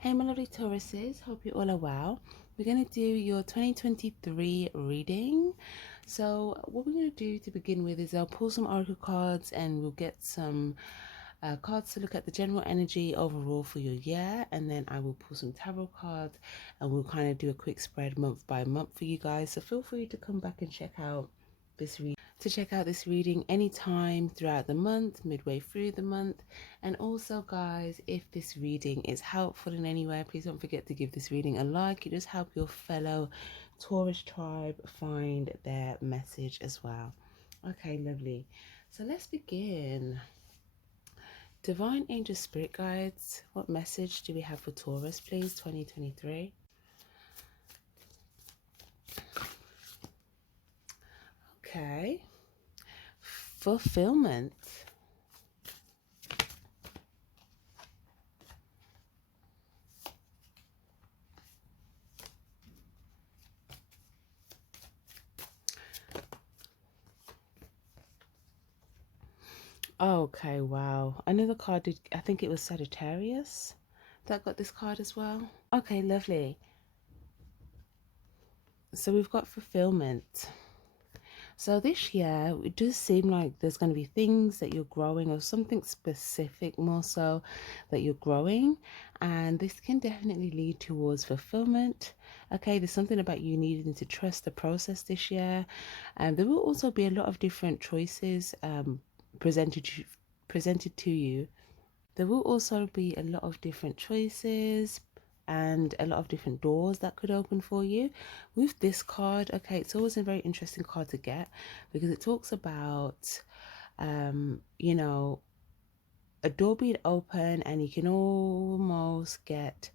Hey my lovely Tauruses, hope you all are well. We're going to do your 2023 reading. So what we're going to do to begin with is I'll pull some oracle cards and we'll get some cards to look at the general energy overall for your year, and then I will pull some tarot cards and we'll kind of do a quick spread month by month for you guys. So feel free to come back and check out this reading anytime throughout the month, midway through the month. And also guys, if this reading is helpful in any way, please don't forget to give this reading a like. It just help your fellow Taurus tribe find their message as well. Okay, lovely. So let's begin. Divine Angel Spirit Guides, what message do we have for Taurus, please, 2023? Okay. Fulfillment. Okay, wow. Another card, I think it was Sagittarius that got this card as well. Okay, lovely. So we've got fulfillment. So this year, it does seem like there's going to be things that you're growing, or something specific more so that you're growing. And this can definitely lead towards fulfillment. Okay, there's something about you needing to trust the process this year. And there will also be a lot of different choices presented to you. There will also be a lot of different choices and a lot of different doors that could open for you. With this card, okay, it's always a very interesting card to get because it talks about you know, a door being open and you can almost get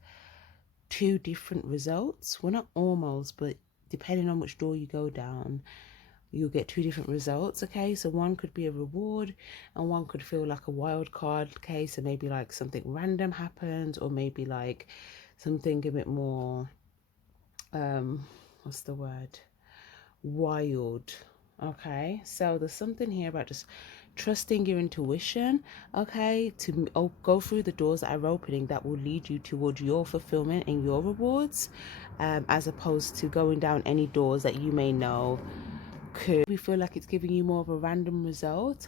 two different results. Well, not almost, but depending on which door you go down, you'll get two different results. Okay, so one could be a reward and one could feel like a wild card. Okay, so maybe like something random happens, or maybe like something a bit more what's the word, wild. Okay, so there's something here about just trusting your intuition, okay, to go through the doors that are opening that will lead you towards your fulfillment and your rewards, as opposed to going down any doors that you may know could we feel like it's giving you more of a random result,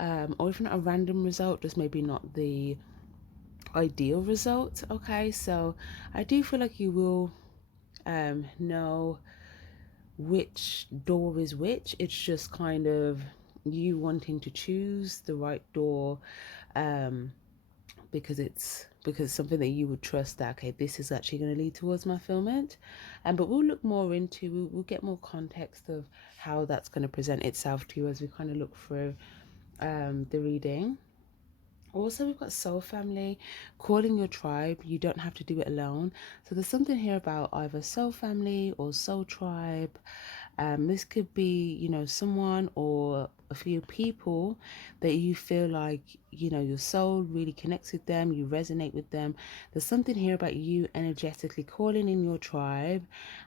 or if not a random result, just maybe not the ideal result. Okay, so I do feel like you will know which door is which. It's just kind of you wanting to choose the right door, because something that you would trust that, okay, this is actually going to lead towards my fulfillment. But we'll look more into, we'll get more context of how that's going to present itself to you as we kind of look through the reading. Also, we've got soul family, calling your tribe. You don't have to do it alone. So there's something here about either soul family or soul tribe. This could be, you know, someone or a few people that you feel like, you know, your soul really connects with them, you resonate with them. There's something here about you energetically calling in your tribe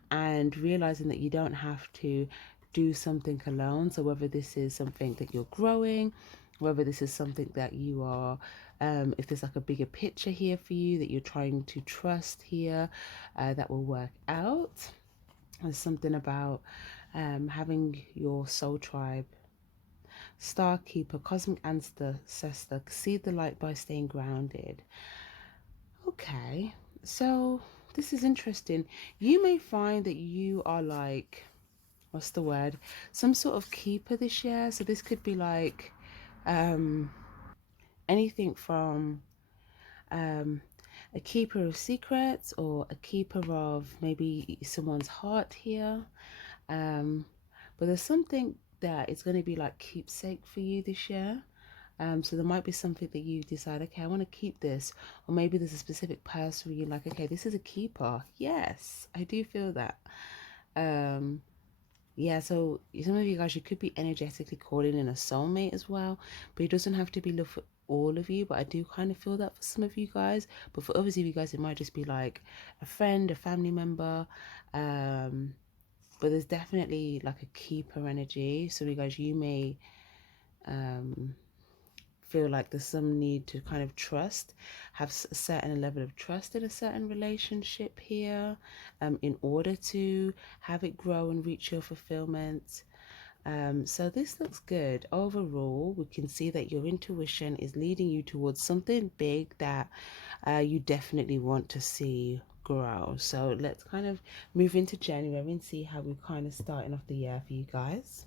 and realizing that you don't have to do something alone. So whether this is something that you're growing, whether this is something that you are, if there's like a bigger picture here for you that you're trying to trust here, that will work out. There's something about having your soul tribe, star keeper, cosmic ancestor, see the light by staying grounded. Okay, so this is interesting. You may find that you are like, what's the word, some sort of keeper this year. So this could be like anything from a keeper of secrets, or a keeper of maybe someone's heart here. But there's something that is going to be like keepsake for you this year. So there might be something that you decide, okay, I want to keep this. Or maybe there's a specific person where you're like, okay, this is a keeper. Yes, I do feel that. Yeah, so some of you guys, you could be energetically calling in a soulmate as well, but it doesn't have to be love for all of you. But I do kind of feel that for some of you guys. But for others of you guys, it might just be like a friend, a family member. But there's definitely like a keeper energy. So you guys, you may feel like there's some need to kind of trust, have a certain level of trust in a certain relationship here, in order to have it grow and reach your fulfillment. So this looks good. Overall, we can see that your intuition is leading you towards something big that you definitely want to see grow. So let's kind of move into January and see how we're kind of starting off the year for you guys.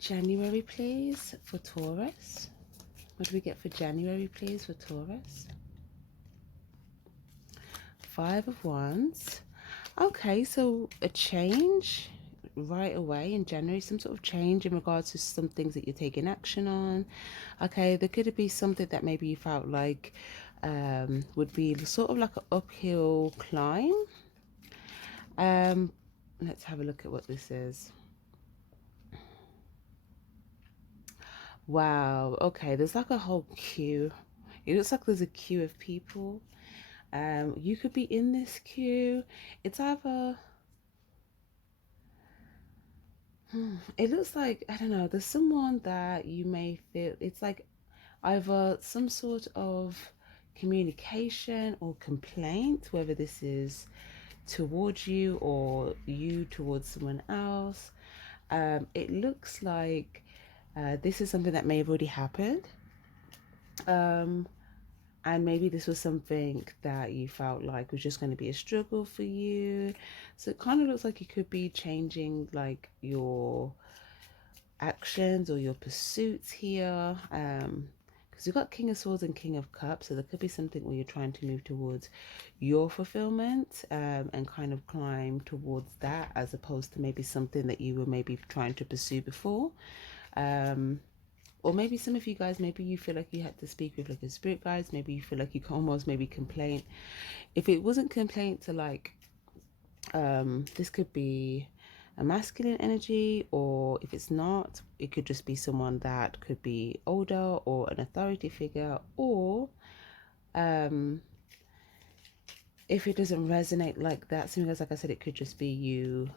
January, please, for Taurus. What do we get for January, please, for Taurus? Five of Wands. Okay, so a change right away in January, some sort of change in regards to some things that you're taking action on. Okay, there could be something that maybe you felt like would be sort of like an uphill climb. Let's have a look at what this is. Wow, okay, there's like a whole queue. It looks like there's a queue of people. You could be in this queue. It's either it looks like, I don't know, there's someone that you may feel it's like either some sort of communication or complaint, whether this is towards you or you towards someone else. It looks like this is something that may have already happened. And maybe this was something that you felt like was just going to be a struggle for you. So it kind of looks like you could be changing like your actions or your pursuits here. Because you've got King of Swords and King of Cups, so there could be something where you're trying to move towards your fulfillment, and kind of climb towards that, as opposed to maybe something that you were maybe trying to pursue before. Or maybe some of you guys, maybe you feel like you had to speak with like a spirit guides. Maybe you feel like you can almost maybe complain. If it wasn't complaint to like, this could be a masculine energy, or if it's not, it could just be someone that could be older or an authority figure, or if it doesn't resonate like that, sometimes, like I said, it could just be you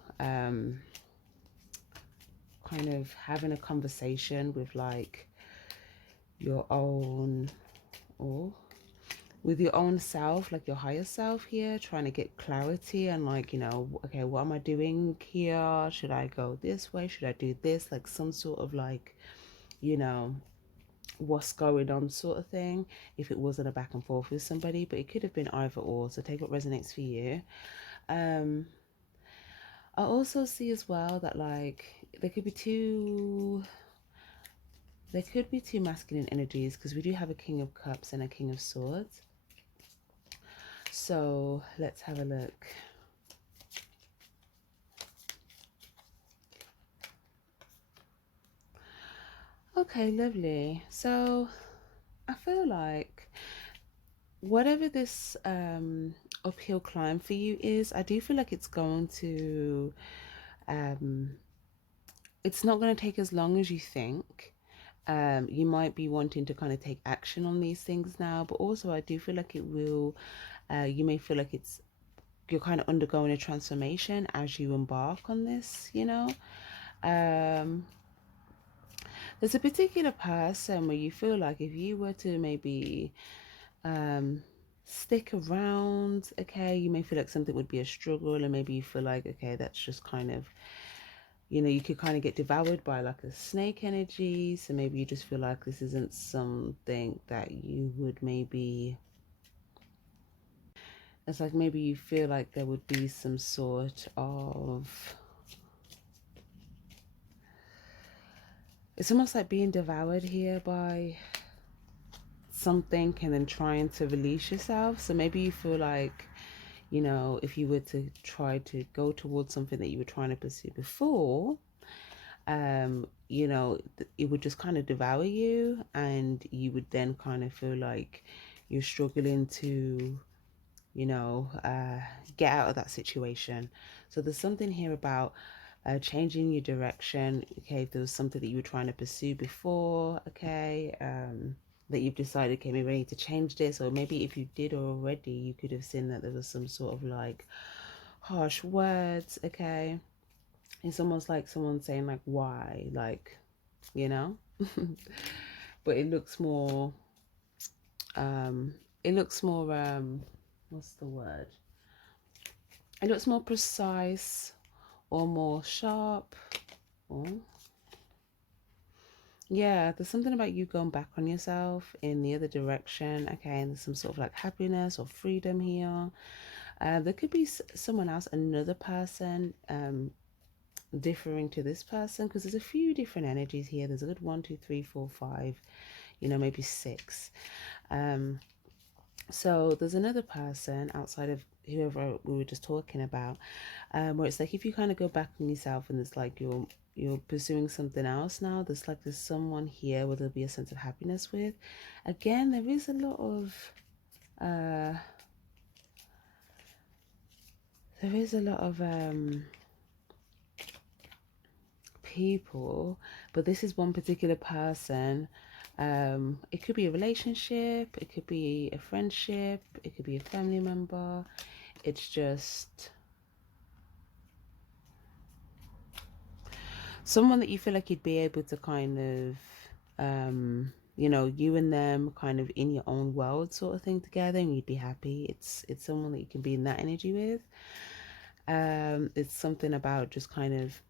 kind of having a conversation with like your own, or with your own self, like your higher self here, trying to get clarity and like, you know, okay, what am I doing here? Should I go this way? Should I do this? Like some sort of like, you know, what's going on sort of thing, if it wasn't a back and forth with somebody. But it could have been either or, so take what resonates for you. I also see as well that like there could be two masculine energies, because we do have a King of Cups and a King of Swords. So let's have a look. Okay, lovely. So I feel like whatever this uphill climb for you is, I do feel like it's going to it's not going to take as long as you think. You might be wanting to kind of take action on these things now, but also I do feel like it will, you may feel like you're kind of undergoing a transformation as you embark on this, you know. There's a particular person where you feel like if you were to maybe stick around, okay, you may feel like something would be a struggle, and maybe you feel like, okay, that's just kind of, you know, you could kind of get devoured by like a snake energy. So maybe you just feel like this isn't something that you would maybe, it's like maybe you feel like there would be some sort of, it's almost like being devoured here by something and then trying to release yourself. So maybe you feel like, you know, if you were to try to go towards something that you were trying to pursue before, you know, it would just kind of devour you, and you would then kind of feel like you're struggling to, you know, get out of that situation. So there's something here about changing your direction. Okay, if there was something that you were trying to pursue before, okay, that you've decided, okay, maybe I need to change this. Or maybe if you did already, you could have seen that there was some sort of like harsh words, okay. It's almost like someone saying like, why, like, you know. But it looks more um it looks more what's the word, it looks more precise or more sharp. Or yeah, there's something about you going back on yourself in the other direction. Okay, and there's some sort of like happiness or freedom here. There could be someone else, another person, differing to this person, because there's a few different energies here. There's a good 1, 2, 3, 4, 5, maybe 6. So there's another person outside of whoever we were just talking about, where it's like if you kind of go back on yourself and it's like you're pursuing something else now, there's someone here where there'll be a sense of happiness with. Again, there is a lot of people, but this is one particular person. It could be a relationship, it could be a friendship, it could be a family member. It's just someone that you feel like you'd be able to kind of you and them kind of in your own world sort of thing together, and you'd be happy. It's someone that you can be in that energy with. It's something about just kind of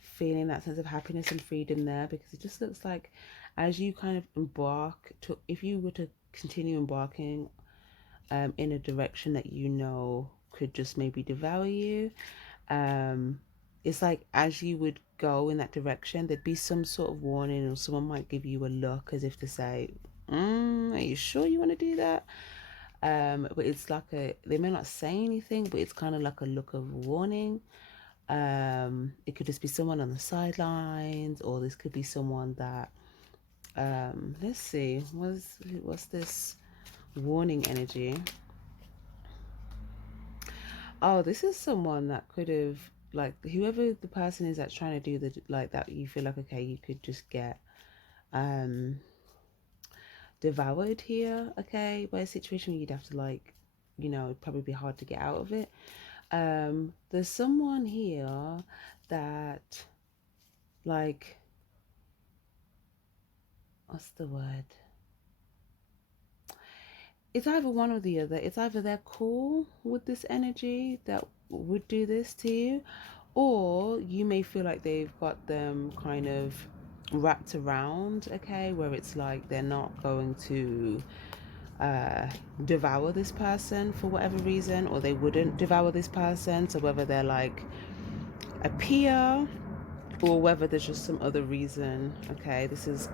feeling that sense of happiness and freedom there, because it just looks like as you kind of embark to, if you were to continue embarking in a direction that could just maybe devour you, it's like as you would go in that direction, there'd be some sort of warning, or someone might give you a look as if to say, are you sure you want to do that? But it's like they may not say anything, but it's kind of like a look of warning. It could just be someone on the sidelines, or this could be someone that let's see, what's this warning energy? Oh, this is someone that could have, like, whoever the person is that's trying to do the like that, you feel like, okay, you could just get devoured here, okay, by a situation where you'd have to, like, it'd probably be hard to get out of it. There's someone here that, like, what's the word? It's either one or the other. It's either they're cool with this energy that would do this to you, or you may feel like they've got them kind of wrapped around, okay, where it's like they're not going to devour this person for whatever reason, or they wouldn't devour this person. So whether they're like a peer, or whether there's just some other reason. Okay, this is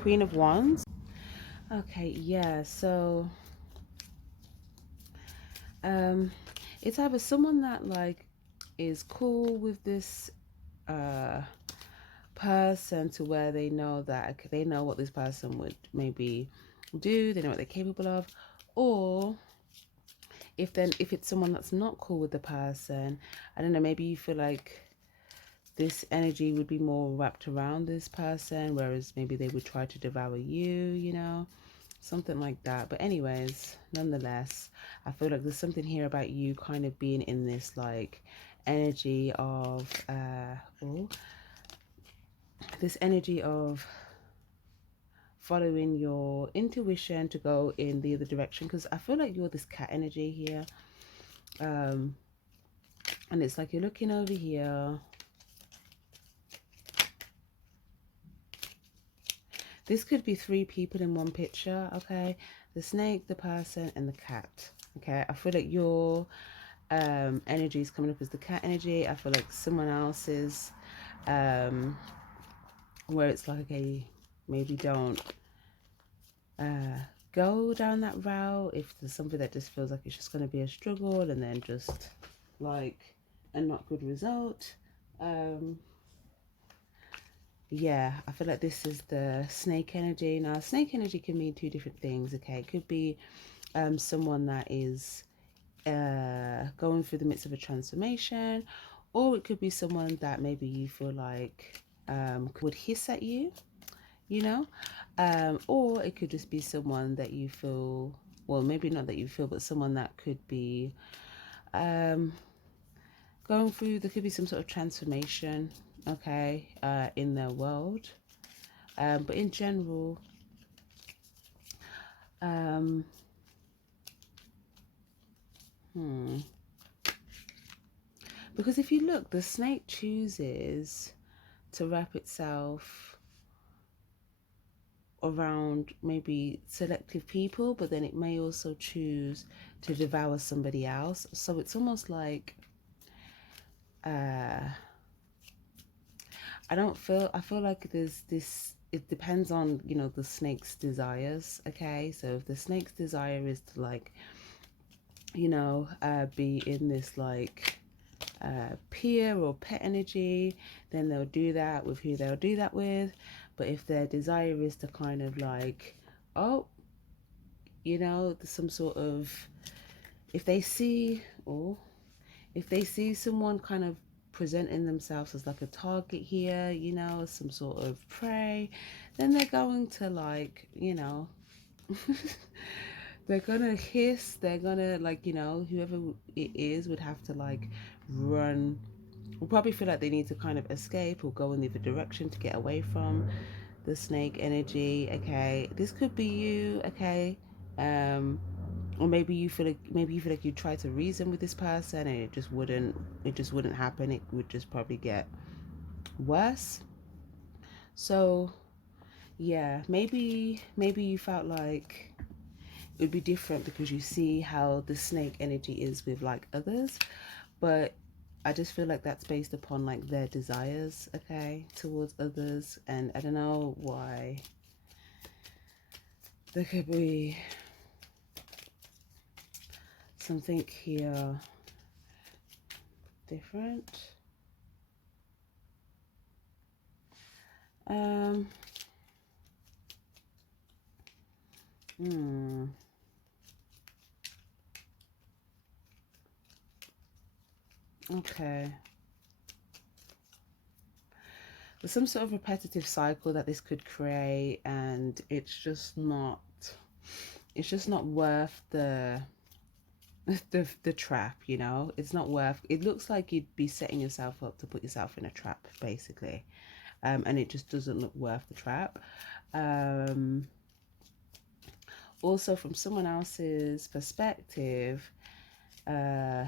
Queen of Wands. Okay, yeah, so it's either someone that, like, is cool with this person, to where they know that they know what this person would maybe do, they know what they're capable of, or if it's someone that's not cool with the person, I don't know, maybe you feel like this energy would be more wrapped around this person, whereas maybe they would try to devour you, something like that. But anyways, nonetheless, I feel like there's something here about you kind of being in this, like, energy of this energy of following your intuition to go in the other direction, because I feel like you're this cat energy here, and it's like you're looking over here. This could be 3 people in one picture, okay? The snake, the person, and the cat, okay? I feel like your energy is coming up as the cat energy. I feel like someone else's, where it's like, okay, maybe don't go down that route if there's something that just feels like it's just going to be a struggle, and then just like a not good result. Yeah, I feel like this is the snake energy. Now, snake energy can mean 2 different things, okay? It could be someone that is going through the midst of a transformation, or it could be someone that maybe you feel like would hiss at you, or it could just be someone that you feel, well, maybe not that you feel, but someone that could be going through, there could be some sort of transformation okay, in their world. But in general, um, because if you look, the snake chooses to wrap itself around maybe selective people, but then it may also choose to devour somebody else. So it's almost like I feel like there's this, it depends on, you know, the snake's desires. Okay, so if the snake's desire is to, like, you know, be in this like peer or pet energy, then they'll do that with who they'll do that with. But if their desire is to kind of like, oh, you know, some sort of, if they see, or if they see someone kind of presenting themselves as like a target here, you know, some sort of prey, then they're going to, like, you know, they're gonna hiss, they're gonna, like, you know, whoever it is would have to like run, will probably feel like they need to kind of escape or go in the other direction to get away from the snake energy. Okay, this could be you. Okay, or maybe you feel like, you try to reason with this person and it just wouldn't happen. It would just probably get worse. So yeah, maybe you felt like it would be different because you see how the snake energy is with like others, but I just feel like that's based upon like their desires, okay, towards others. And I don't know why there could be something here different. Um hmm okay, there's some sort of repetitive cycle that this could create, and it's just not worth the the trap, you know. It's not worth, it looks like you'd be setting yourself up to put yourself in a trap, basically. And it just doesn't look worth the trap. um Also, from someone else's perspective, uh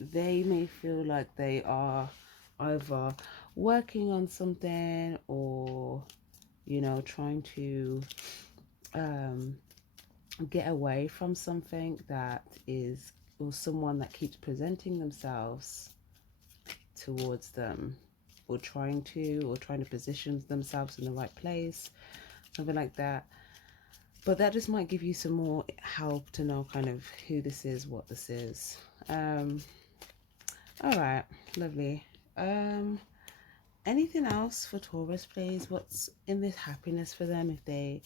they may feel like they are either working on something, or, you know, trying to um get away from something that is, or someone that keeps presenting themselves towards them, or trying to position themselves in the right place, something like that. But that just might give you some more help to know kind of who this is, what this is. All right, lovely. Anything else for Taurus, please? What's in this happiness for them if they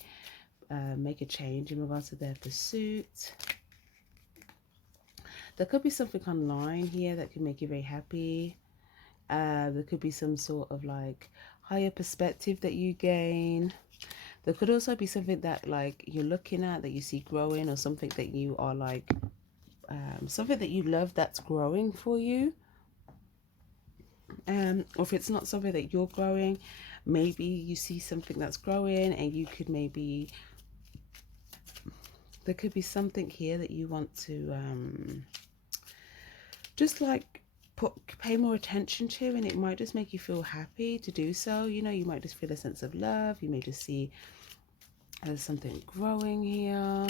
make a change in regards to their pursuit? There could be something online here that can make you very happy. There could be some sort of like higher perspective that you gain. There could also be something that like you're looking at that you see growing, or something that you are like, something that you love that's growing for you. Or if it's not something that you're growing, maybe you see something that's growing, and you could maybe, there could be something here that you want to just like pay more attention to, and it might just make you feel happy to do so. You know, you might just feel a sense of love. You may just see there's something growing here.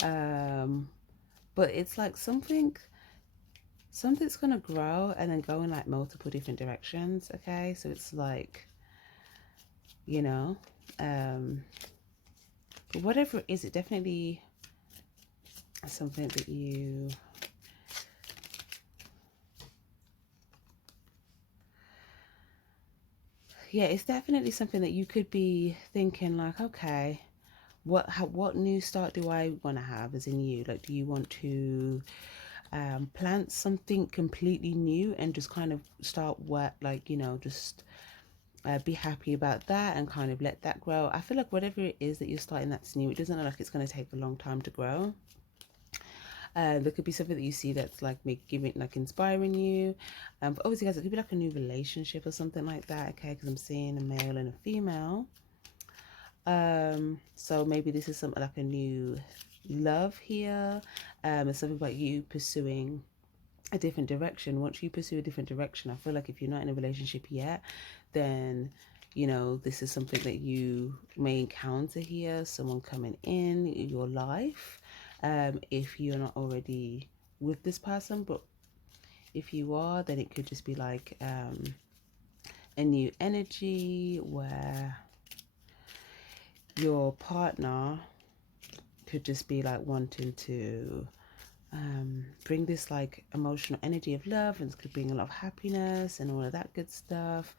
But it's like something's gonna grow and then go in like multiple different directions. Okay, so it's like, you know, but whatever it is, it definitely is something that you, yeah, it's definitely something that you could be thinking like, okay, what new start do I want to have, as in you, like, do you want to plant something completely new and just kind of start work, like, you know, just be happy about that and kind of let that grow. I feel like whatever it is that you're starting that's new, it doesn't look like it's going to take a long time to grow. There could be something that you see that's like giving, like inspiring you. But obviously, guys, it could be like a new relationship or something like that. Okay, because I'm seeing a male and a female. So maybe this is something like a new love here. It's something about you pursuing a different direction. Once you pursue a different direction, I feel like if you're not in a relationship yet, then you know this is something that you may encounter here, someone coming in your life, if you're not already with this person. But if you are, then it could just be like a new energy where your partner could just be like wanting to bring this like emotional energy of love, and it could bring a lot of happiness and all of that good stuff.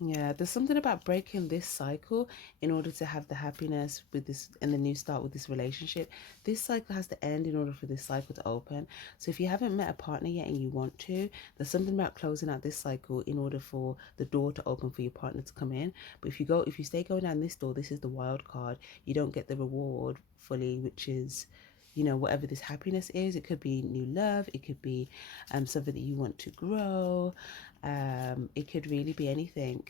Yeah, there's something about breaking this cycle in order to have the happiness with this and the new start with this relationship. This cycle has to end in order for this cycle to open. So if you haven't met a partner yet and you want to, there's something about closing out this cycle in order for the door to open for your partner to come in. But if you stay going down this door, this is the wild card. You don't get the reward fully, which is, you know, whatever this happiness is. It could be new love, it could be something that you want to grow, it could really be anything.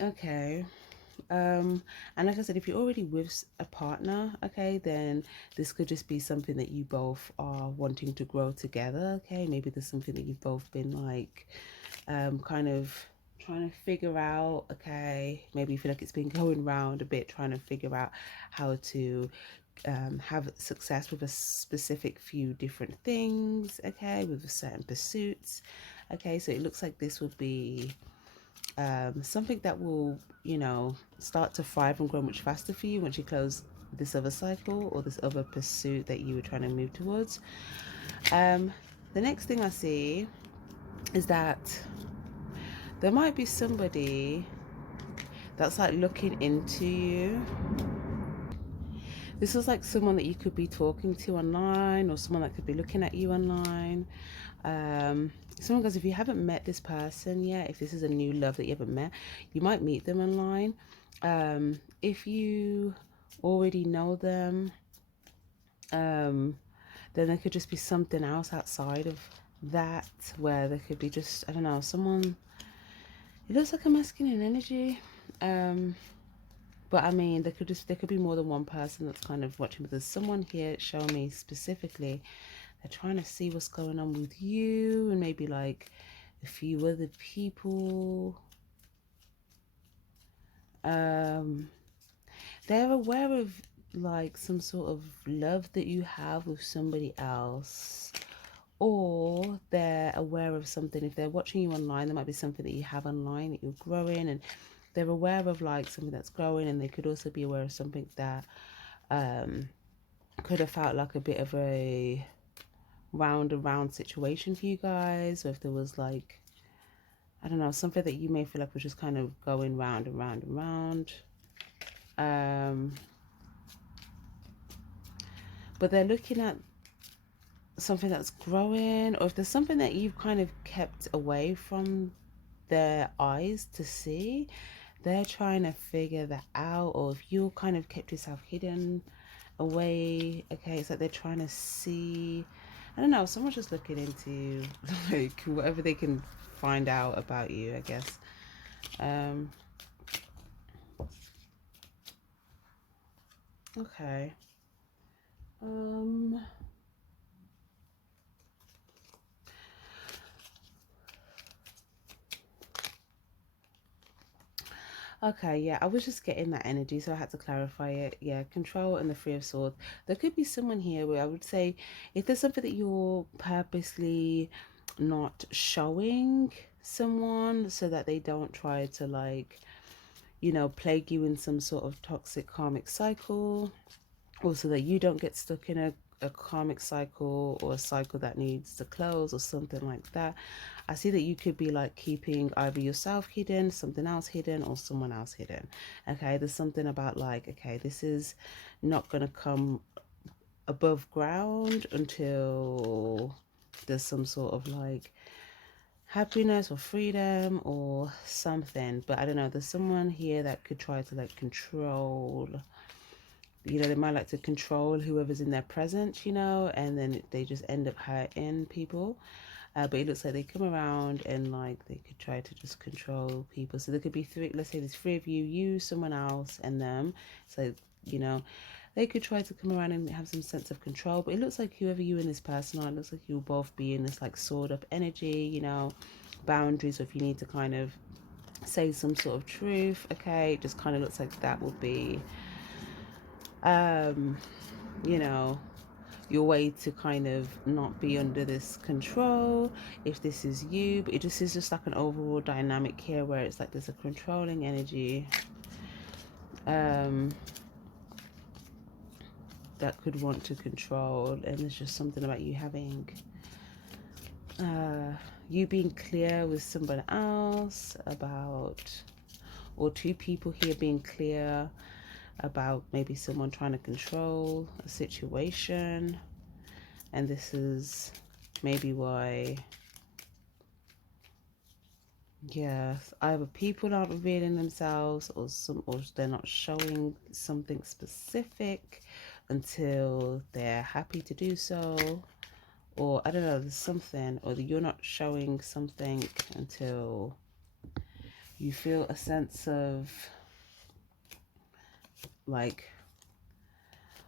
Okay. And like I said, if you're already with a partner, okay, then this could just be something that you both are wanting to grow together. Okay, maybe there's something that you've both been like kind of trying to figure out. Okay, maybe you feel like it's been going round a bit, trying to figure out how to have success with a specific few different things, okay, with certain pursuits. Okay, so it looks like this will be something that will, you know, start to thrive and grow much faster for you once you close this other cycle or this other pursuit that you were trying to move towards. The next thing I see is that there might be somebody that's like looking into you. This is like someone that you could be talking to online, or someone that could be looking at you online. Someone goes, if you haven't met this person yet, if this is a new love that you haven't met, you might meet them online. If you already know them, then there could just be something else outside of that, where there could be just, I don't know, someone, it looks like a masculine energy. But I mean, there could be more than one person that's kind of watching. But there's someone here showing me specifically. They're trying to see what's going on with you, and maybe like a few other people. They're aware of like some sort of love that you have with somebody else, or they're aware of something. If they're watching you online, there might be something that you have online that you're growing, and they're aware of like something that's growing, and they could also be aware of something that could have felt like a bit of a round and round situation for you guys, or if there was like, I don't know, something that you may feel like was just kind of going round and round and round. But they're looking at something that's growing, or if there's something that you've kind of kept away from their eyes to see, they're trying to figure that out. Or if you kind of kept yourself hidden away, okay, it's like they're trying to see, I don't know, someone's just looking into like whatever they can find out about you, I guess. Okay. Okay, yeah, I was just getting that energy, so I had to clarify it. Yeah, control and the Three of Swords. There could be someone here where I would say, if there's something that you're purposely not showing someone so that they don't try to like, you know, plague you in some sort of toxic karmic cycle, or so that you don't get stuck in a karmic cycle or a cycle that needs to close or something like that. I see that you could be like keeping either yourself hidden, something else hidden, or someone else hidden. Okay, there's something about like, okay, this is not going to come above ground until there's some sort of like happiness or freedom or something. But I don't know, there's someone here that could try to like control, you know, they might like to control whoever's in their presence, you know, and then they just end up hurting people. But it looks like they come around and like they could try to just control people. So there could be three, let's say there's three of you, someone else, and them. So, you know, they could try to come around and have some sense of control. But it looks like whoever you and this person are, it looks like you'll both be in this like sword up energy, you know, boundaries. Or if you need to kind of say some sort of truth, okay, it just kind of looks like that would be, you know, your way to kind of not be under this control if this is you. But it just is just like an overall dynamic here where it's like there's a controlling energy that could want to control, and there's just something about you having you being clear with someone else about, or two people here being clear about maybe someone trying to control a situation. And this is maybe why, yes, either people aren't revealing themselves, or they're not showing something specific until they're happy to do so. Or I don't know, there's something, or you're not showing something until you feel a sense of like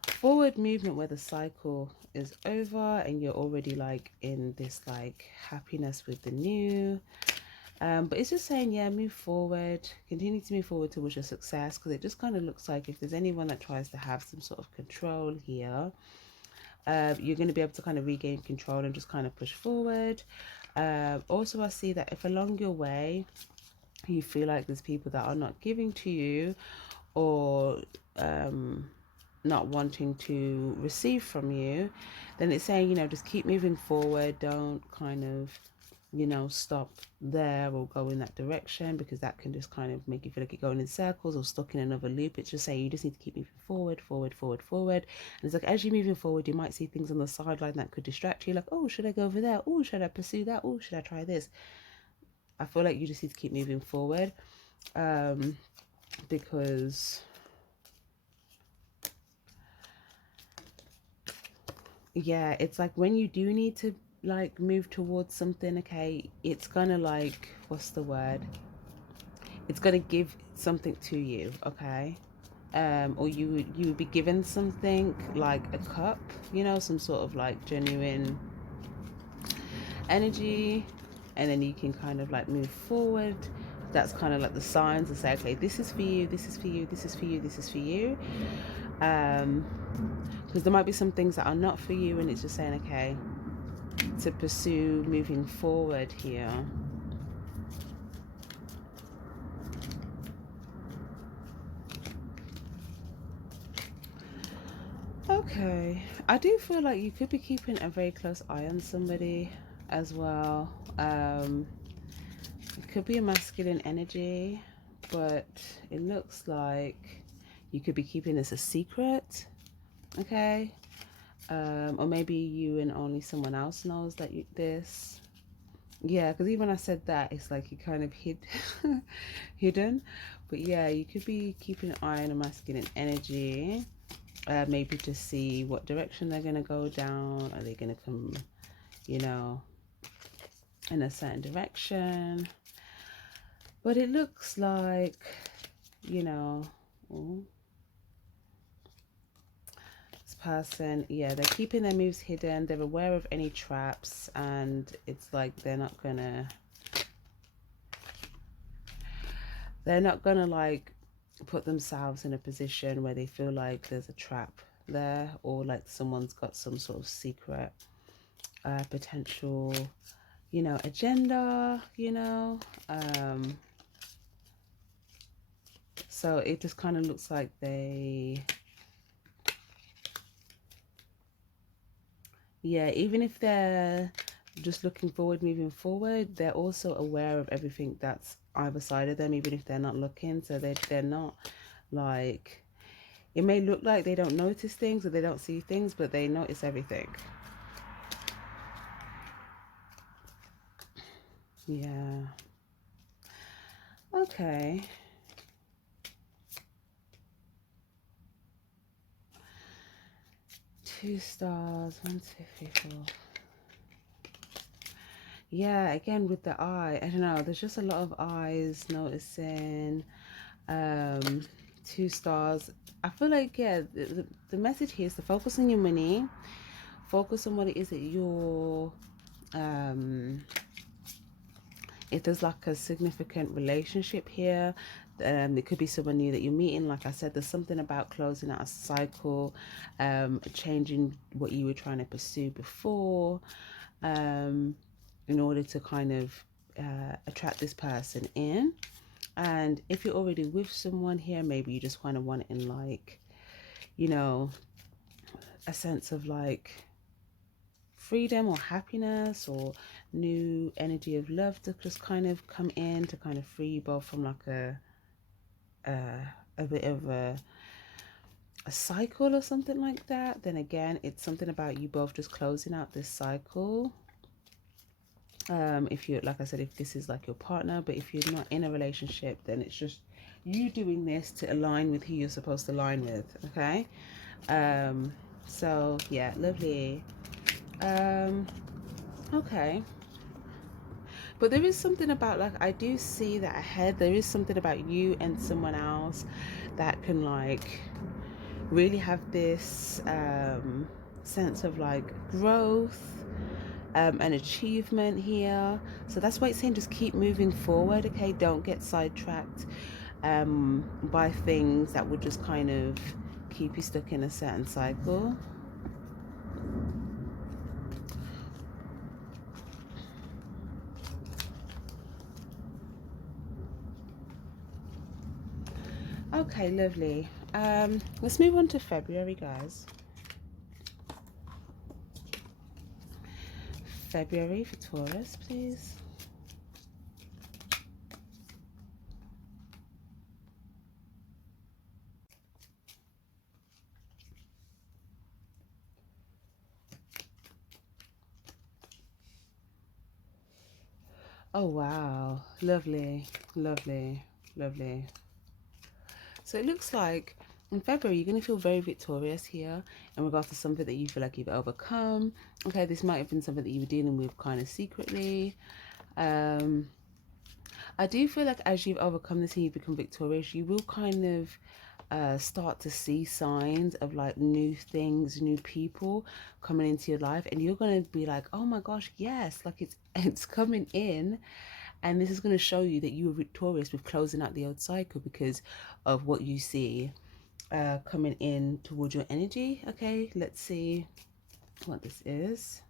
forward movement where the cycle is over and you're already like in this like happiness with the new. But it's just saying, yeah, move forward, continue to move forward towards your success, because it just kind of looks like if there's anyone that tries to have some sort of control here, you're going to be able to kind of regain control and just kind of push forward. Also, I see that if along your way you feel like there's people that are not giving to you, or not wanting to receive from you, then it's saying, you know, just keep moving forward. Don't kind of, you know, stop there or go in that direction, because that can just kind of make you feel like you're going in circles or stuck in another loop. It's just saying you just need to keep moving forward, forward, forward, forward. And it's like as you're moving forward, you might see things on the sideline that could distract you, like, oh, should I go over there? Oh, should I pursue that? Oh, should I try this? I feel like you just need to keep moving forward, because yeah, it's like when you do need to like move towards something, okay, it's gonna like, what's the word, it's gonna give something to you, okay, or you would be given something like a cup, you know, some sort of like genuine energy, and then you can kind of like move forward. That's kind of like the signs to say, okay, this is for you, this is for you, this is for you, this is for you. Because there might be some things that are not for you, and it's just saying, okay, to pursue moving forward here. Okay, I do feel like you could be keeping a very close eye on somebody as well. It could be a masculine energy, but it looks like you could be keeping this a secret, okay? Or maybe you and only someone else knows that this. Yeah, because even when I said that, it's like you kind of hidden. But yeah, you could be keeping an eye on a masculine energy. Maybe to see what direction they're going to go down. Are they going to come, you know, in a certain direction? But it looks like, you know, this person, yeah, they're keeping their moves hidden. They're aware of any traps, and it's like they're not gonna like put themselves in a position where they feel like there's a trap there, or like someone's got some sort of secret potential, you know, agenda, you know. So it just kind of looks like yeah, even if they're just looking forward, moving forward, they're also aware of everything that's either side of them, even if they're not looking. So they're not like, it may look like they don't notice things or they don't see things, but they notice everything. Yeah. Okay. Two stars. 1, 2, 3, 4. Yeah, again with the eye, I don't know, there's just a lot of eyes noticing. 2 stars. I feel like, yeah, the message here is to focus on your money, focus on what it is that you're, if there's like a significant relationship here, it could be someone new that you're meeting. Like I said, there's something about closing out a cycle, changing what you were trying to pursue before, in order to kind of attract this person in. And if you're already with someone here, maybe you just kind of want it in, like, you know, a sense of like freedom or happiness or new energy of love to just kind of come in to kind of free you both from like a bit of a cycle or something like that. Then again, it's something about you both just closing out this cycle. If you're, like I said, if this is like your partner, but if you're not in a relationship, then it's just you doing this to align with who you're supposed to align with. Okay. So yeah, lovely. Okay. But there is something about, like, I do see that ahead. There is something about you and someone else that can like really have this sense of like growth and achievement here. So that's why it's saying just keep moving forward. Okay, don't get sidetracked by things that would just kind of keep you stuck in a certain cycle. Okay, lovely. Let's move on to February, guys. February for Taurus, please. Oh, wow. Lovely, lovely, lovely. So it looks like in February, you're going to feel very victorious here in regards to something that you feel like you've overcome. Okay, this might have been something that you were dealing with kind of secretly. Um, I do feel like as you've overcome this and you've become victorious, you will kind of start to see signs of like new things, new people coming into your life, and you're going to be like, oh my gosh, yes, like it's coming in. And this is going to show you that you were victorious with closing out the old cycle because of what you see coming in towards your energy. Okay, let's see what this is.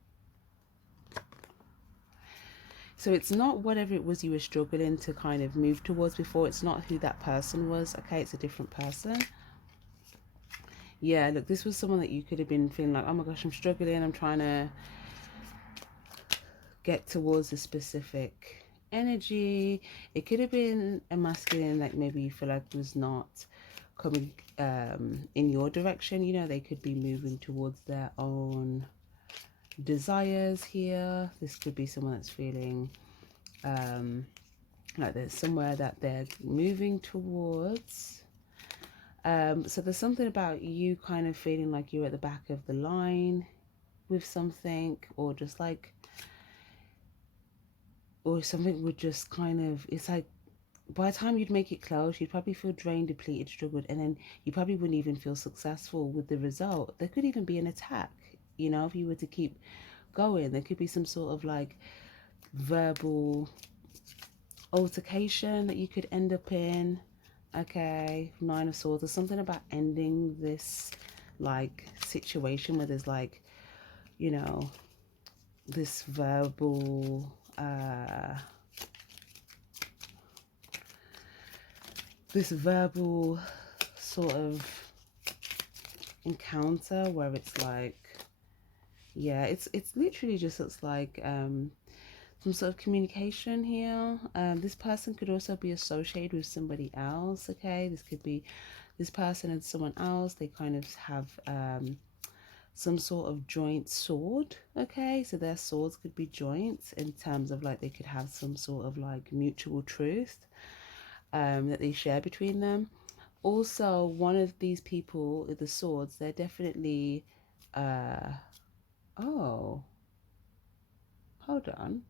So it's not whatever it was you were struggling to kind of move towards before. It's not who that person was. Okay, it's a different person. Yeah, look, this was someone that you could have been feeling like, oh my gosh, I'm struggling. I'm trying to get towards a specific energy. It could have been a masculine, like maybe you feel like was not coming in your direction. You know, they could be moving towards their own desires here. This could be someone that's feeling like there's somewhere that they're moving towards. So there's something about you kind of feeling like you're at the back of the line with something, or just like, or something would just kind of, it's like by the time you'd make it close, you'd probably feel drained, depleted, struggled, and then you probably wouldn't even feel successful with the result. There could even be an attack, you know, if you were to keep going. There could be some sort of like verbal altercation that you could end up in. Okay, 9 of Swords. There's something about ending this like situation where there's like, you know, this verbal sort of encounter where it's like, yeah, it's literally just, it's like some sort of communication here. This person could also be associated with somebody else. Okay, this could be this person and someone else. They kind of have some sort of joint sword. Okay, so their swords could be joints in terms of like they could have some sort of like mutual truth that they share between them. Also, one of these people with the swords, they're definitely oh, hold on.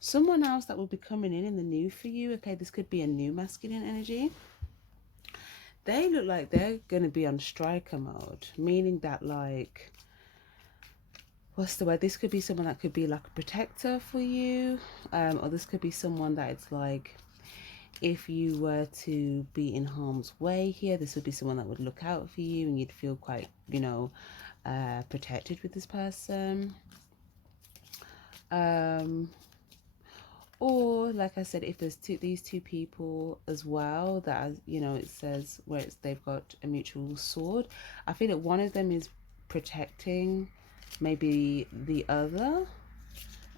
Someone else that will be coming in the new for you. Okay, this could be a new masculine energy. They look like they're going to be on striker mode, meaning that like, what's the word? This could be someone that could be like a protector for you, or this could be someone that it's like, if you were to be in harm's way here, this would be someone that would look out for you and you'd feel quite, you know, protected with this person. Or like I said, if there's these two people as well that, you know, it says where they've got a mutual sword, I feel that one of them is protecting maybe the other.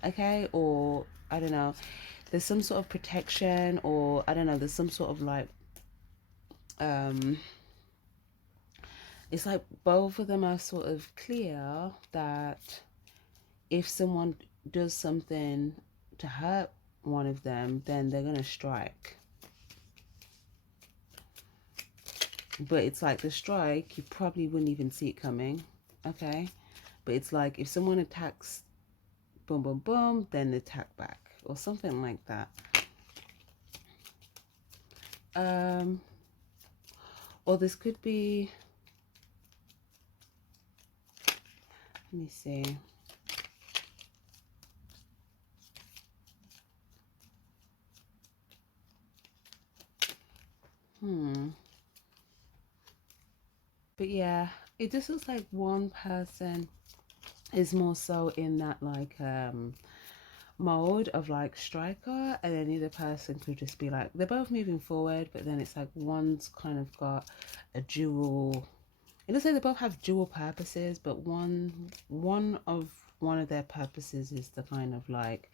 Okay, or I don't know, there's some sort of protection, or I don't know, there's some sort of like it's like both of them are sort of clear that if someone does something to hurt one of them, then they're gonna strike. But it's like the strike, you probably wouldn't even see it coming. Okay, but it's like if someone attacks, boom boom boom, then attack back or something like that. Or this could be, let me see. But yeah, it just looks like one person is more so in that like mode of like striker, and then the other person could just be like, they're both moving forward, but then it's like one's kind of got a dual, it looks like they both have dual purposes, but one of their purposes is the kind of like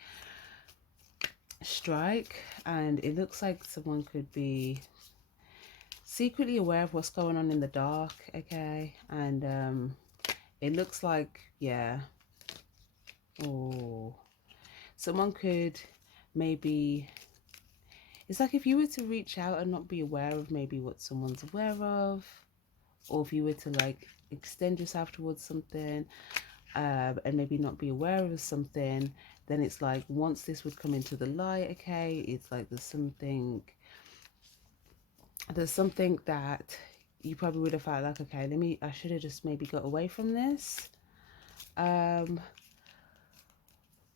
strike, and it looks like someone could be secretly aware of what's going on in the dark. Okay, and it looks like, yeah, oh, someone could maybe, it's like if you were to reach out and not be aware of maybe what someone's aware of, or if you were to like extend yourself towards something and maybe not be aware of something, then it's like once this would come into the light, okay, it's like there's something that you probably would have felt like, okay, I should have just maybe got away from this. Boom,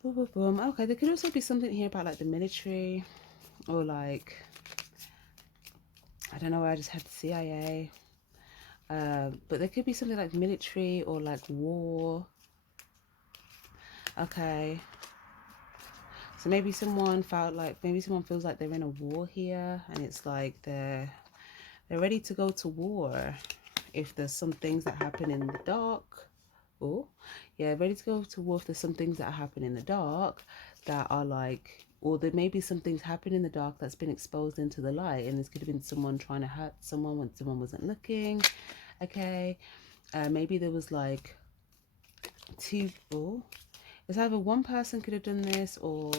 boom, boom. Okay, there could also be something here about like the military, or like, I don't know, I just had the CIA. But there could be something like military or like war. Okay, so maybe someone feels like they're in a war here, and it's like they're ready to go to war. If there's some things that happen in the dark, oh yeah, ready to go to war if there's some things that happen in the dark that are like, or there may be some things happen in the dark that's been exposed into the light, and this could have been someone trying to hurt someone when someone wasn't looking. Okay, maybe there was like two, oh, it's either one person could have done this, or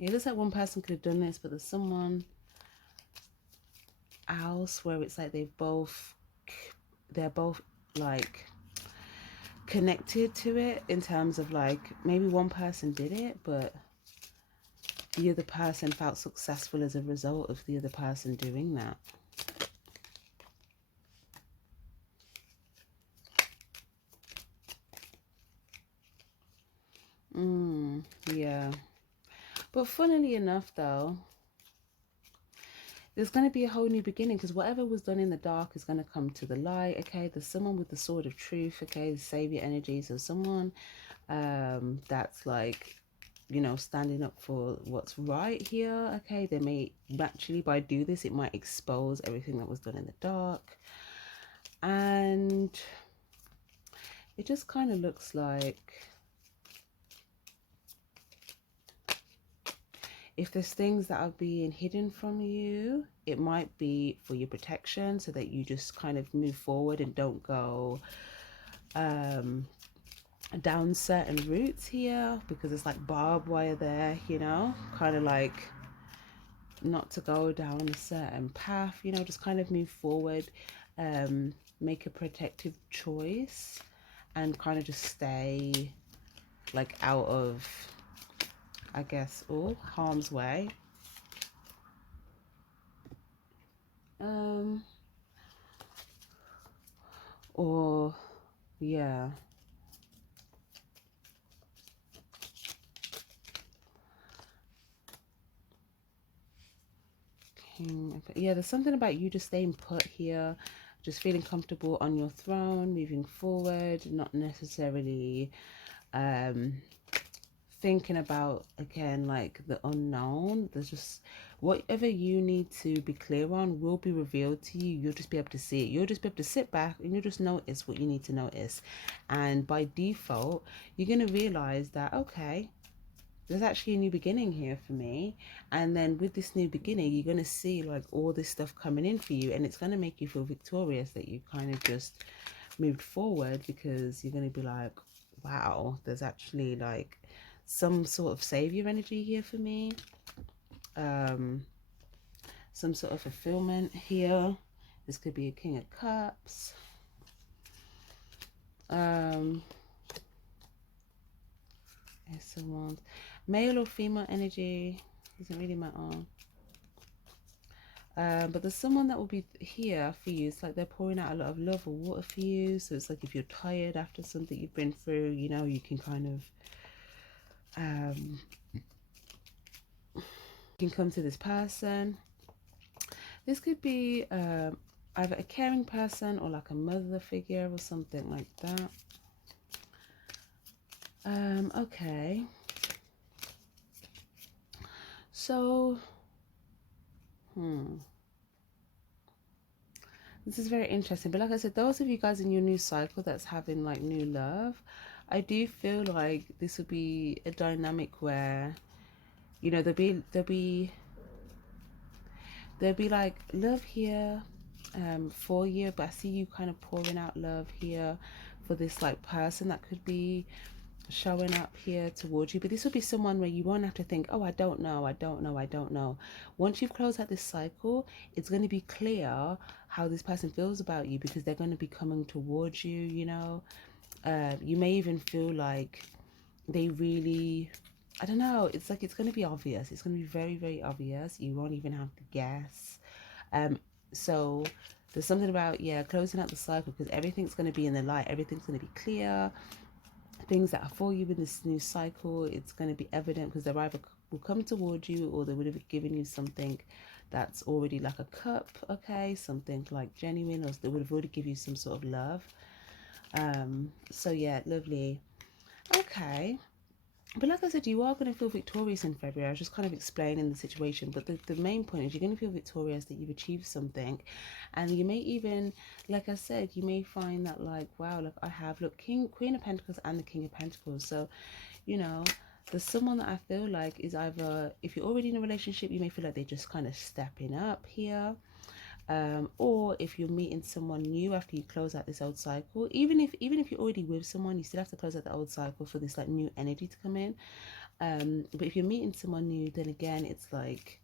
it looks like one person could have done this, but there's someone else where it's like they're both like connected to it, in terms of like maybe one person did it, but the other person felt successful as a result of the other person doing that. Yeah, but funnily enough though, there's going to be a whole new beginning, because whatever was done in the dark is going to come to the light. Okay, there's someone with the sword of truth. Okay, the savior energy. So someone that's like, you know, standing up for what's right here. Okay, they may actually, by do this, it might expose everything that was done in the dark. And it just kind of looks like, if there's things that are being hidden from you, it might be for your protection, so that you just kind of move forward and don't go down certain routes here, because it's like barbed wire there, you know, kind of like not to go down a certain path, you know, just kind of move forward, make a protective choice, and kind of just stay like out of, I guess, harm's way. Or yeah, yeah, there's something about you just staying put here, just feeling comfortable on your throne, moving forward, not necessarily thinking about, again, like the unknown. There's just whatever you need to be clear on will be revealed to you. You'll just be able to see it. You'll just be able to sit back and you'll just notice what you need to notice. And by default, you're going to realize that, okay, there's actually a new beginning here for me. And then with this new beginning, you're going to see like all this stuff coming in for you, and it's going to make you feel victorious that you kind of just moved forward, because you're going to be like, wow, there's actually like some sort of savior energy here for me, some sort of fulfillment here. This could be a King of Cups, Ace of Wands, male or female energy, doesn't really matter. But there's someone that will be here for you. It's like they're pouring out a lot of love or water for you. So it's like if you're tired after something you've been through, you know, you can kind of you can come to this person. This could be either a caring person or like a mother figure or something like that. Okay. So, this is very interesting. But like I said, those of you guys in your new cycle that's having like new love, I do feel like this would be a dynamic where, you know, there'll be like love here for you, but I see you kind of pouring out love here for this like person that could be showing up here towards you. But this will be someone where you won't have to think, oh, I don't know. Once you've closed out this cycle, it's going to be clear how this person feels about you, because they're going to be coming towards you, you know. You may even feel like they really, I don't know, it's like it's going to be obvious. It's going to be very, very obvious. You won't even have to guess. So there's something about, yeah, closing out the cycle, because everything's going to be in the light. Everything's going to be clear. Things that are for you in this new cycle, it's going to be evident, because they're either will come towards you, or they would have given you something that's already like a cup, okay, something like genuine, or they would have already given you some sort of love. So yeah, lovely. Okay. But like I said, you are going to feel victorious in February. I was just kind of explaining the situation. But the main point is you're going to feel victorious, that you've achieved something. And you may even, like I said, you may find that like, wow, look, I have, look, Queen of Pentacles and the King of Pentacles. So, you know, there's someone that I feel like is either, if you're already in a relationship, you may feel like they're just kind of stepping up here. Or if you're meeting someone new after you close out this old cycle, even if you're already with someone, you still have to close out the old cycle for this like new energy to come in. But if you're meeting someone new, then again, it's like,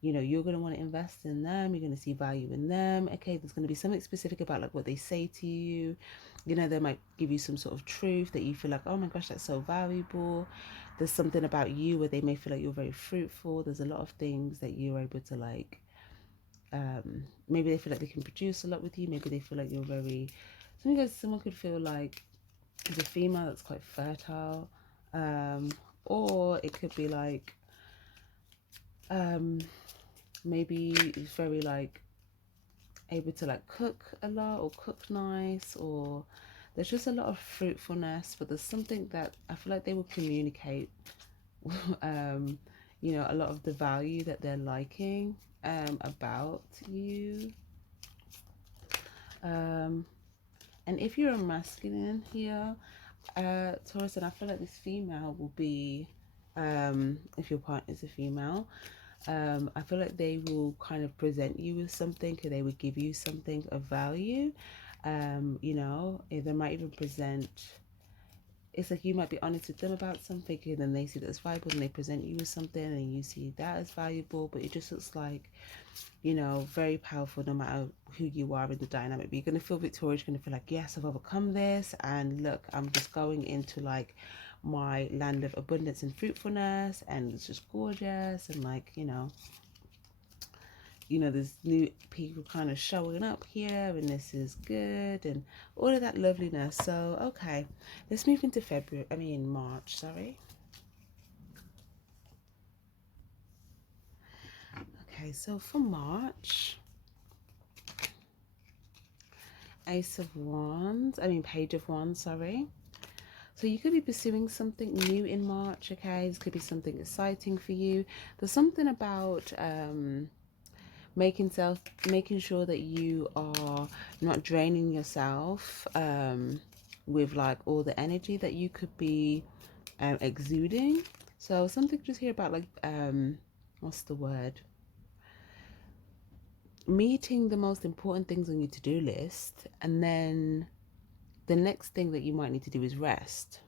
you know, you're going to want to invest in them. You're going to see value in them. Okay, there's going to be something specific about like what they say to you. You know, they might give you some sort of truth that you feel like, oh my gosh, that's so valuable. There's something about you where they may feel like you're very fruitful. There's a lot of things that you're able to like, maybe they feel like they can produce a lot with you. Maybe they feel like you're very, someone could feel like the female that's quite fertile, or it could be like maybe it's very like able to like cook a lot or cook nice, or there's just a lot of fruitfulness. But there's something that I feel like they will communicate you know, a lot of the value that they're liking about you. And if you're a masculine here, Taurus, and I feel like this female will be, if your partner is a female, I feel like they will kind of present you with something, or they would give you something of value. You know, they might even present, it's like you might be honest with them about something, and then they see that it's valuable, and they present you with something and you see that as valuable. But it just looks like, you know, very powerful no matter who you are in the dynamic. But you're going to feel victorious. You're going to feel like, yes, I've overcome this, and look, I'm just going into like my land of abundance and fruitfulness, and it's just gorgeous. And like, there's new people kind of showing up here, and this is good, and all of that loveliness. So okay, let's move into March, sorry. Okay, so for March, Page of Wands, sorry. So you could be pursuing something new in March, okay? This could be something exciting for you. There's something about making sure that you are not draining yourself with like all the energy that you could be exuding. So something just here about like what's the word? Meeting the most important things on your to-do list, and then the next thing that you might need to do is rest.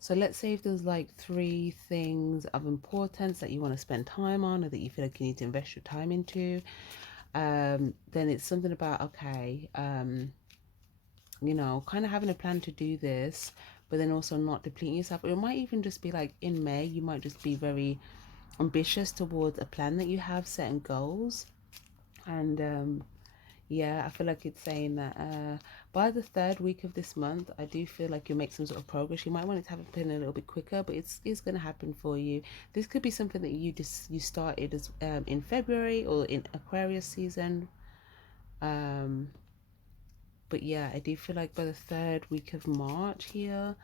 So let's say if there's like 3 things of importance that you want to spend time on, or that you feel like you need to invest your time into, then it's something about, okay, kind of having a plan to do this, but then also not depleting yourself. Or it might even just be like in May, you might just be very ambitious towards a plan that you have, setting goals. And yeah, I feel like it's saying that by the 3rd week of this month, I do feel like you'll make some sort of progress. You might want it to happen a little bit quicker, but it's going to happen for you. This could be something that you started as in February or in Aquarius season. But yeah, I do feel like by the 3rd week of March here,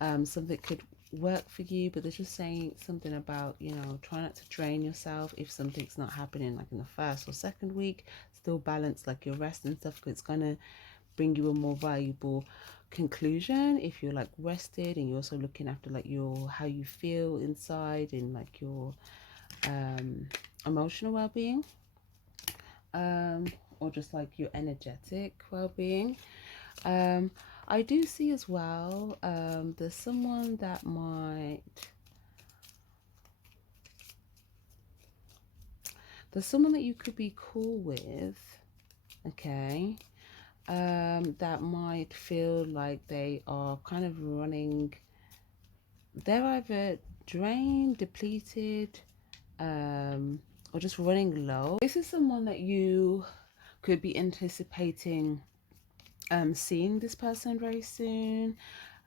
something could work for you. But they're just saying something about, try not to drain yourself if something's not happening like in the 1st or 2nd week. Still balance like your rest and stuff, because it's gonna bring you a more valuable conclusion if you're like rested, and you're also looking after like your how you feel inside, and like your emotional well-being, or just like your energetic well-being. I do see as well, there's someone that you could be cool with, okay, that might feel like they are kind of they're either drained, depleted, or just running low. This is someone that you could be anticipating seeing this person very soon,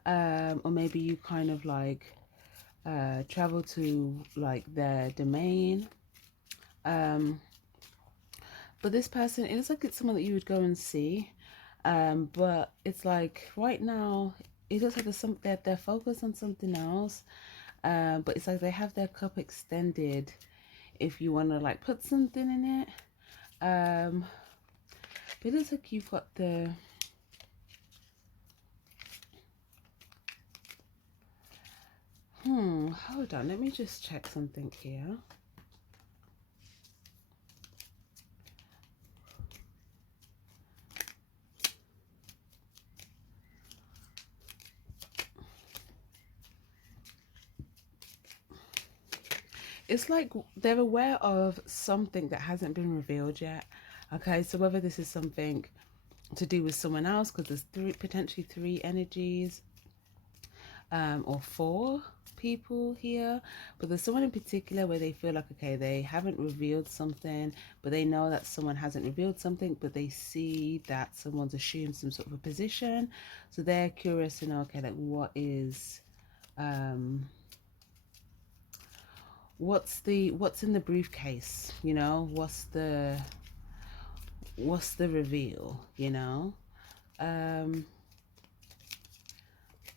or maybe you kind of like travel to like their domain, but this person, it looks like it's someone that you would go and see, but it's like right now it looks like they're focused on something else, but it's like they have their cup extended if you want to like put something in it. But it looks like you've got the hold on, let me just check something here. It's like they're aware of something that hasn't been revealed yet. Okay, so whether this is something to do with someone else, because there's potentially 3 energies, or 4 people here, but there's someone in particular where they feel like, okay, they haven't revealed something, but they know that someone hasn't revealed something, but they see that someone's assumed some sort of a position, so they're curious to know, okay, like what's in the briefcase, what's the reveal,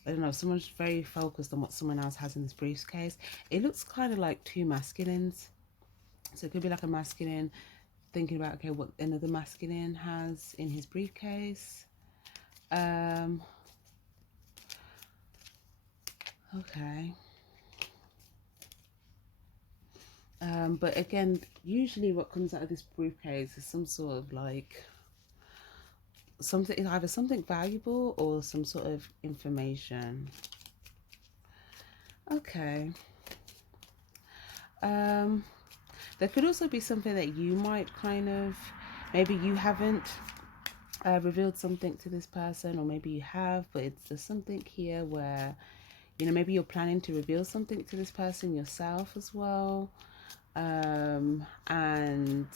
I don't know, someone's very focused on what someone else has in this briefcase. It looks kind of like 2 masculines, so it could be like a masculine thinking about, okay, what another masculine has in his briefcase. Okay. But again, usually what comes out of this briefcase is some sort of like something, either something valuable or some sort of information. Okay. There could also be something that you might kind of, maybe you haven't revealed something to this person, or maybe you have, but there's something here where, you know, maybe you're planning to reveal something to this person yourself as well. And,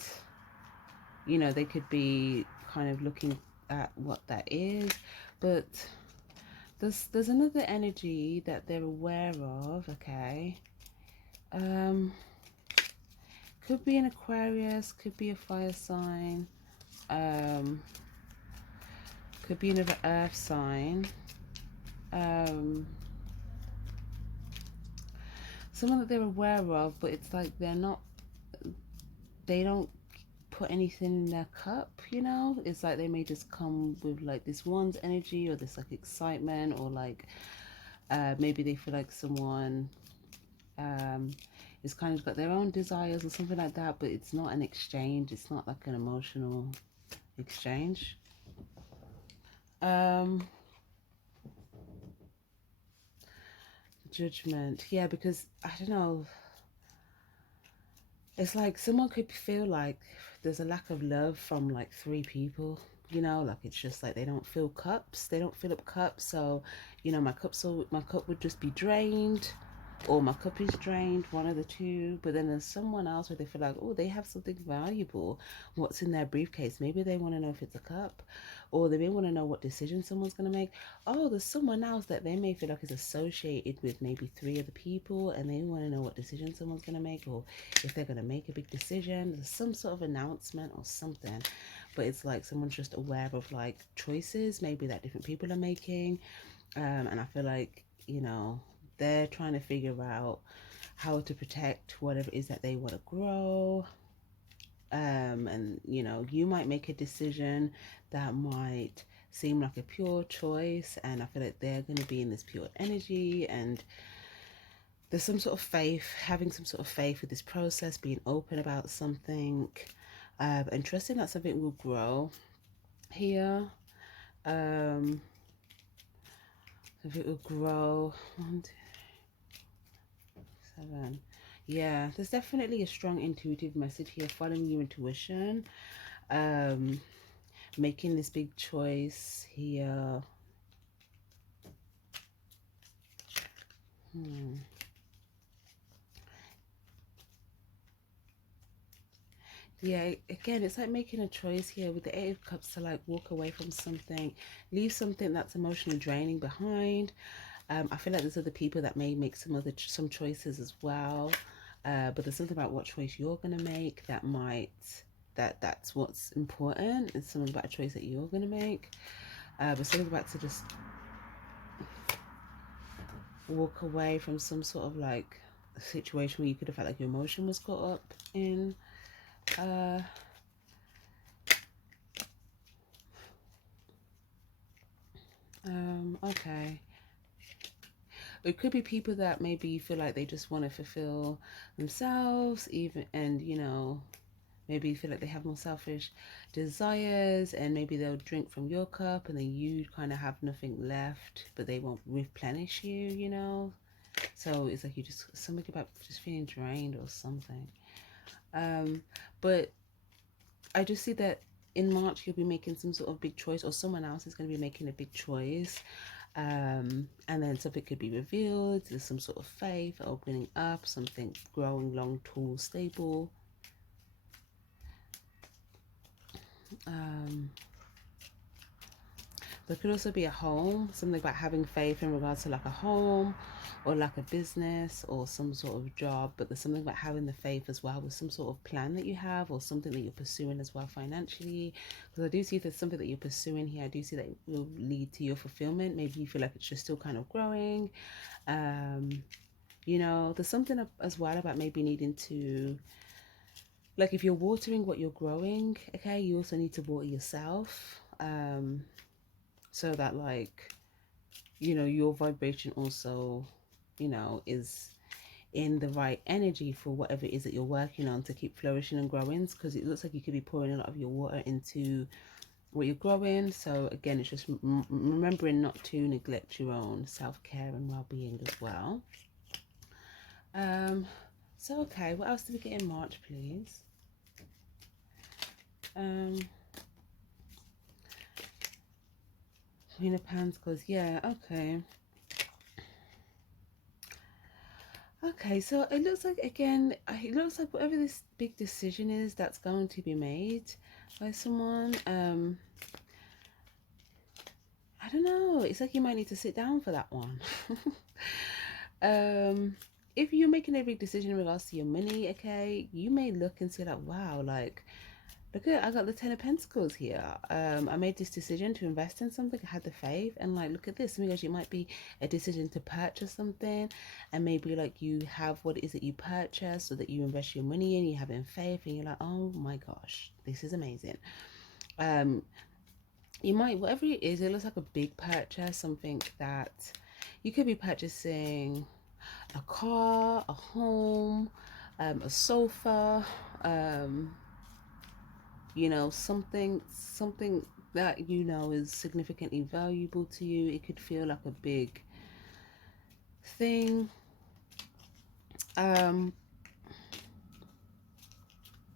you know, they could be kind of looking at what that is, but there's another energy that they're aware of. Okay. Could be an Aquarius, could be a fire sign, could be another earth sign, someone that they're aware of, but it's like they don't put anything in their cup, you know. It's like they may just come with like this one's energy, or this like excitement, or like maybe they feel like someone is kind of got their own desires or something like that, but it's not an exchange, it's not like an emotional exchange. Judgment, yeah, because I don't know, it's like someone could feel like there's a lack of love from like three people, you know, like it's just like they don't fill cups, they don't fill up cups. So, you know, my cup would just be drained, or my cup is drained, one of the two. But then there's someone else where they feel like, oh, they have something valuable. What's in their briefcase? Maybe they want to know if it's a cup, or they may want to know what decision someone's going to make. Oh, there's someone else that they may feel like is associated with maybe three other people, and they want to know what decision someone's going to make, or if they're going to make a big decision. There's some sort of announcement or something, but it's like someone's just aware of like choices maybe that different people are making. And I feel like, you know, they're trying to figure out how to protect whatever it is that they want to grow. And, you know, you might make a decision that might seem like a pure choice, and I feel like they're going to be in this pure energy, and there's some sort of faith, having some sort of faith with this process, being open about something, and trusting that something will grow here. If it will grow. 1, 2, 7. Yeah, there's definitely a strong intuitive message here, following your intuition, making this big choice here. Yeah, again, it's like making a choice here with the Eight of Cups to like walk away from something, leave something that's emotionally draining behind. I feel like there's other people that may make some choices as well, but there's something about what choice you're gonna make that might that's what's important. It's something about a choice that you're gonna make, but something about to just walk away from some sort of like a situation where you could have felt like your emotion was caught up in. Okay. It could be people that maybe feel like they just want to fulfill themselves, even, and you know, maybe feel like they have more selfish desires, and maybe they'll drink from your cup and then you kind of have nothing left, but they won't replenish you, you know. So it's like you just, something about just feeling drained or something. But I just see that in March you'll be making some sort of big choice, or someone else is going to be making a big choice. And then something could be revealed. There's some sort of faith opening up, something growing long, tall, stable. There could also be a home, something about having faith in regards to like a home, or like a business, or some sort of job. But there's something about having the faith as well, with some sort of plan that you have, or something that you're pursuing as well financially. Because I do see there's something that you're pursuing here. I do see that it will lead to your fulfillment. Maybe you feel like it's just still kind of growing. You know, there's something as well about maybe needing to, like, if you're watering what you're growing, okay, you also need to water yourself, so that, like, you know, your vibration also, you know, is in the right energy for whatever it is that you're working on to keep flourishing and growing. Because it looks like you could be pouring a lot of your water into what you're growing. So again, it's just remembering not to neglect your own self-care and well-being as well. So okay, what else did we get in March, please? Queen of Pentacles, yeah, okay. Okay, so it looks like, again, it looks like whatever this big decision is that's going to be made by someone, I don't know, it's like you might need to sit down for that one. If you're making a big decision in regards to your money, okay, you may look and say like, wow, like, look at, I got the 10 of Pentacles here. I made this decision to invest in something. I had the faith, and like, look at this. Because it might be a decision to purchase something, and maybe like you have what it is that you purchase, so that you invest your money in. You have in faith, and you're like, oh my gosh, this is amazing. You might, whatever it is, it looks like a big purchase, something that you could be purchasing a car, a home, a sofa, you know, something that you know is significantly valuable to you. It could feel like a big thing.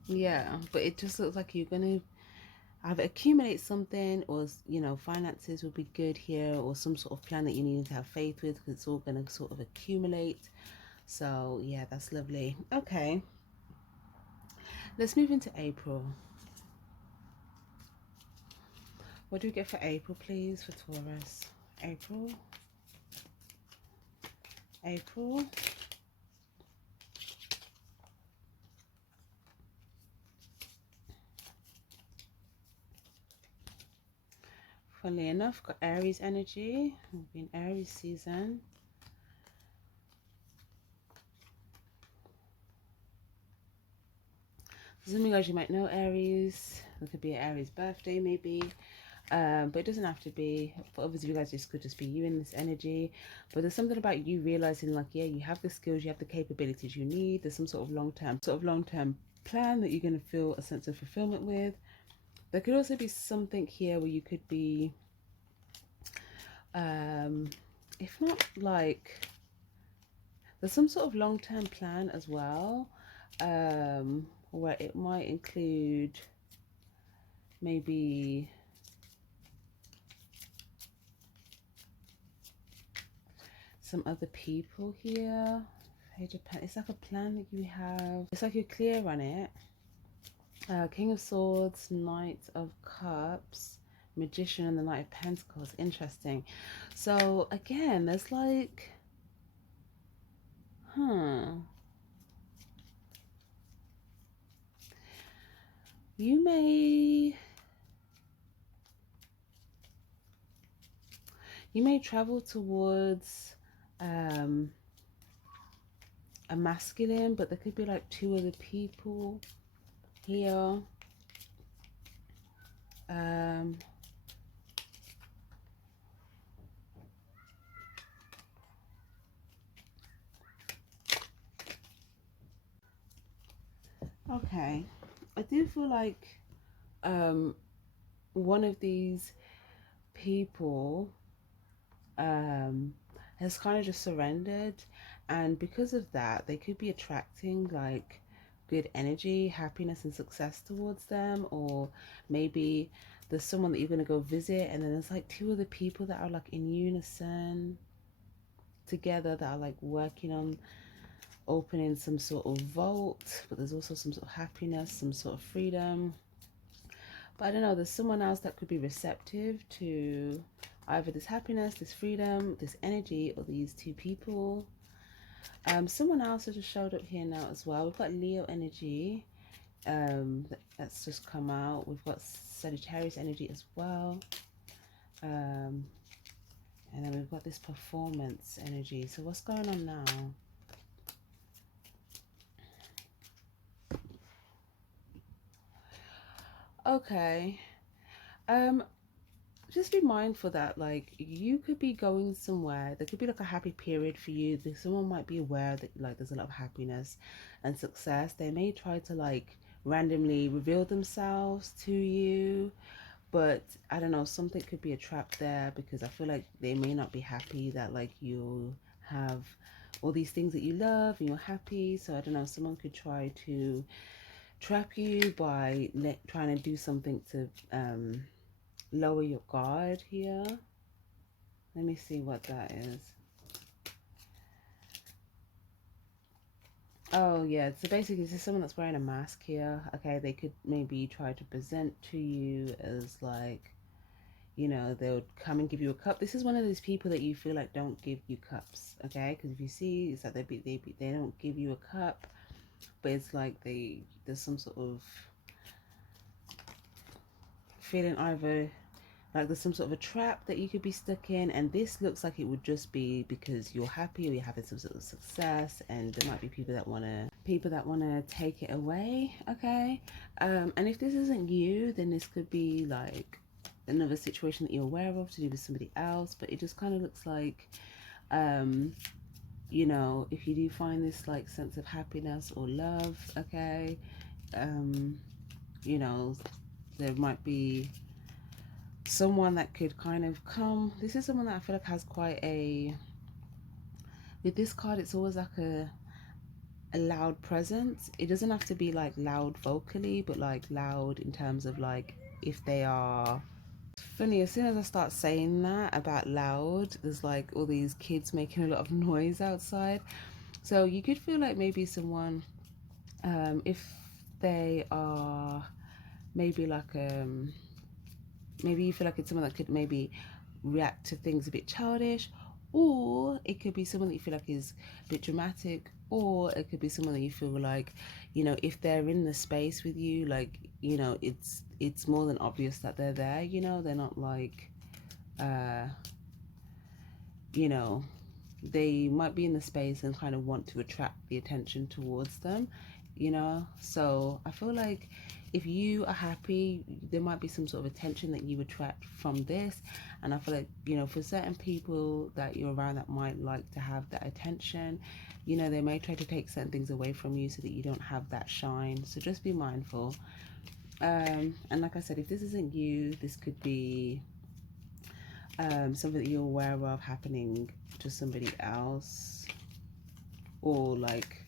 Yeah, but it just looks like you're gonna either accumulate something, or you know, finances will be good here, or some sort of plan that you need to have faith with, because it's all gonna sort of accumulate. So yeah, that's lovely. Okay, let's move into April. What do we get for April, please, for Taurus? April. Funnily enough, got Aries energy. We've been Aries season. Some of you guys, you might know Aries. It could be an Aries birthday maybe. But it doesn't have to be. For others of you guys, this could just be you in this energy. But there's something about you realizing like, yeah, you have the skills, you have the capabilities you need. There's some sort of long-term plan that you're going to feel a sense of fulfillment with. There could also be something here where you could be, if not like, there's some sort of long-term plan as well, where it might include maybe some other people here. It's like a plan that you have. It's like you're clear on it. King of Swords, Knight of Cups, Magician, and the Knight of Pentacles. Interesting. So again, there's like, you may travel towards a masculine, but there could be like two other people here. Okay, I do feel like one of these people has kind of just surrendered, and because of that they could be attracting like good energy, happiness and success towards them. Or maybe there's someone that you're going to go visit, and then there's like two other people that are like in unison together, that are like working on opening some sort of vault. But there's also some sort of happiness, some sort of freedom. But I don't know, there's someone else that could be receptive to either this happiness, this freedom, this energy, or these two people. Someone else has just showed up here now as well. We've got Leo energy, that's just come out. We've got Sagittarius energy as well. And then we've got this performance energy. So what's going on now? Okay. Just be mindful that like you could be going somewhere. There could be like a happy period for you. Someone might be aware that like there's a lot of happiness and success. They may try to like randomly reveal themselves to you, but I don't know, something could be a trap there, because I feel like they may not be happy that like you have all these things that you love and you're happy. So I don't know, someone could try to trap you by trying to do something to lower your guard here. Let me see what that is. Oh yeah, so basically this is someone that's wearing a mask here. Okay, they could maybe try to present to you as like, you know, they would come and give you a cup. This is one of those people that you feel like don't give you cups, okay? Because if you see, it's like they don't give you a cup, but it's like there's some sort of feeling, either like there's some sort of a trap that you could be stuck in, and this looks like it would just be because you're happy or you're having some sort of success, and there might be people that want to take it away, okay? And if this isn't you, then this could be like another situation that you're aware of to do with somebody else, but it just kind of looks like you know, if you do find this like sense of happiness or love, okay, you know, there might be someone that could kind of come. This is someone that I feel like has quite a, with this card, it's always like a loud presence. It doesn't have to be like loud vocally, but like loud in terms of like if they are funny. As soon as I start saying that about loud, there's like all these kids making a lot of noise outside. So you could feel like maybe someone, if they are maybe like maybe you feel like it's someone that could maybe react to things a bit childish, or it could be someone that you feel like is a bit dramatic, or it could be someone that you feel like, you know, if they're in the space with you, like, you know, it's more than obvious that they're there, you know, they're not like you know, they might be in the space and kind of want to attract the attention towards them, you know. So I feel like if you are happy, there might be some sort of attention that you attract from this. And I feel like, you know, for certain people that you're around that might like to have that attention, you know, they may try to take certain things away from you so that you don't have that shine. So just be mindful. And like I said, if this isn't you, this could be something that you're aware of happening to somebody else, or like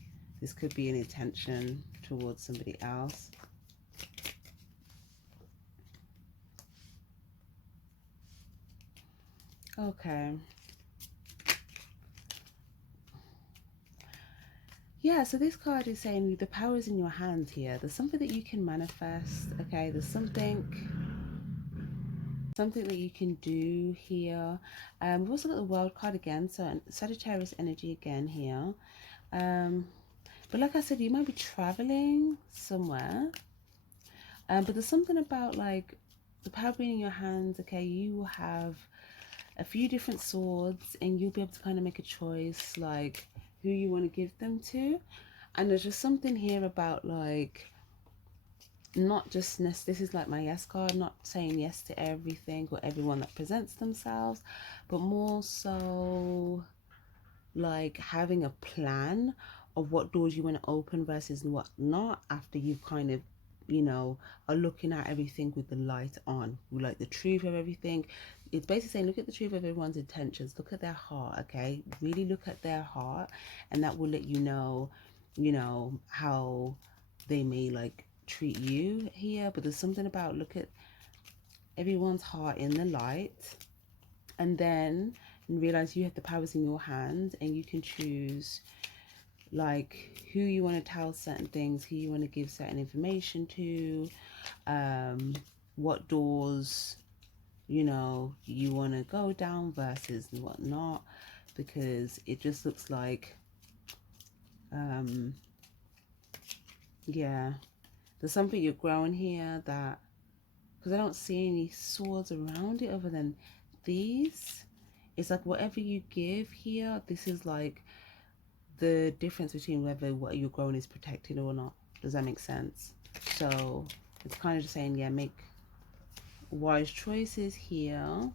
this could be an intention towards somebody else. Okay. Yeah, so this card is saying the power is in your hands here. There's something that you can manifest, okay? There's something that you can do here. We've also got the World card again, so Sagittarius energy again here. But like I said, you might be traveling somewhere. But there's something about like the power being in your hands, okay? You will have a few different swords and you'll be able to kind of make a choice like who you want to give them to. And there's just something here about like not just this is like my yes card, not saying yes to everything or everyone that presents themselves, but more so like having a plan of what doors you want to open versus what not, after you've kind of, you know, are looking at everything with the light on, like the truth of everything. It's basically saying look at the truth of everyone's intentions, look at their heart, okay? Really look at their heart, and that will let you know, you know, how they may like treat you here. But there's something about look at everyone's heart in the light, and then realize you have the powers in your hands and you can choose like who you want to tell certain things, who you want to give certain information to, what doors, you know, you want to go down versus what not, because it just looks like yeah, there's something you're growing here, that because I don't see any swords around it other than these. It's like whatever you give here, this is like the difference between whether what you're growing is protected or not. Does that make sense? So it's kind of just saying, yeah, make wise choices here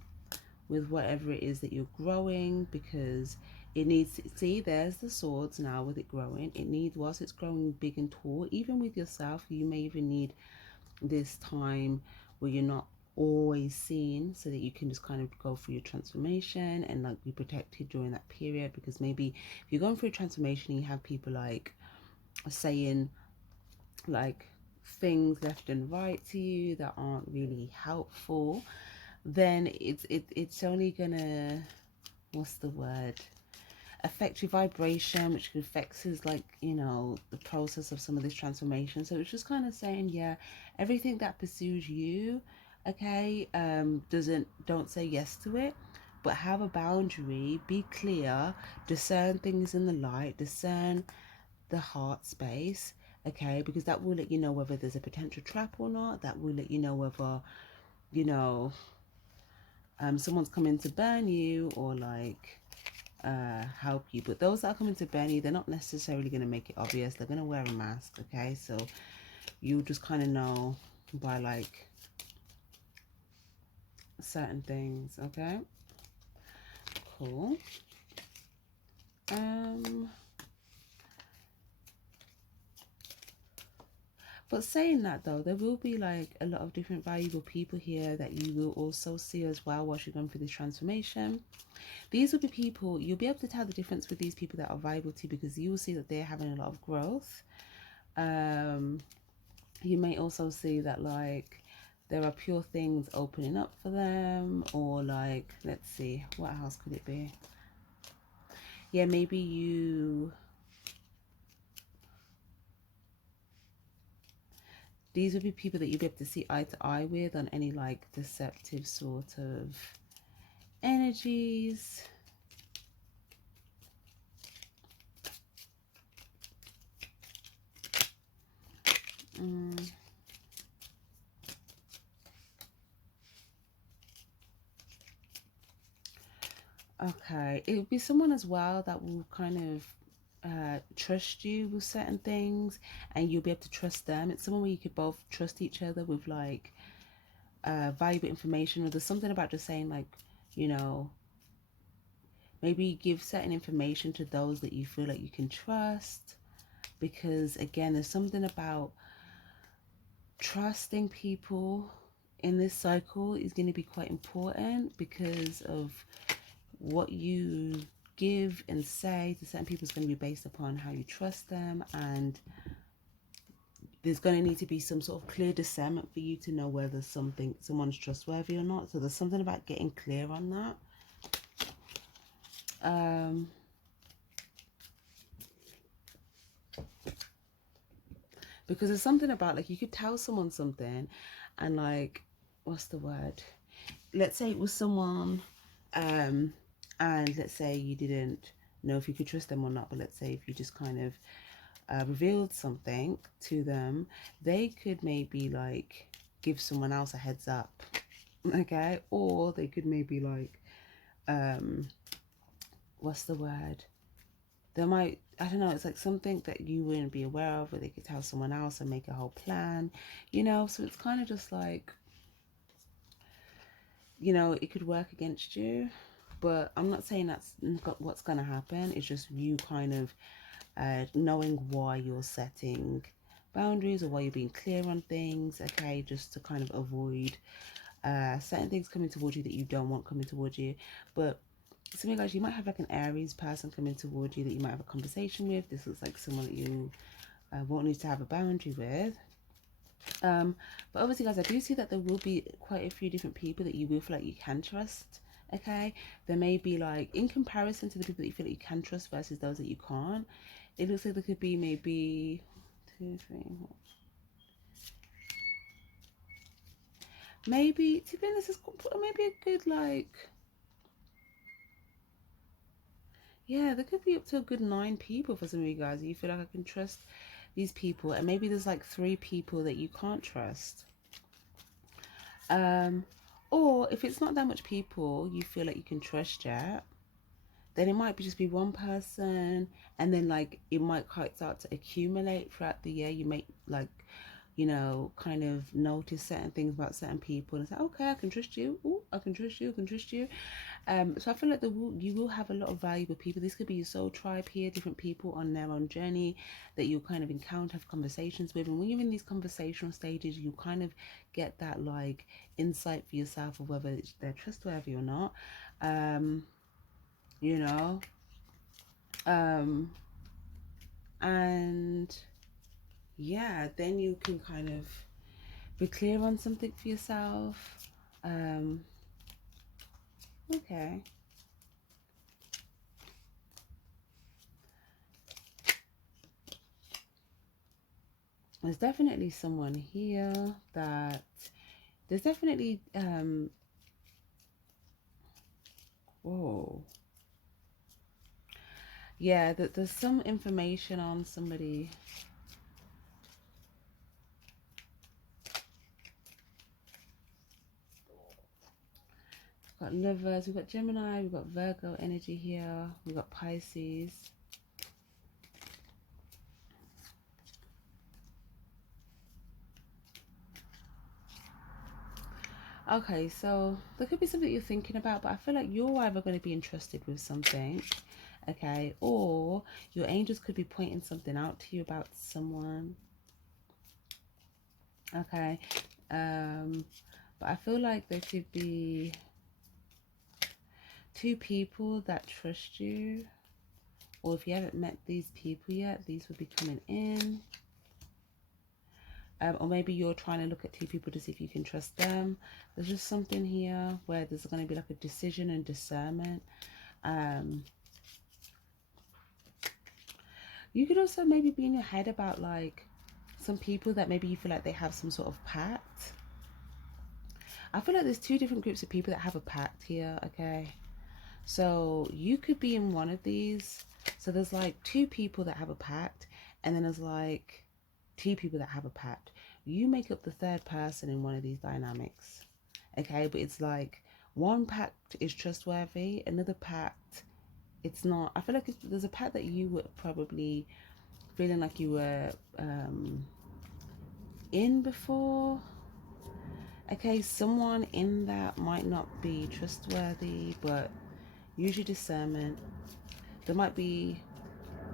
with whatever it is that you're growing, because it needs to, see, there's the swords now with it growing. It needs, whilst it's growing big and tall, even with yourself, you may even need this time where you're not always seen, so that you can just kind of go through your transformation and like be protected during that period. Because maybe if you're going through a transformation, you have people like saying like things left and right to you that aren't really helpful, then it's only gonna, what's the word, affect your vibration, which affects his, like, you know, the process of some of this transformation. So it's just kind of saying, yeah, everything that pursues you, okay, don't say yes to it, but have a boundary, be clear, discern things in the light, discern the heart space, okay, because that will let you know whether there's a potential trap or not. That will let you know whether, you know, someone's coming to burn you or like help you. But those that are coming to burn you, they're not necessarily going to make it obvious. They're going to wear a mask, okay? So you just kind of know by like certain things, okay? Cool. But saying that though, there will be like a lot of different valuable people here that you will also see as well whilst you're going through this transformation. These will be people, you'll be able to tell the difference with these people that are valuable to you, because you will see that they're having a lot of growth. You may also see that like there are pure things opening up for them, or like, let's see, what else could it be? Yeah, maybe these would be people that you'll be able to see eye to eye with on any like deceptive sort of energies. Okay, it would be someone as well that will kind of trust you with certain things, and you'll be able to trust them. It's someone where you could both trust each other with like valuable information. Or there's something about just saying like, you know, maybe give certain information to those that you feel like you can trust, because again, there's something about trusting people in this cycle is going to be quite important, because of what you give and say to certain people is going to be based upon how you trust them, and there's going to need to be some sort of clear discernment for you to know whether someone's trustworthy or not. So there's something about getting clear on that. Because there's something about like, you could tell someone something and like, what's the word, let's say it was someone and let's say you didn't know if you could trust them or not, but let's say if you just kind of revealed something to them, they could maybe like give someone else a heads up, okay? Or they could maybe like what's the word, they might, I don't know, it's like something that you wouldn't be aware of, or they could tell someone else and make a whole plan, you know? So it's kind of just like, you know, it could work against you, but I'm not saying that's what's going to happen. It's just you kind of knowing why you're setting boundaries, or why you're being clear on things, okay, just to kind of avoid certain things coming towards you that you don't want coming towards you. But something, guys, you might have like an Aries person coming towards you that you might have a conversation with. This looks like someone that you won't need to have a boundary with. But obviously, guys, I do see that there will be quite a few different people that you will feel like you can trust, okay? There may be like, in comparison to the people that you feel like you can trust versus those that you can't, it looks like there could be maybe 2, 3, 4. Maybe, to be honest, it's maybe a good like, yeah, there could be up to a good 9 people for some of you guys. You feel like I can trust these people, and maybe there's like 3 people that you can't trust. Or if it's not that much people you feel like you can trust yet, then it might just be one person, and then like it might quite start to accumulate throughout the year. You may like you know, kind of notice certain things about certain people and say, okay, I can trust you. Oh, I can trust you. I can trust you. So I feel like you will have a lot of valuable people. This could be your soul tribe here, different people on their own journey that you'll kind of encounter, have conversations with. And when you're in these conversational stages, you kind of get that like insight for yourself of whether they're trustworthy or not. You know, and yeah, then you can kind of be clear on something for yourself. Okay. There's definitely someone here that there's definitely whoa, yeah, that there's some information on somebody. We've got lovers, we've got Gemini, we've got Virgo energy here, we've got Pisces. Okay, so there could be something you're thinking about, but I feel like you're either going to be entrusted with something, okay, or your angels could be pointing something out to you about someone, okay. But I feel like there could be two people that trust you, or if you haven't met these people yet, these will be coming in. Or maybe you're trying to look at two people to see if you can trust them. There's just something here where there's going to be like a decision and discernment. You could also maybe be in your head about like some people that maybe you feel like they have some sort of pact. I feel like there's two different groups of people that have a pact here, okay? So you could be in one of these. So there's like two people that have a pact, and then there's like two people that have a pact. You make up the third person in one of these dynamics, okay? But it's like one pact is trustworthy, another pact it's not. I feel like there's a pact that you were probably feeling like you were in before. Okay, someone in that might not be trustworthy, but use your discernment. There might be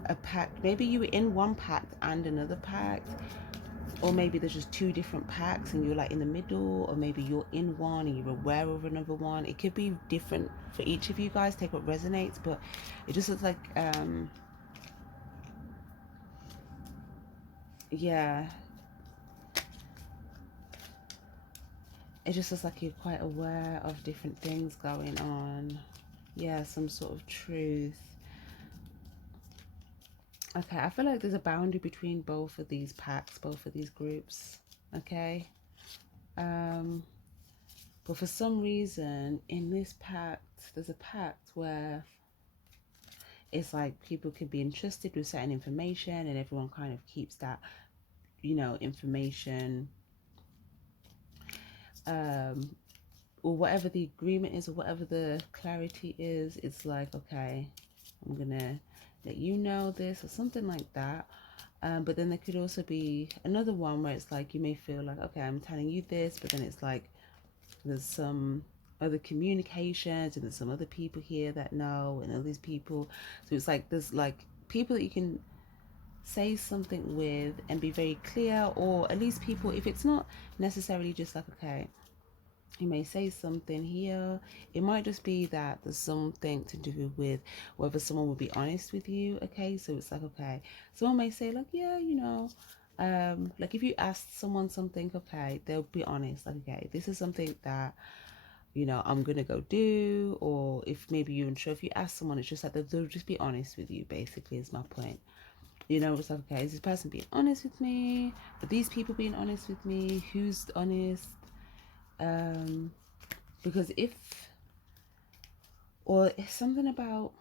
a pact. Maybe you were in one pact and another pact, or maybe there's just two different packs and you're like in the middle, or maybe you're in one and you're aware of another one. It could be different for each of you guys. Take what resonates, but it just looks like yeah, it just looks like you're quite aware of different things going on. Yeah, some sort of truth. Okay, I feel like there's a boundary between both of these packs, both of these groups. Okay. But for some reason in this pact, there's a pact where it's like people can be entrusted with certain information and everyone kind of keeps that, you know, information or whatever the agreement is or whatever the clarity is. It's like, okay, I'm gonna let you know this or something like that. But then there could also be another one where it's like you may feel like, okay, I'm telling you this, but then it's like there's some other communications and there's some other people here that know and all these people. So it's like there's like people that you can say something with and be very clear, or at least people, if it's not necessarily just like, okay, you may say something here, it might just be that there's something to do with whether someone will be honest with you. Okay, so it's like, okay, someone may say like, yeah, you know, like if you ask someone something, okay, they'll be honest, like, okay, this is something that, you know, I'm gonna go do. Or if maybe you're unsure, if you ask someone, it's just like they'll just be honest with you, basically, is my point. You know, it's like, okay, is this person being honest with me? Are these people being honest with me? Who's honest? Because if, or it's something about,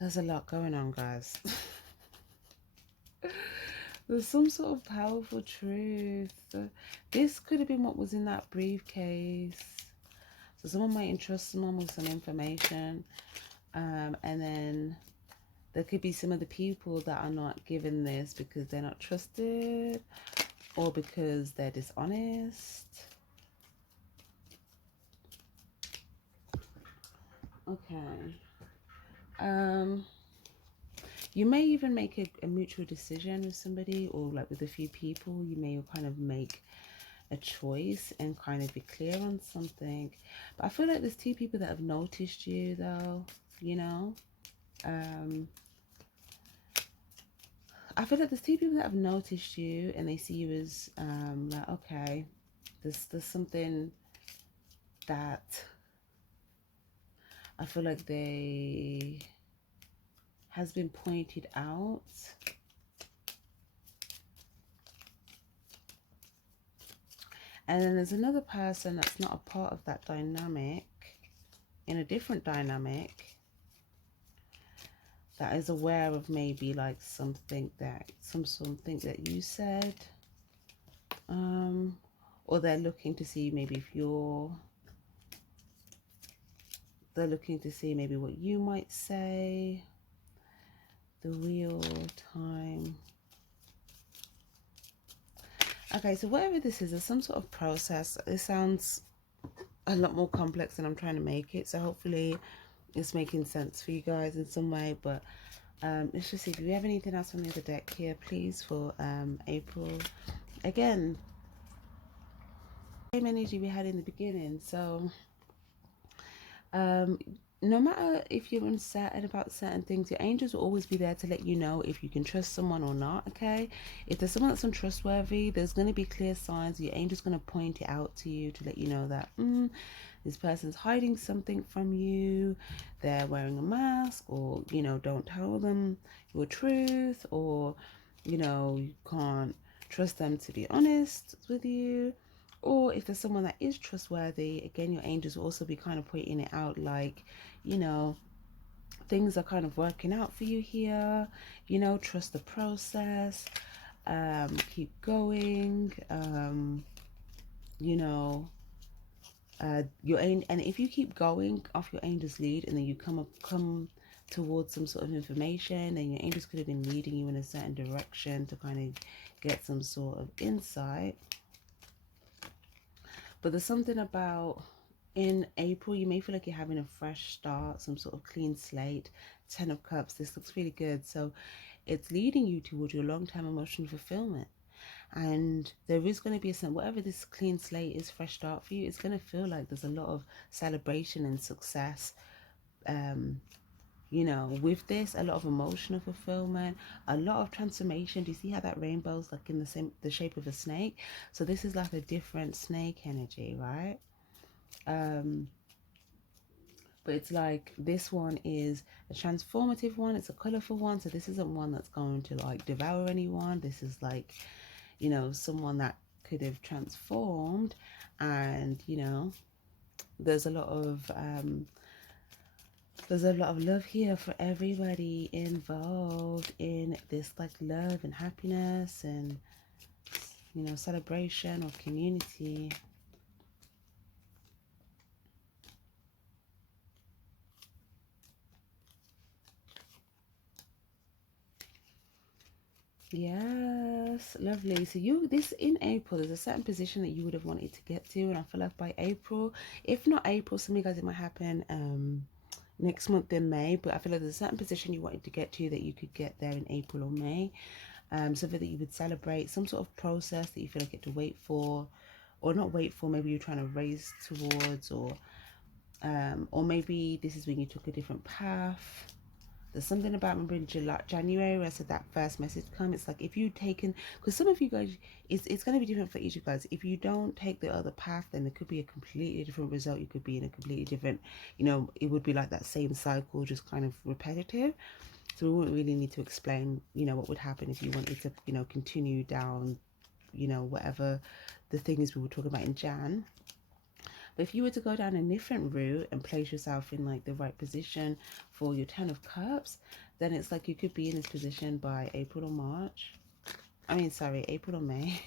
there's a lot going on, guys. There's some sort of powerful truth. This could have been what was in that briefcase. So someone might entrust someone with some information, and then There could be some of the people that are not given this because they're not trusted or because they're dishonest. Okay. You may even make a mutual decision with somebody, or like with a few people. You may kind of make a choice and kind of be clear on something. But I feel like there's two people that have noticed you though, you know. I feel like there's two people that have noticed you and they see you as like, okay, there's something that I feel like they has been pointed out. And then there's another person that's not a part of that dynamic, in a different dynamic, that is aware of maybe like something that you said, or they're looking to see maybe if they're looking to see maybe what you might say. The real time. Okay, so whatever this is, there's some sort of process. This sounds a lot more complex than I'm trying to make it, so hopefully it's making sense for you guys in some way. But let's just see if you have anything else on the other deck here, please, for April. Again, same energy we had in the beginning. So no matter if you're uncertain about certain things, your angels will always be there to let you know if you can trust someone or not. Okay, if there's someone that's untrustworthy, there's going to be clear signs. Your angel's going to point it out to you to let you know that this person's hiding something from you. They're wearing a mask, or you know, don't tell them your truth, or you know, you can't trust them to be honest with you. Or if there's someone that is trustworthy, again, your angels will also be kind of pointing it out, like, you know, things are kind of working out for you here, you know, trust the process, keep going, you know, and if you keep going off your angel's lead, and then you come towards some sort of information, and your angels could have been leading you in a certain direction to kind of get some sort of insight. But there's something about, in April, you may feel like you're having a fresh start, some sort of clean slate. 10 of Cups, this looks really good. So it's leading you towards your long-term emotional fulfillment. And there is going to be whatever this clean slate is, fresh start for you, it's going to feel like there's a lot of celebration and success. You know, with this, a lot of emotional fulfillment, a lot of transformation. Do you see how that rainbow's like in the shape of a snake? So this is like a different snake energy, right? But it's like this one is a transformative one. It's a colorful one. So this isn't one that's going to like devour anyone. This is like, you know, someone that could have transformed. And you know, there's a lot of love here for everybody involved in this, like love and happiness and, you know, celebration or community. Yes, lovely. So this in April, there's a certain position that you would have wanted to get to, and I feel like by April, if not April, some of you guys, it might happen next month in May, but I feel like there's a certain position you wanted to get to that you could get there in April or May. Something that you would celebrate, some sort of process that you feel like you have to wait for, or not wait for, maybe you're trying to raise towards, or maybe this is when you took a different path. There's something about, remember in January where I said that first message come, it's like if you've taken, because some of you guys, it's going to be different for each of you guys. If you don't take the other path, then there could be a completely different result. You could be in a completely different, you know, it would be like that same cycle, just kind of repetitive. So we wouldn't really need to explain, you know, what would happen if you wanted to, you know, continue down, you know, whatever the thing is we were talking about in Jan. But if you were to go down a different route and place yourself in like the right position for your 10 of Cups, then it's like you could be in this position by April or March. I mean, sorry, April or May.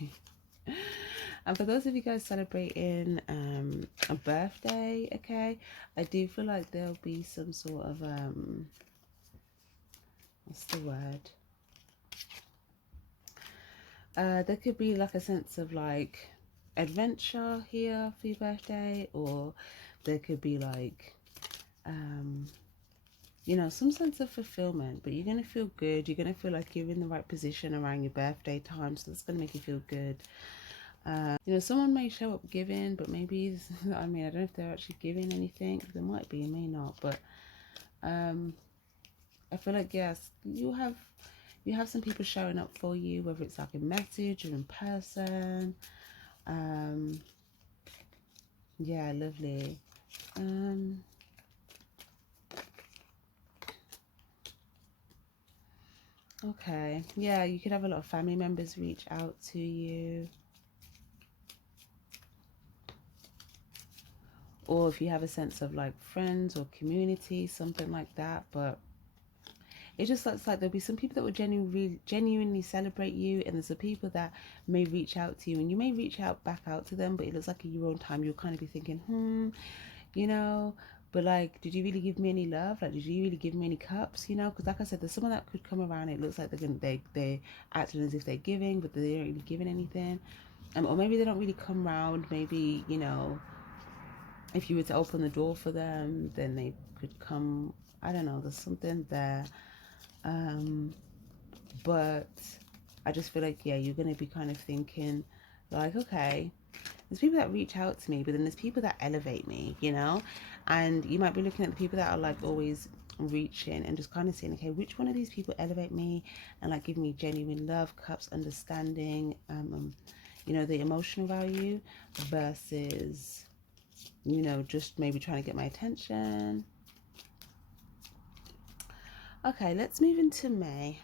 And for those of you guys celebrating a birthday, okay, I do feel like there'll be some sort of What's the word? There could be like a sense of like adventure here for your birthday, or there could be like you know, some sense of fulfillment, but you're going to feel good. You're going to feel like you're in the right position around your birthday time, so that's going to make you feel good. You know, someone may show up giving, but maybe I mean, I don't know if they're actually giving anything. There might be, may not, but I feel like, yes, you have some people showing up for you, whether it's like a message or in person. Yeah, lovely. Okay, yeah, you could have a lot of family members reach out to you, or if you have a sense of like friends or community, something like that. But it just looks like there'll be some people that will genuinely celebrate you, and there's the people that may reach out to you, and you may reach out back out to them, but it looks like in your own time you'll kind of be thinking, you know, but like, did you really give me any love? Like, did you really give me any cups? You know, because like I said, there's someone that could come around. It looks like they're acting as if they're giving, but they aren't really giving anything. Or maybe they don't really come around. Maybe, you know, if you were to open the door for them, then they could come. I don't know. There's something there. But I just feel like, yeah, you're going to be kind of thinking like, okay, there's people that reach out to me, but then there's people that elevate me, you know? And you might be looking at the people that are like always reaching and just kind of saying, okay, which one of these people elevate me and like give me genuine love, cups, understanding, you know, the emotional value versus, you know, just maybe trying to get my attention. Okay, let's move into May.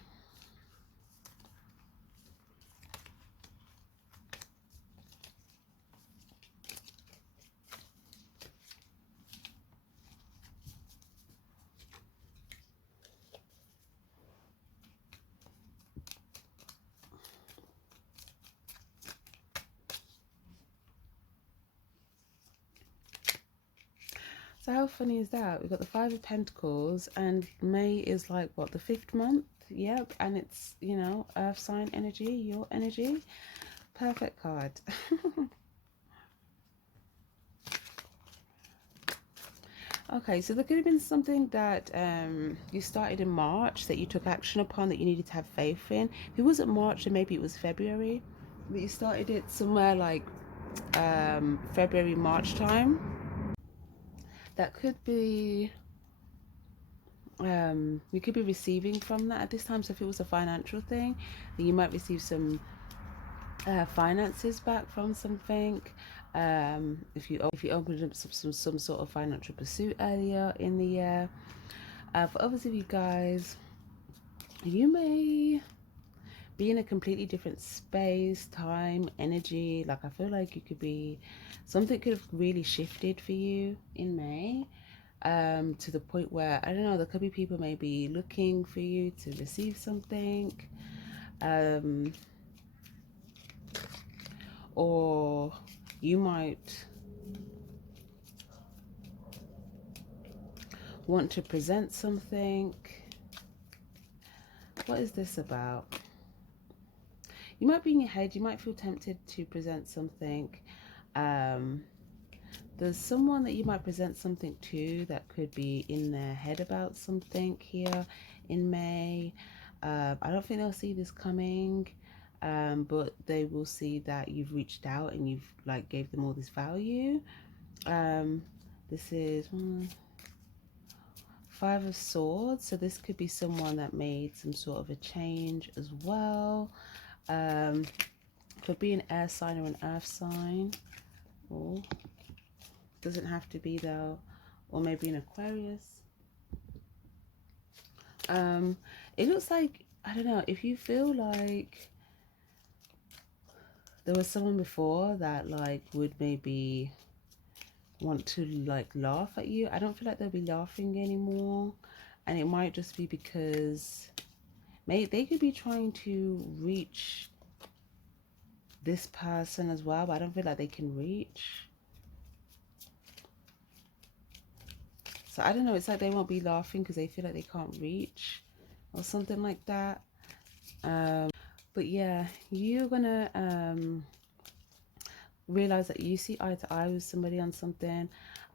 So how funny is that? We've got the Five of Pentacles, and May is like, what, the 5th month? Yep, and it's, you know, Earth sign energy, your energy. Perfect card. Okay, so there could have been something that you started in March that you took action upon that you needed to have faith in. If it wasn't March, then maybe it was February. But you started it somewhere like February, March time. That could be you could be receiving from that at this time. So if it was a financial thing, then you might receive some finances back from something. If you opened up some sort of financial pursuit earlier in the year. For others of you guys, you may be in a completely different space, time, energy. Like, I feel like you could be, something could have really shifted for you in May. To the point where, I don't know, there could be people maybe looking for you to receive something, or you might want to present something. What is this about? You might be in your head, you might feel tempted to present something. There's someone that you might present something to that could be in their head about something here in May. I don't think they'll see this coming, but they will see that you've reached out and you've like gave them all this value. This is Five of Swords, so this could be someone that made some sort of a change as well. Could be an air sign or an earth sign. Oh, doesn't have to be though. Or maybe an Aquarius. It looks like, I don't know, if you feel like there was someone before that like would maybe want to like laugh at you, I don't feel like they'll be laughing anymore. And it might just be because they could be trying to reach this person as well, but I don't feel like they can reach. So I don't know, it's like they won't be laughing because they feel like they can't reach. or something like that. But yeah, you're gonna realize that you see eye to eye with somebody on something.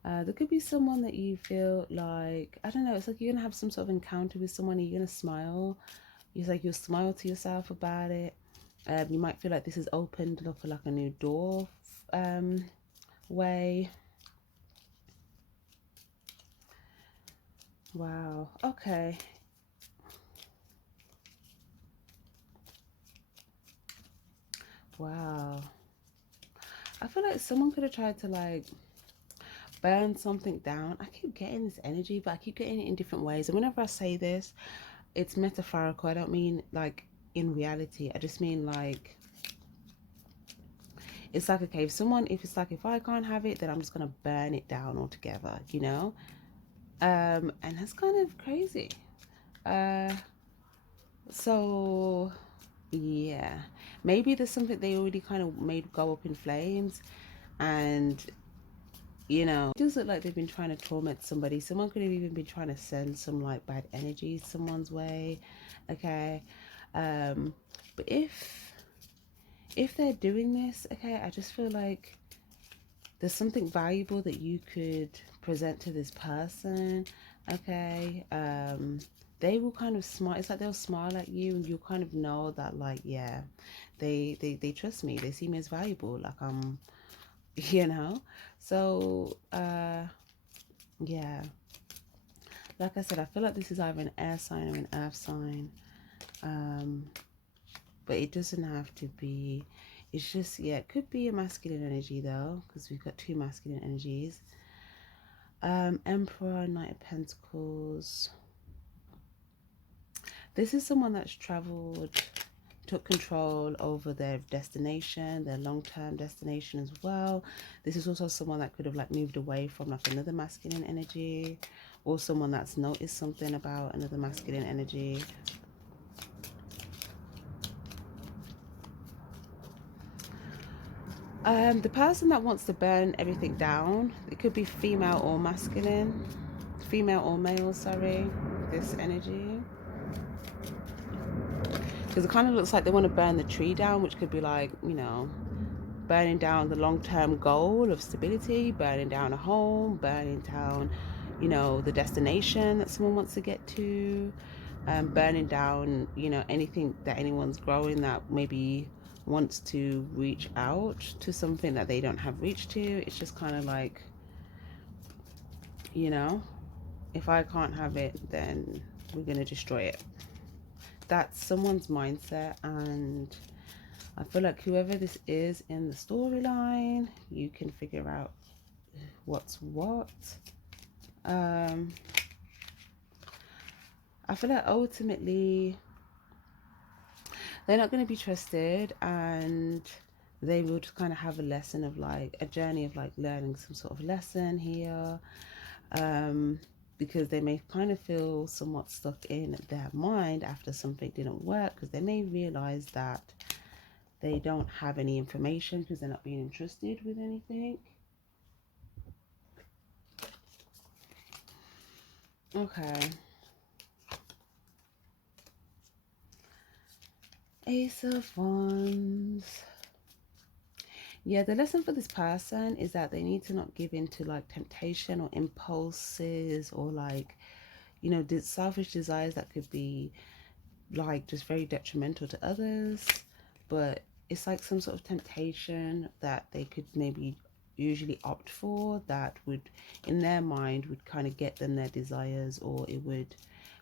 There could be someone that you feel like, I don't know, it's like you're gonna have some sort of encounter with someone and you're gonna smile. It's like you'll smile to yourself about it. You might feel like this has opened up like a new door way. Wow. Okay. Wow. I feel like someone could have tried to like burn something down. I keep getting this energy, but I keep getting it in different ways. And whenever I say this, it's metaphorical. I don't mean like in reality. I just mean like, it's like, okay, if it's like, if I can't have it, then I'm just gonna burn it down altogether, you know. And that's kind of crazy. So yeah, maybe there's something they already kind of made go up in flames, and you know, it does look like they've been trying to torment somebody. Someone could have even been trying to send some like bad energy someone's way. Okay. But if they're doing this, okay, I just feel like there's something valuable that you could present to this person. Okay. They will kind of smile. It's like they'll smile at you and you'll kind of know that, like, yeah, they trust me. They see me as valuable. Like I'm you know. So yeah, like I said, I feel like this is either an air sign or an earth sign. But it doesn't have to be. It's just, yeah, it could be a masculine energy though, because we've got two masculine energies. Emperor, Knight of Pentacles. This is someone that's traveled, took control over their destination, their long-term destination as well. This is also someone that could have like moved away from like another masculine energy, or someone that's noticed something about another masculine energy. The person that wants to burn everything down, it could be female or masculine, female or male, sorry, this energy. Because it kind of looks like they want to burn the tree down, which could be like, you know, burning down the long-term goal of stability, burning down a home, burning down, you know, the destination that someone wants to get to, burning down, you know, anything that anyone's growing that maybe wants to reach out to something that they don't have reached to. It's just kind of like, you know, if I can't have it, then we're going to destroy it. That's someone's mindset, and I feel like whoever this is in the storyline, you can figure out what's what. I feel like ultimately they're not going to be trusted, and they will just kind of have a lesson of like a journey of like learning some sort of lesson here, because they may kind of feel somewhat stuck in their mind after something didn't work, because they may realize that they don't have any information because they're not being entrusted with anything. Okay. Ace of Wands. Yeah, the lesson for this person is that they need to not give in to like temptation or impulses, or like, you know, selfish desires that could be like just very detrimental to others. But it's like some sort of temptation that they could maybe usually opt for, that would in their mind would kind of get them their desires, or it would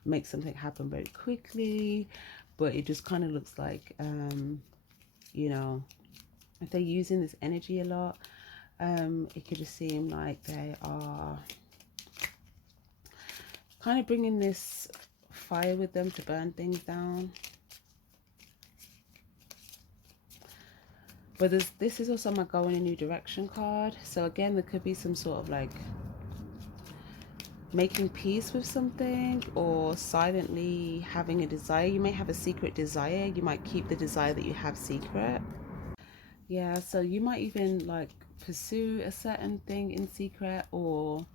make something happen very quickly. But it just kind of looks like you know, if they're using this energy a lot, it could just seem like they are kind of bringing this fire with them to burn things down. But this is also my go in a new direction card. So again, there could be some sort of like making peace with something, or silently having a desire. You may have a secret desire. You might keep the desire that you have secret. Yeah, so you might even like pursue a certain thing in secret, or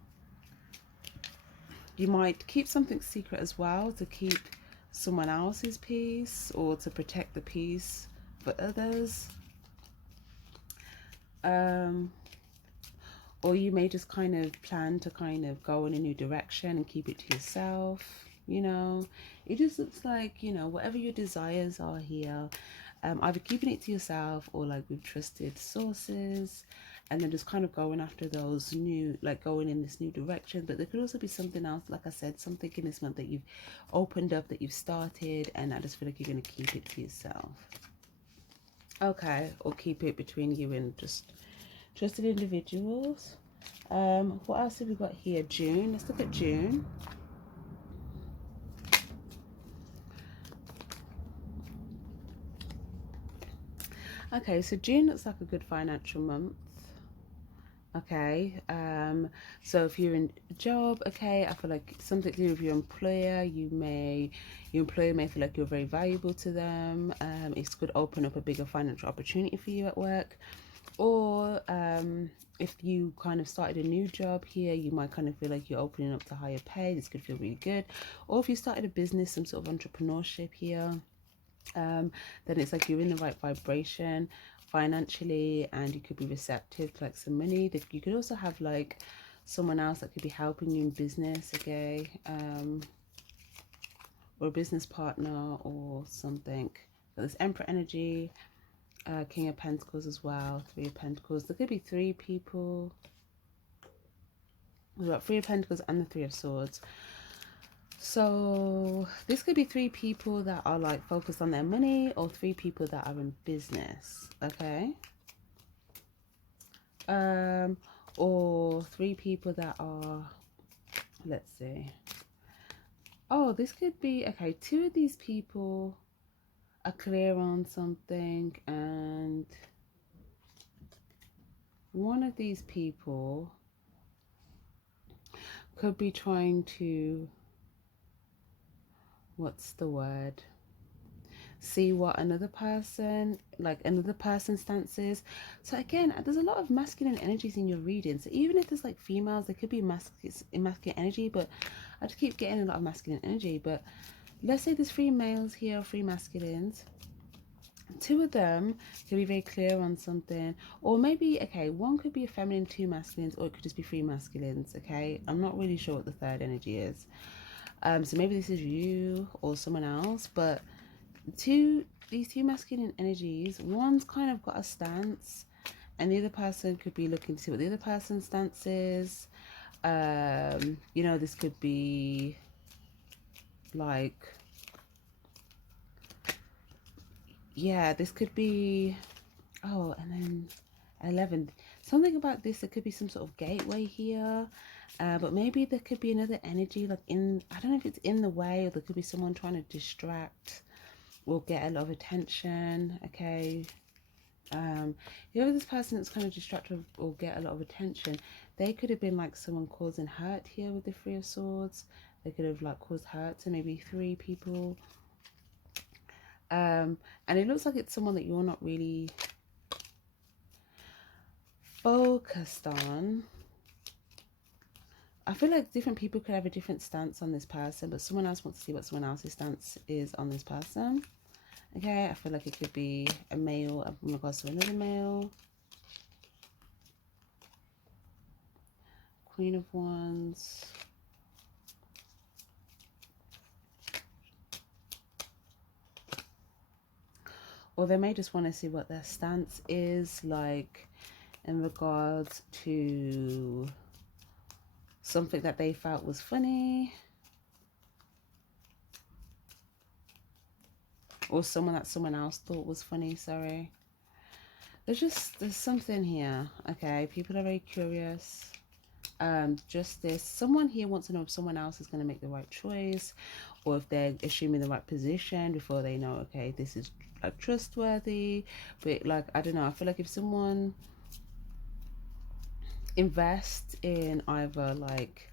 you might keep something secret as well to keep someone else's peace or to protect the peace for others. Or you may just kind of plan to kind of go in a new direction and keep it to yourself. You know, it just looks like, you know, whatever your desires are here, either keeping it to yourself or like with trusted sources, and then just kind of going after those new, like going in this new direction. But there could also be something else, like I said, something in this month that you've opened up, that you've started, and I just feel like you're going to keep it to yourself. Okay, or keep it between you and just trusted individuals. What else have we got here? June. Let's look at June. Okay, so June looks like a good financial month. Okay, so if you're in a job, okay, I feel like something to do with your employer, your employer may feel like you're very valuable to them. It could open up a bigger financial opportunity for you at work. Or if you kind of started a new job here, you might kind of feel like you're opening up to higher pay. This could feel really good. Or if you started a business, some sort of entrepreneurship here, then it's like you're in the right vibration financially, and you could be receptive to like some money. That you could also have like someone else that could be helping you in business, okay, or a business partner or something. So there's Emperor energy, King of Pentacles as well, Three of Pentacles. There could be three people. We've got Three of Pentacles and the Three of Swords. So this could be three people that are like focused on their money, or three people that are in business, okay? Or three people that are, let's see. Oh, this could be, okay, two of these people are clear on something, and one of these people could be trying to, what's the word, see what another person, like another person's stance is. So again, there's a lot of masculine energies in your reading. So even if there's like females, there could be masculine energy, but I just keep getting a lot of masculine energy. But let's say there's three males here, three masculines. Two of them could be very clear on something, or maybe, okay, one could be a feminine, two masculines, or it could just be three masculines, okay? I'm not really sure what the third energy is. So maybe this is you or someone else, but these two masculine energies, one's kind of got a stance, and the other person could be looking to see what the other person's stance is. You know, this could be like, yeah, this could be, oh, and then 11, something about this, there could be some sort of gateway here, but maybe there could be another energy like in, I don't know if it's in the way, or there could be someone trying to distract or get a lot of attention, okay? Whoever this person that's kind of distracted or get a lot of attention, they could have been like someone causing hurt here with the Three of Swords. They could have like caused hurt to maybe three people. And it looks like it's someone that you're not really focused on. I feel like different people could have a different stance on this person, but someone else wants to see what someone else's stance is on this person. Okay, I feel like it could be a male in regards to another male. Queen of Wands. Or they may just want to see what their stance is like in regards to something that they felt was funny, or someone that someone else thought was funny, sorry. There's something here, okay? People are very curious. Justice. Someone here wants to know if someone else is going to make the right choice, or if they're assuming the right position before they know, okay, this is like trustworthy. But like, I don't know, I feel like if someone invests in either like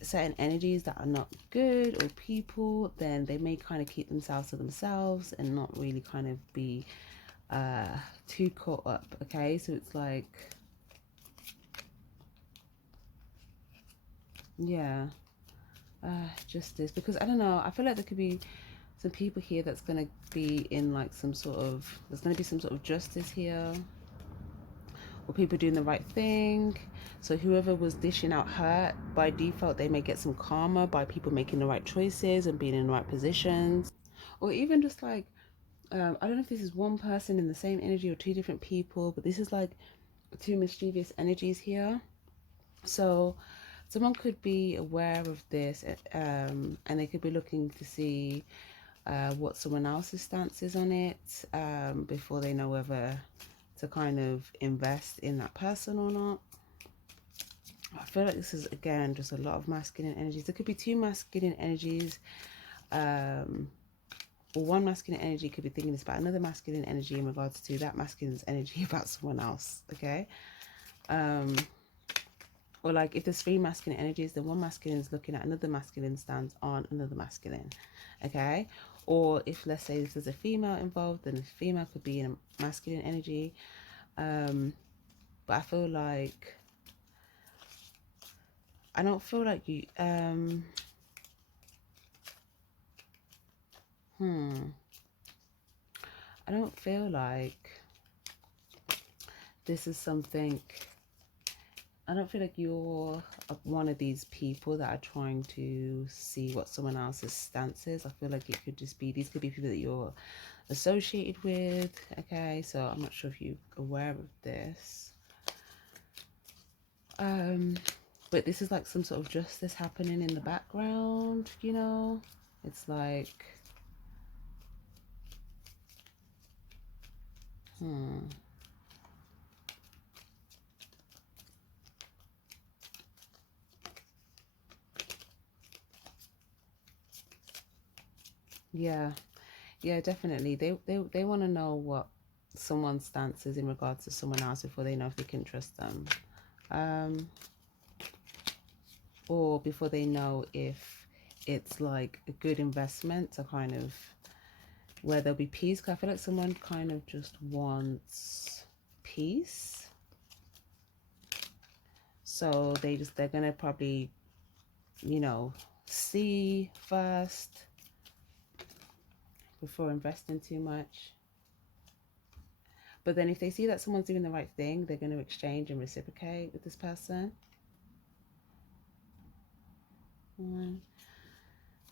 certain energies that are not good or people, then they may kind of keep themselves to themselves and not really kind of be too caught up, okay? So it's like, yeah, Justice, because I don't know, I feel like there could be some people here that's going to be in like some sort of, there's going to be some sort of justice here, or people doing the right thing. So whoever was dishing out hurt, by default they may get some karma by people making the right choices and being in the right positions. Or even just like, I don't know if this is one person in the same energy or two different people, but this is like two mischievous energies here. So someone could be aware of this, and they could be looking to see what someone else's stance is on it, before they know whether to kind of invest in that person or not. I feel like this is, again, just a lot of masculine energies. There could be two masculine energies, or one masculine energy could be thinking this about another masculine energy in regards to that masculine's energy about someone else, okay? Or like if there's three masculine energies, then one masculine is looking at another masculine stance on another masculine, okay? Or if, let's say, if there's a female involved, then the female could be in a masculine energy. But I feel like, I don't feel like you, I don't feel like this is something, I don't feel like you're one of these people that are trying to see what someone else's stance is. I feel like it could just be, these could be people that you're associated with, okay? So I'm not sure if you're aware of this. But this is like some sort of justice happening in the background, you know? It's like, yeah, yeah, definitely. They want to know what someone's stance is in regards to someone else before they know if they can trust them. Or before they know if it's like a good investment to kind of, where there'll be peace. 'Cause I feel like someone kind of just wants peace. So they're gonna probably, you know, see first before investing too much. But then if they see that someone's doing the right thing, they're going to exchange and reciprocate with this person.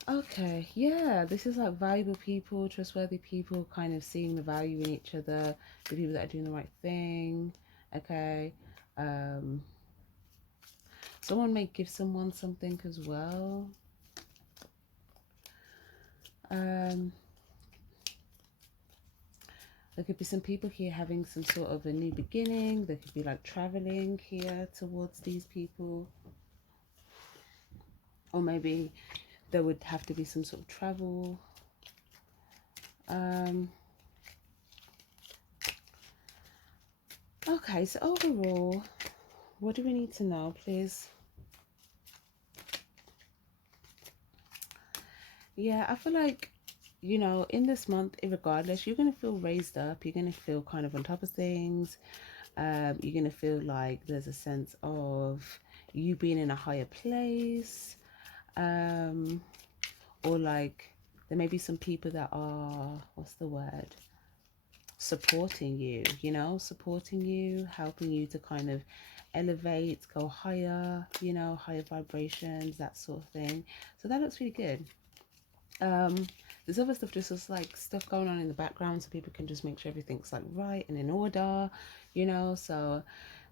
Okay, yeah, this is like valuable people, trustworthy people, kind of seeing the value in each other, the people that are doing the right thing. Okay. Someone may give someone something as well. There could be some people here having some sort of a new beginning. There could be like traveling here towards these people. Or maybe there would have to be some sort of travel. Okay, so overall, what do we need to know, please? Yeah, I feel like, you know, in this month, regardless, you're going to feel raised up. You're going to feel kind of on top of things. You're going to feel like there's a sense of you being in a higher place. Or like there may be some people that are, what's the word? Supporting you, you know, supporting you, helping you to kind of elevate, go higher, you know, higher vibrations, that sort of thing. So that looks really good. There's other stuff, just like stuff going on in the background, so people can just make sure everything's like right and in order, you know. So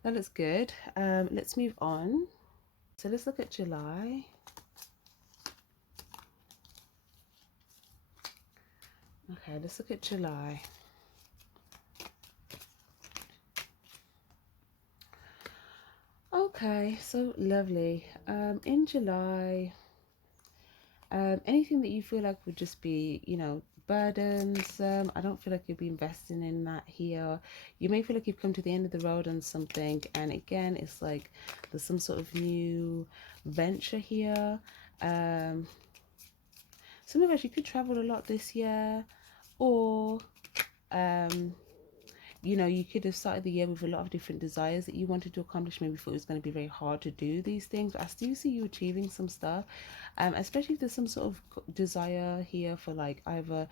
that looks good. Let's move on. So let's look at July. Okay, let's look at July. Okay, so lovely. In July, anything that you feel like would just be, you know, burdensome, I don't feel like you'll be investing in that here. You may feel like you've come to the end of the road on something, and again, it's like there's some sort of new venture here. Some of us, you could travel a lot this year, or you know, you could have started the year with a lot of different desires that you wanted to accomplish. Maybe thought it was going to be very hard to do these things, but I still see you achieving some stuff. Especially if there's some sort of desire here for like either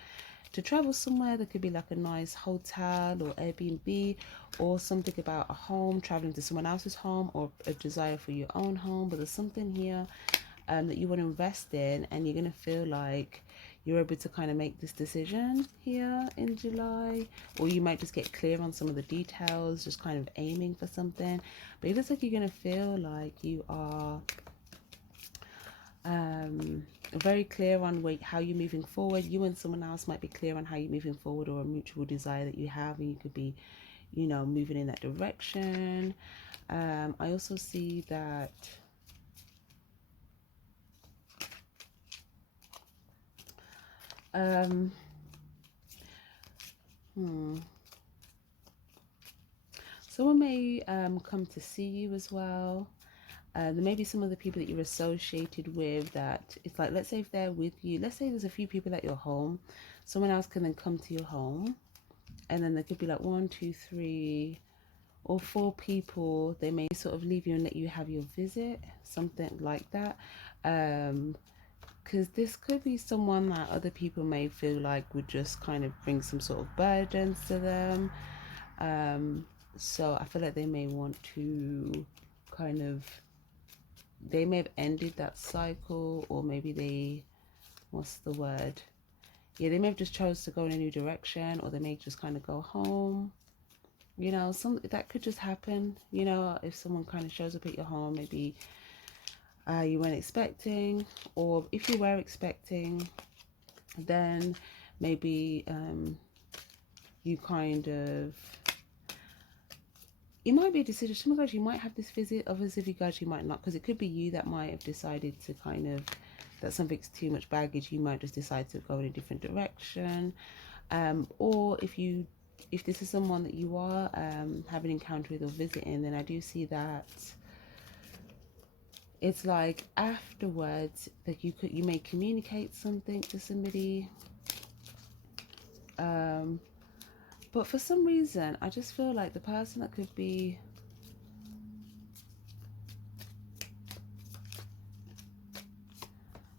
to travel somewhere. There could be like a nice hotel or Airbnb, or something about a home, traveling to someone else's home, or a desire for your own home. But there's something here that you want to invest in, and you're going to feel like you're able to kind of make this decision here in July, or you might just get clear on some of the details, just kind of aiming for something. But it looks like you're going to feel like you are very clear on how you're moving forward. You and someone else might be clear on how you're moving forward, or a mutual desire that you have, and you could be, you know, moving in that direction. I also see that someone may come to see you as well. There may be some of the people that you're associated with that it's like, let's say if they're with you, let's say there's a few people at your home, someone else can then come to your home, and then there could be like 1, 2, 3 or 4 people. They may sort of leave you and let you have your visit, something like that. Because this could be someone that other people may feel like would just kind of bring some sort of burdens to them. So I feel like they may want to kind of, they may have ended that cycle, or maybe they, what's the word? Yeah, they may have just chose to go in a new direction, or they may just kind of go home. You know, some that could just happen. You know, if someone kind of shows up at your home, maybe you weren't expecting, or if you were expecting, then maybe you kind of, it might be a decision. Some of you guys, you might have this visit. Others of you guys, you might not, because it could be you that might have decided to kind of, that something's too much baggage. You might just decide to go in a different direction. Or if this is someone that you are having an encounter with or visiting, then I do see that it's like afterwards that you may communicate something to somebody. But for some reason, I just feel like the person that could be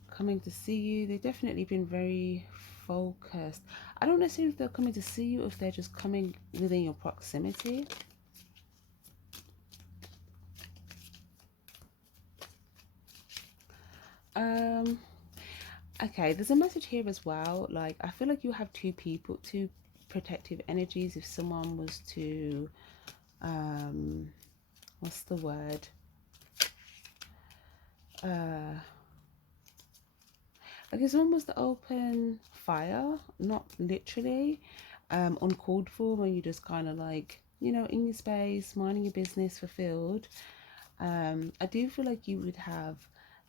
coming to see you, they've definitely been very focused. I don't necessarily know if they're coming to see you, or if they're just coming within your proximity. Okay, there's a message here as well. Like, I feel like you have two protective energies. If someone was to what's the word, like if someone was to open fire, not literally uncalled for, when you just kind of like, you know, in your space, minding your business, fulfilled, I do feel like you would have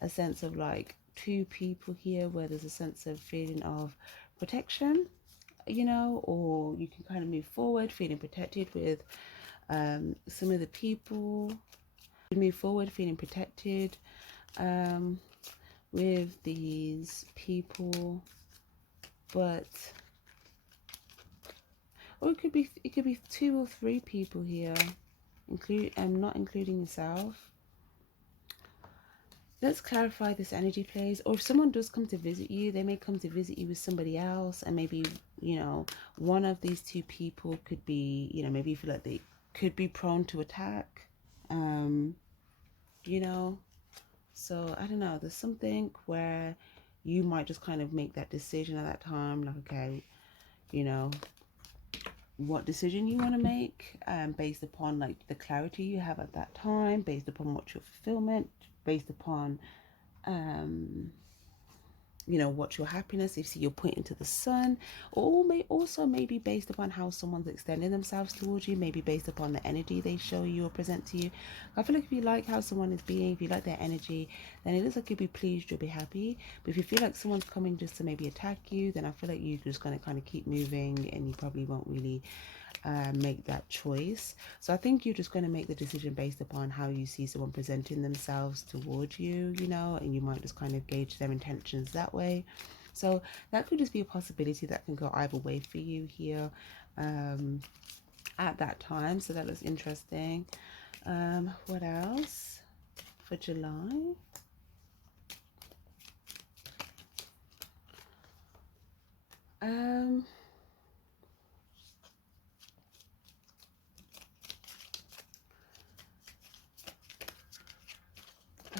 a sense of like two people here, where there's a sense of feeling of protection, you know, or you can kind of move forward feeling protected with some of the people. Move forward feeling protected with these people, but, or it could be 2 or 3 people here, not including yourself. Let's clarify this energy, please. Or if someone does come to visit you, they may come to visit you with somebody else, and maybe, you know, one of these 2 people could be, you know, maybe you feel like they could be prone to attack, you know. So I don't know, there's something where you might just kind of make that decision at that time, like, okay, you know, what decision you want to make, based upon like the clarity you have at that time, based upon what's your fulfillment, based upon you know, what's your happiness, if you're pointing to the sun, or maybe based upon how someone's extending themselves towards you, maybe based upon the energy they show you or present to you. I feel like if you like how someone is being, if you like their energy, then it looks like you'll be pleased, you'll be happy. But if you feel like someone's coming just to maybe attack you, then I feel like you're just going to kind of keep moving, and you probably won't really make that choice. So I think you're just going to make the decision based upon how you see someone presenting themselves towards you, you know, and you might just kind of gauge their intentions that way. So that could just be a possibility that can go either way for you here. at that time. So that looks interesting. What else for July?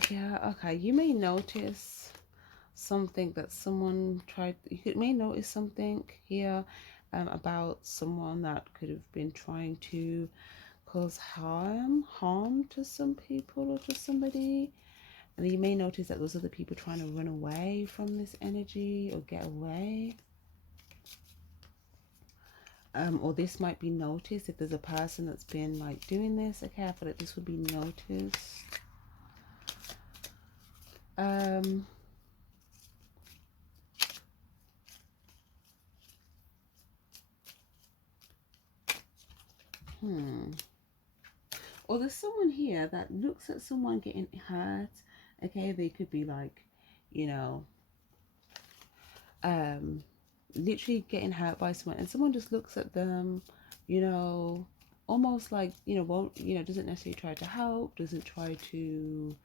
Yeah, okay. You may notice something that someone tried. May notice something here about someone that could have been trying to cause harm to some people or to somebody. And you may notice that those other people trying to run away from this energy or get away. Or this might be noticed if there's a person that's been like doing this. Okay, I feel like this would be noticed. Or there's someone here that looks at someone getting hurt. Okay, they could be like, you know, literally getting hurt by someone, and someone just looks at them, you know, almost like, you know, won't, you know, doesn't necessarily try to help, doesn't try to,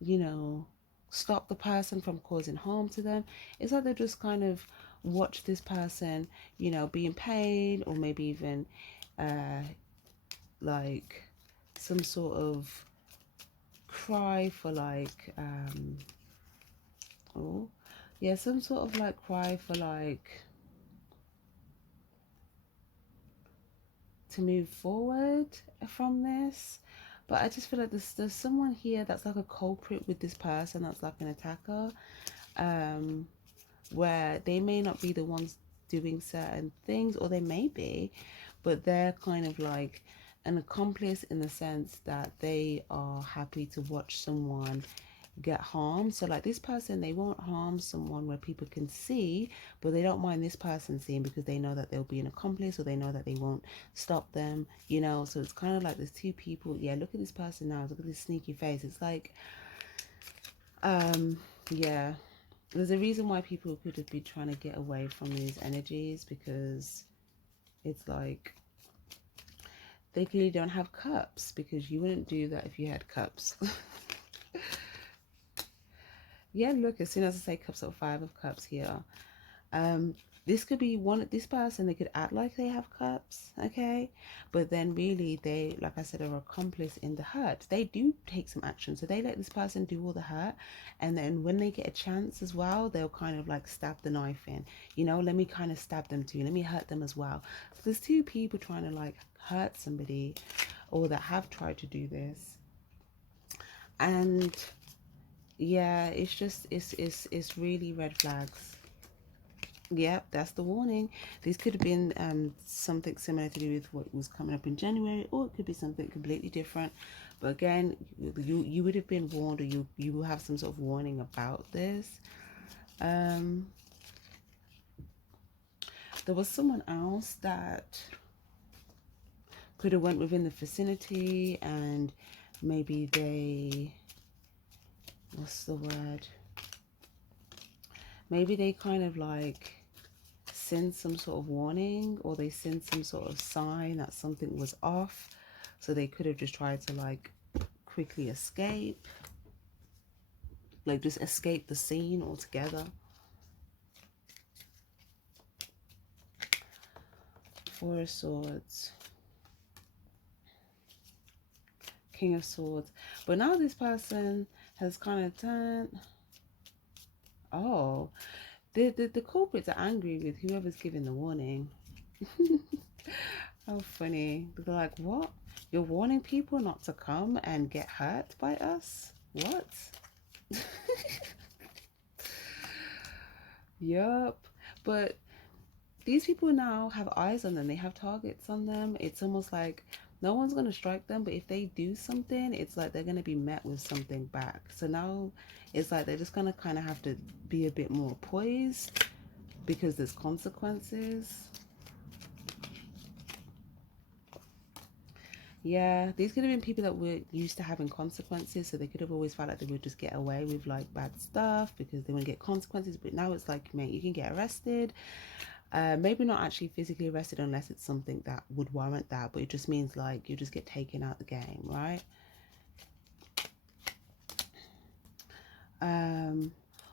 you know, stop the person from causing harm to them. It's like they just kind of watch this person, you know, be in pain, or maybe even like some sort of cry for like oh yeah, some sort of like cry for like to move forward from this. But I just feel like there's someone here that's like a culprit with this person, that's like an attacker, where they may not be the ones doing certain things, or they may be, but they're kind of like an accomplice in the sense that they are happy to watch someone get harmed. So like this person, they won't harm someone where people can see, but they don't mind this person seeing, because they know that they'll be an accomplice, or they know that they won't stop them, you know. So it's kind of like there's two people. Yeah, look at this person now, look at this sneaky face. It's like yeah, there's a reason why people could have been trying to get away from these energies, because it's like they clearly don't have cups, because you wouldn't do that if you had cups. Yeah, look, as soon as I say cups, or 5 of cups here, this could be this person, they could act like they have cups, okay, but then really they, like I said, are accomplice in the hurt. They do take some action, so they let this person do all the hurt, and then when they get a chance as well, they'll kind of like stab the knife in, you know, let me kind of stab them too, let me hurt them as well. So there's two people trying to like hurt somebody, or that have tried to do this. And yeah, it's just it's really red flags. Yep, that's the warning. This could have been something similar to do with what was coming up in January, or it could be something completely different. But again, you would have been warned, or you will have some sort of warning about this. There was someone else that could have went within the vicinity, and maybe they, what's the word? Maybe they kind of like send some sort of warning, or they send some sort of sign that something was off, so they could have just tried to like quickly escape, like just escape the scene altogether. 4 of Swords, King of Swords, but now this person has kind of turned, oh, the culprits are angry with whoever's giving the warning. How funny. They're like, what? You're warning people not to come and get hurt by us? What? Yup. But these people now have eyes on them. They have targets on them. It's almost like no one's going to strike them, but if they do something, it's like they're going to be met with something back. So now it's like they're just going to kind of have to be a bit more poised, because there's consequences. Yeah, these could have been people that were used to having consequences, so they could have always felt like they would just get away with like bad stuff because they wouldn't get consequences. But now it's like, mate, you can get arrested. Maybe not actually physically arrested unless it's something that would warrant that, but it just means like you just get taken out the game, right?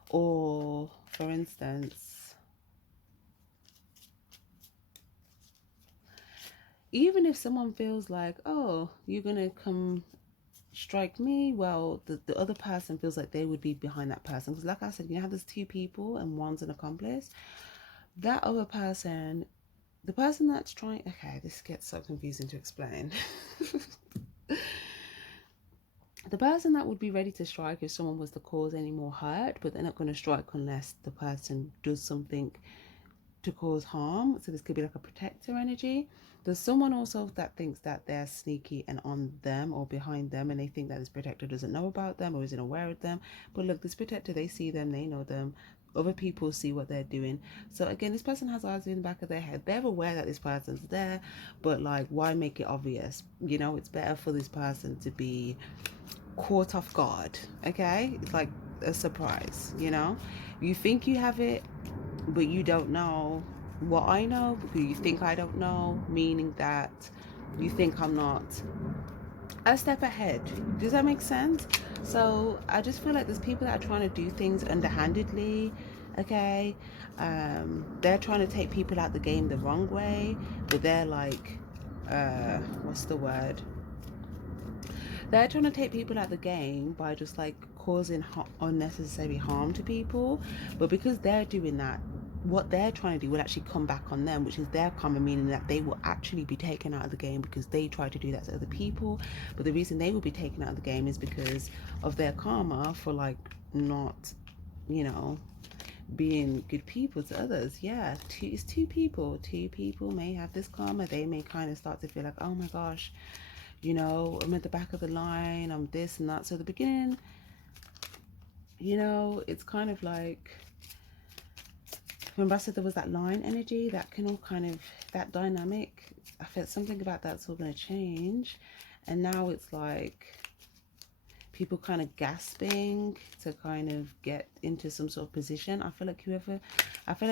Or for instance, even if someone feels like, oh, you're gonna come strike me, well, the other person feels like they would be behind that person, because like I said, you know how there's two people and one's an accomplice. That other person, the person that's trying, okay, this gets so confusing to explain. The person that would be ready to strike if someone was to cause any more hurt, but they're not going to strike unless the person does something to cause harm. So this could be like a protector energy. There's someone also that thinks that they're sneaky and on them or behind them, and they think that this protector doesn't know about them or isn't aware of them. But look, this protector, they see them, they know them. Other people see what they're doing. So again, this person has eyes in the back of their head. They're aware that this person's there, but like, why make it obvious? You know, it's better for this person to be caught off guard. Okay, it's like a surprise. You know, you think you have it, but you don't know what I know because you think I don't know, meaning that you think I'm not a step ahead. Does that make sense? So I just feel like there's people that are trying to do things underhandedly. Okay, they're trying to take people out the game the wrong way, but they're like, what's the word? They're trying to take people out the game by just like causing unnecessary harm to people, but because they're doing that, what they're trying to do will actually come back on them, which is their karma, meaning that they will actually be taken out of the game because they tried to do that to other people. But the reason they will be taken out of the game is because of their karma for like not, you know, being good people to others. Yeah, it's two people. Two people may have this karma. They may kind of start to feel like, oh my gosh, you know, I'm at the back of the line, I'm this and that. So the beginning, you know, it's kind of like, remember I said there was that line energy, that can all kind of, that dynamic, I felt something about that's all going to change. And now it's like people kind of gasping to kind of get into some sort of position. I feel like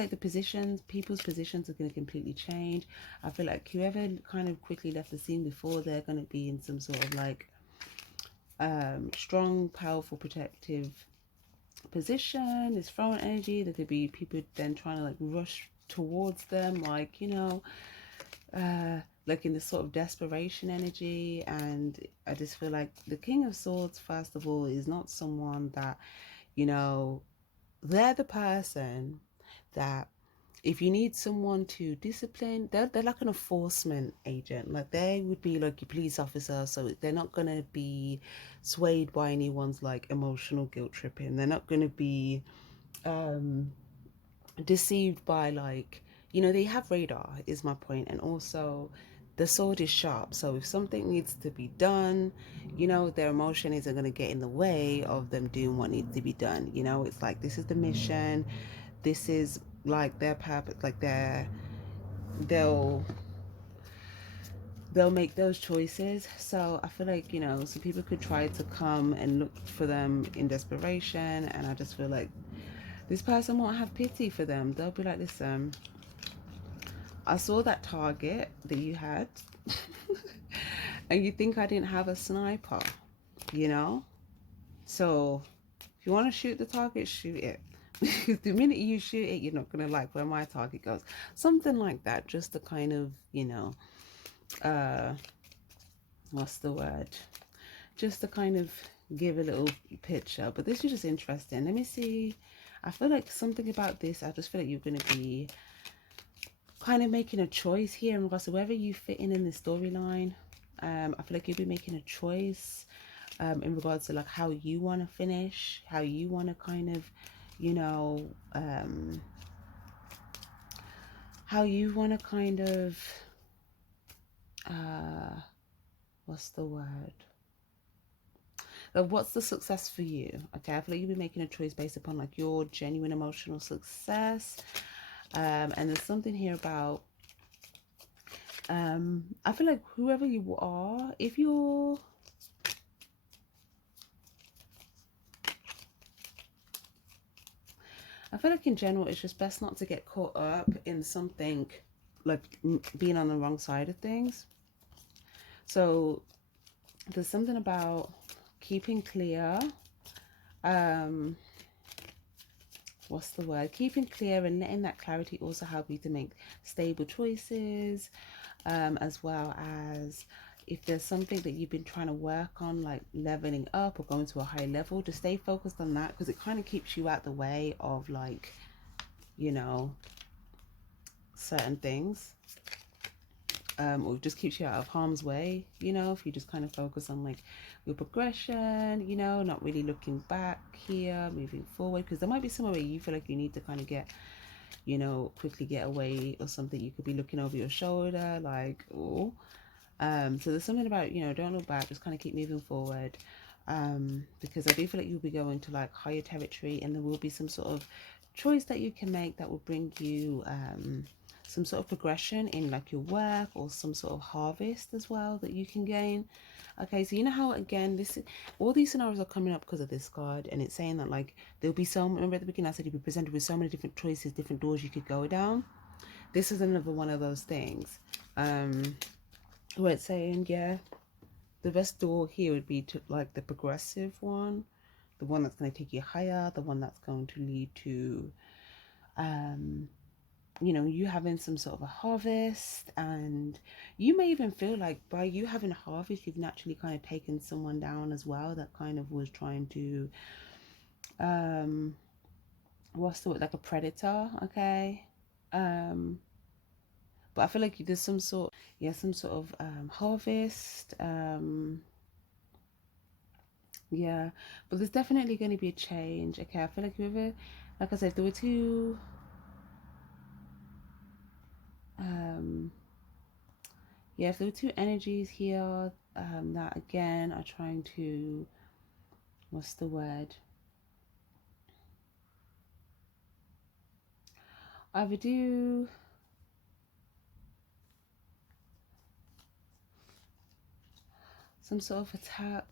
the positions, people's positions are going to completely change. I feel like whoever kind of quickly left the scene before, they're going to be in some sort of like strong, powerful, protective position. This throwing energy. There could be people then trying to like rush towards them, like, you know, like in this sort of desperation energy. And I just feel like the King of Swords, first of all, is not someone that, you know, they're the person that if you need someone to discipline, they're like an enforcement agent. Like they would be like your police officer, so they're not going to be swayed by anyone's like emotional guilt tripping. They're not going to be deceived by like, you know, they have radar is my point. And also the sword is sharp, so if something needs to be done, you know, their emotion isn't going to get in the way of them doing what needs to be done. You know, it's like, this is the mission, this is like their purpose, like they'll make those choices. So I feel like, you know, some people could try to come and look for them in desperation, and I just feel like this person won't have pity for them. They'll be like, listen, I saw that target that you had and you think I didn't have a sniper, you know? So if you want to shoot the target, shoot it. Because the minute you shoot it, you're not going to like where my target goes. Something like that, just to kind of, you know, what's the word? Just to kind of give a little picture. But this is just interesting. Let me see. I feel like something about this, I just feel like you're going to be kind of making a choice here in regards to wherever you fit in the storyline. I feel like you'll be making a choice in regards to like how you want to finish, how you want to kind of, you know, how you want to kind of, what's the word? What's the success for you? Okay, I feel like you'll be making a choice based upon like your genuine emotional success. And there's something here about, I feel like whoever you are, if you're, I feel like in general, it's just best not to get caught up in something, like being on the wrong side of things. So there's something about keeping clear. What's the word? Keeping clear and letting that clarity also help you to make stable choices, as well as if there's something that you've been trying to work on, like leveling up or going to a high level, to stay focused on that, because it kind of keeps you out the way of, like, you know, certain things, or just keeps you out of harm's way, you know, if you just kind of focus on like your progression, you know, not really looking back here, moving forward, because there might be somewhere where you feel like you need to kind of get, you know, quickly get away or something. You could be looking over your shoulder, like, oh, so there's something about, you know, don't look back, just kind of keep moving forward, because I do feel like you'll be going to like higher territory, and there will be some sort of choice that you can make that will bring you some sort of progression in like your work, or some sort of harvest as well that you can gain. Okay, so you know how, again, this is, all these scenarios are coming up because of this card, and it's saying that like there'll be so, remember at the beginning I said you'll be presented with so many different choices, different doors you could go down. This is another one of those things, where it's saying, yeah, the best door here would be to like the progressive one, the one that's going to take you higher, the one that's going to lead to you know, you having some sort of a harvest. And you may even feel like by you having a harvest, you've naturally kind of taken someone down as well that kind of was trying to what's the word, like a predator. Okay, but I feel like there's some sort, yeah, some sort of harvest, yeah, but there's definitely going to be a change. Okay, I feel like whoever, like I said, if there were two yeah, if there were two energies here, that again are trying to, what's the word, either do some sort of attack.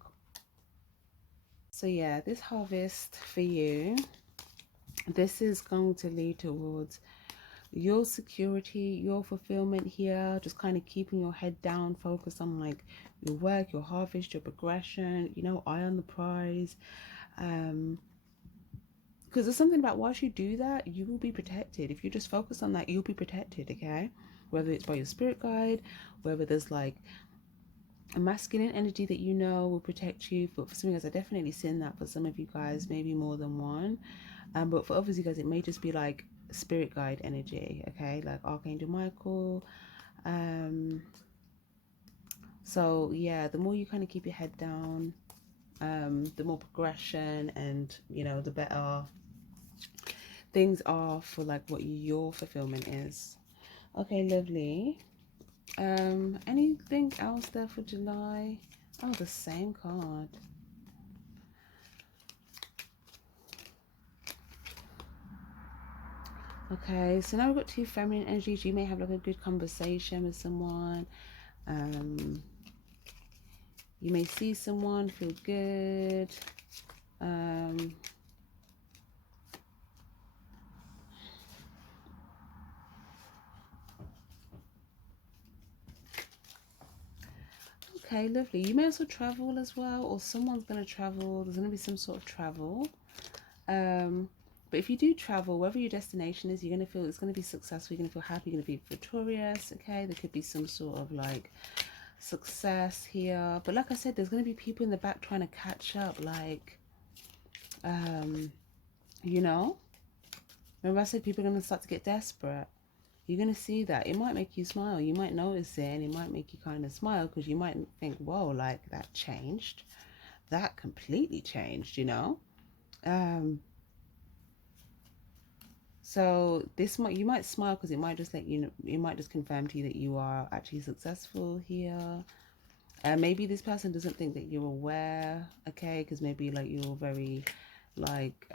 So yeah, this harvest for you, this is going to lead towards your security, your fulfillment here, just kind of keeping your head down, focus on like your work, your harvest, your progression, you know, eye on the prize. Because there's something about, once you do that, you will be protected. If you just focus on that, you'll be protected. Okay, whether it's by your spirit guide, whether there's like a masculine energy that you know will protect you. But for some of you guys, I definitely seen that for some of you guys, maybe more than one. But for others of you guys, it may just be like spirit guide energy. Okay, like Archangel Michael. So yeah, the more you kind of keep your head down, the more progression, and you know, the better things are for like what your fulfillment is. Okay, lovely. Anything else there for July? Oh, the same card. Okay, so now we've got two feminine energies. You may have like a good conversation with someone. You may see someone, feel good. Okay, lovely. You may also travel as well, or someone's going to travel. There's going to be some sort of travel. But if you do travel, wherever your destination is, you're going to feel it's going to be successful. You're going to feel happy. You're going to be victorious. Okay, there could be some sort of like success here. But like I said, there's going to be people in the back trying to catch up. Like, you know, remember I said people are going to start to get desperate. You're going to see that. It might make you smile. You might notice it, and it might make you kind of smile, because you might think, whoa, like that changed. That completely changed, you know. So this might, you might smile because it might just let you know, it might just confirm to you that you are actually successful here. Maybe this person doesn't think that you're aware, okay, because maybe like you're very like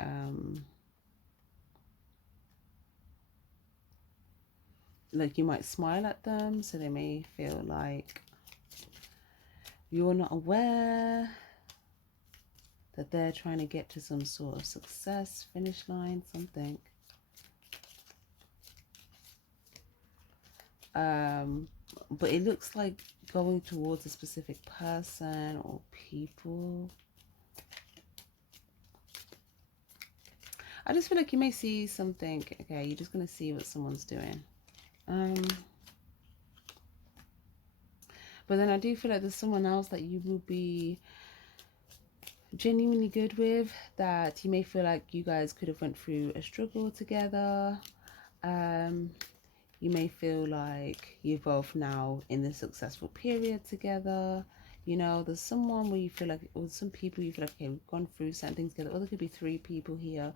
you might smile at them, so they may feel like you're not aware that they're trying to get to some sort of success, finish line, something. But it looks like going towards a specific person or people. I just feel like you may see something. Okay, you're just gonna see what someone's doing. But then I do feel like there's someone else that you will be genuinely good with, that you may feel like you guys could have went through a struggle together. You may feel like you're both now in this successful period together. You know, there's someone where you feel like, or some people you feel like, okay, we've gone through certain things together. Or there could be 3 people here.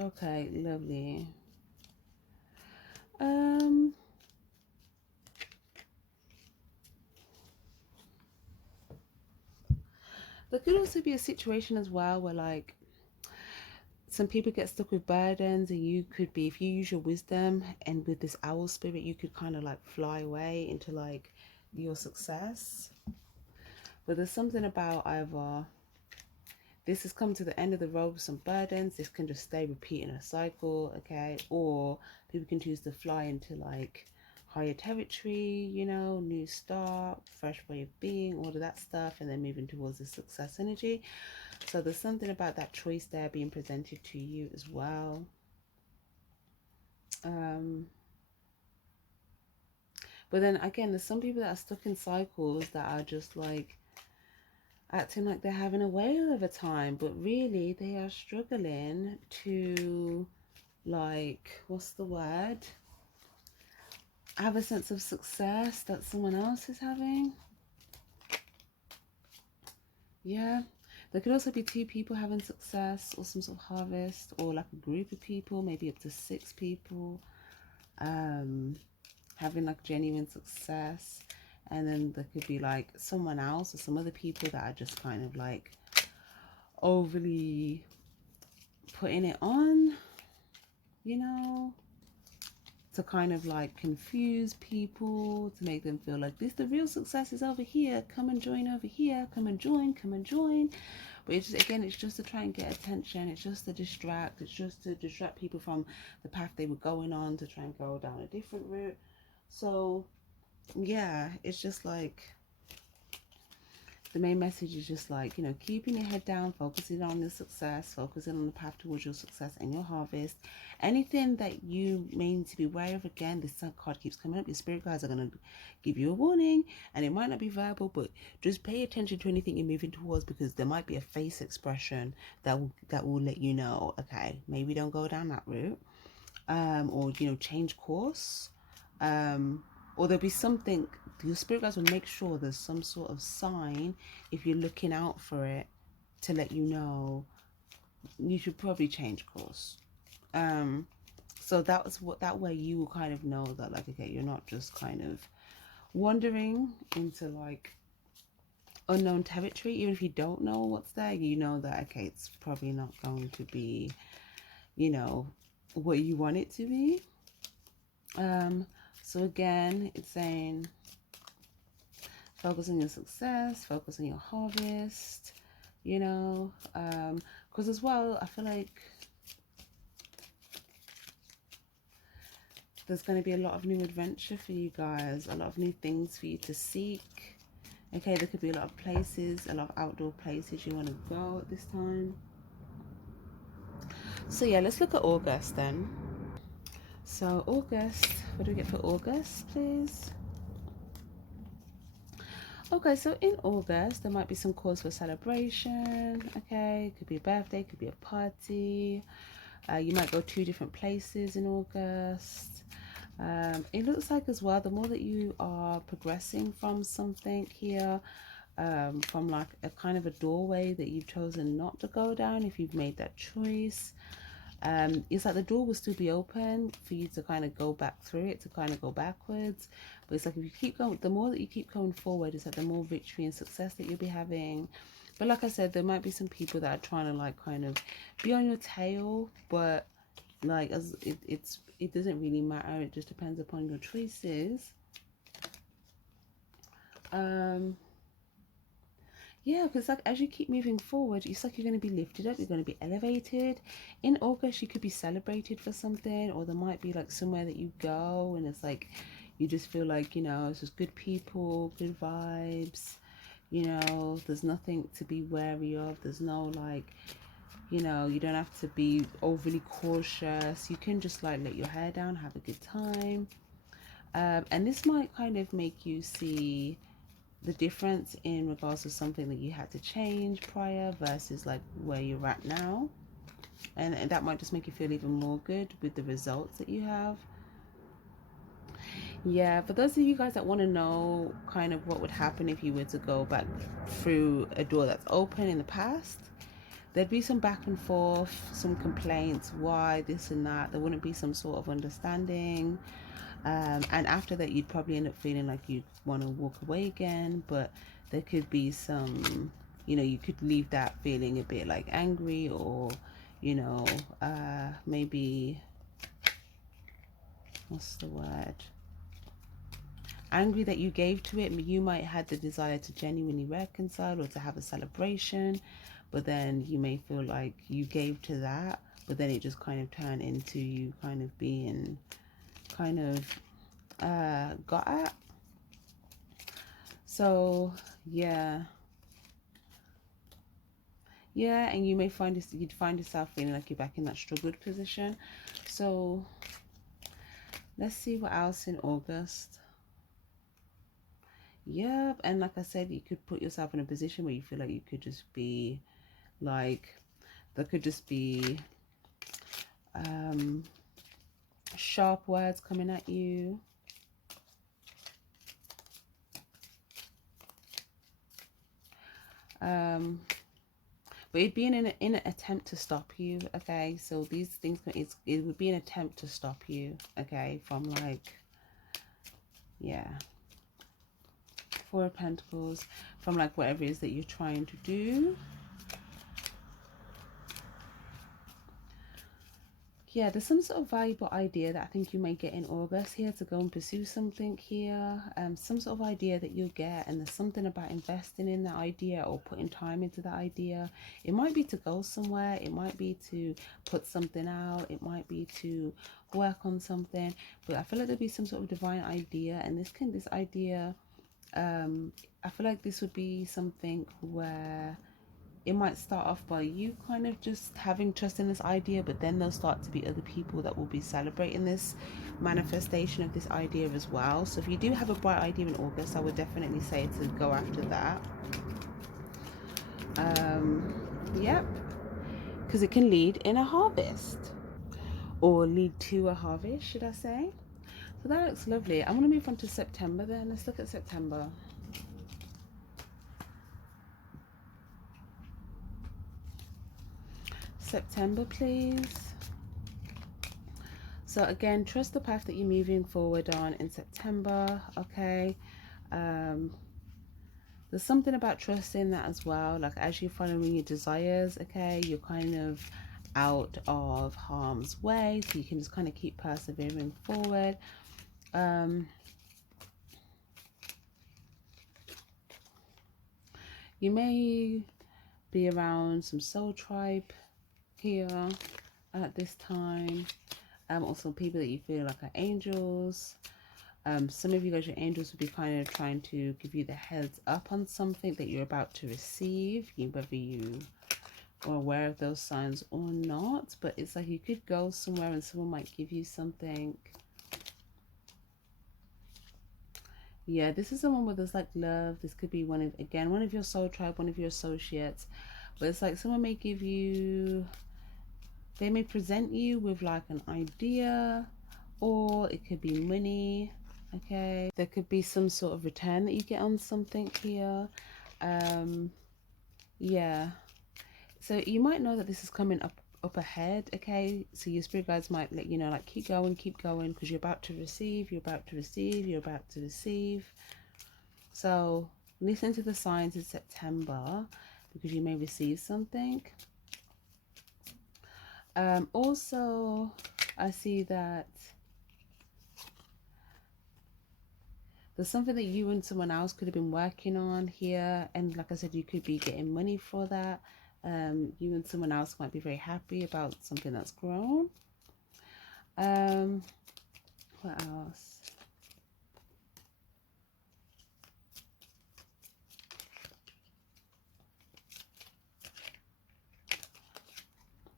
Okay, lovely. There could also be a situation as well where, like, some people get stuck with burdens, and you could be, if you use your wisdom and with this owl spirit, you could kind of like fly away into like your success. But there's something about either this has come to the end of the road with some burdens, this can just stay repeating a cycle, okay? Or people can choose to fly into like higher territory, you know, new start, fresh way of being, all of that stuff, and then moving towards the success energy. So there's something about that choice there being presented to you as well. But then again, there's some people that are stuck in cycles that are just like acting like they're having a whale of a time, but really they are struggling to, like, what's the word? Have a sense of success that someone else is having. Yeah. There could also be 2 people having success or some sort of harvest, or like a group of people, maybe up to 6 people, having like genuine success. And then there could be like someone else or some other people that are just kind of like overly putting it on, you know, to kind of like confuse people, to make them feel like this, the real success is over here, come and join over here, come and join. But it's just, again, it's just to try and get attention, it's just to distract, it's just to distract people from the path they were going on, to try and go down a different route. So yeah, it's just like the main message is just like, you know, keeping your head down, focusing on your success, focusing on the path towards your success and your harvest. Anything that you may need to be aware of, again, this card keeps coming up, your spirit guides are going to give you a warning, and it might not be verbal, but just pay attention to anything you're moving towards, because there might be a face expression that will let you know, okay, maybe don't go down that route, or, you know, change course, or there'll be something, your spirit guides will make sure there's some sort of sign, if you're looking out for it, to let you know you should probably change course. So that way you will kind of know that, like, okay, you're not just kind of wandering into like unknown territory. Even if you don't know what's there, you know that, okay, it's probably not going to be, you know, what you want it to be. So again, it's saying focus on your success, focus on your harvest, you know, because as well, I feel like there's going to be a lot of new adventure for you guys, a lot of new things for you to seek. Okay, there could be a lot of places, a lot of outdoor places you want to go at this time. So yeah, let's look at August then. So August, what do we get for August, please? Okay, so in August, there might be some cause for celebration. Okay, could be a birthday, could be a party. You might go 2 different places in August. It looks like as well, the more that you are progressing from something here, from like a kind of a doorway that you've chosen not to go down, if you've made that choice, it's like the door will still be open for you to kind of go back through it, to kind of go backwards. But it's like if you keep going, the more that you keep going forward, it's like the more victory and success that you'll be having. But like I said, there might be some people that are trying to like kind of be on your tail, but like as it doesn't really matter, it just depends upon your choices. Yeah, because like as you keep moving forward, it's like you're going to be lifted up, you're going to be elevated. In August, you could be celebrated for something, or there might be like somewhere that you go and it's like you just feel like, you know, it's just good people, good vibes, you know, there's nothing to be wary of. There's no like, you know, you don't have to be overly cautious. You can just like let your hair down, have a good time. And this might kind of make you see the difference in regards to something that you had to change prior versus like where you're at now, and that might just make you feel even more good with the results that you have. Yeah, for those of you guys that want to know kind of what would happen if you were to go back through a door that's open in the past, there'd be some back and forth, some complaints, why this and that. There wouldn't be some sort of understanding. And after that, you'd probably end up feeling like you want to walk away again. But there could be some, you know, you could leave that feeling a bit like angry, or, you know, maybe, what's the word? Angry that you gave to it. You might have the desire to genuinely reconcile or to have a celebration, but then you may feel like you gave to that, but then it just kind of turned into you kind of being kind of got at. So yeah, yeah, and you may find this, you'd find yourself feeling like you're back in that struggled position. So let's see what else in August. Yep, and like I said, you could put yourself in a position where you feel like you could just be like, there could just be sharp words coming at you. But it'd be in an attempt to stop you, okay? So these things, it would be an attempt to stop you, okay? From like, yeah, Four of Pentacles, from like whatever it is that you're trying to do. Yeah, there's some sort of valuable idea that I think you may get in August here to go and pursue something here. Some sort of idea that you'll get, and there's something about investing in that idea or putting time into that idea. It might be to go somewhere, it might be to put something out, it might be to work on something, but I feel like there'll be some sort of divine idea, and this idea, I feel like this would be something where it might start off by you kind of just having trust in this idea, but then there'll start to be other people that will be celebrating this manifestation of this idea as well. So if you do have a bright idea in August, I would definitely say to go after that. Yep, because it can lead in a harvest, or lead to a harvest, should I say. So that looks lovely. I'm going to move on to September then. Let's look at September. September, please. So again, trust the path that you're moving forward on in September, okay? There's something about trusting that as well. Like as you're following your desires, okay, you're kind of out of harm's way, so you can just kind of keep persevering forward. You may be around some soul tribe here at this time. Also people that you feel like are angels. Some of you guys, your angels would be kind of trying to give you the heads up on something that you're about to receive, whether you are aware of those signs or not. But it's like you could go somewhere and someone might give you something. Yeah, this is someone where there's like love. This could be one of your soul tribe, one of your associates. But it's like someone may give you, they may present you with like an idea, or it could be money. Okay, there could be some sort of return that you get on something here. Yeah, so you might know that this is coming up ahead. Okay, so your spirit guides might let you know, like, keep going, because you're about to receive, you're about to receive, you're about to receive. So listen to the signs in September, because you may receive something. Also, I see that there's something that you and someone else could have been working on here, and like I said, you could be getting money for that. You and someone else might be very happy about something that's grown. What else?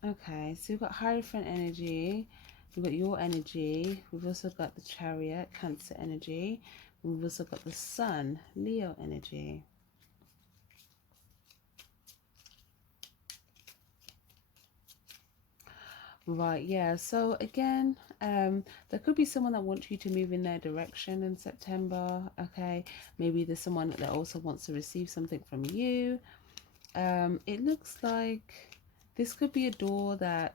Okay, so we've got Hierophant energy, we've got your energy, we've also got the Chariot, Cancer energy, we've also got the Sun, Leo energy. Right, yeah. So again, there could be someone that wants you to move in their direction in September. Okay, maybe there's someone that also wants to receive something from you. It looks like this could be a door that,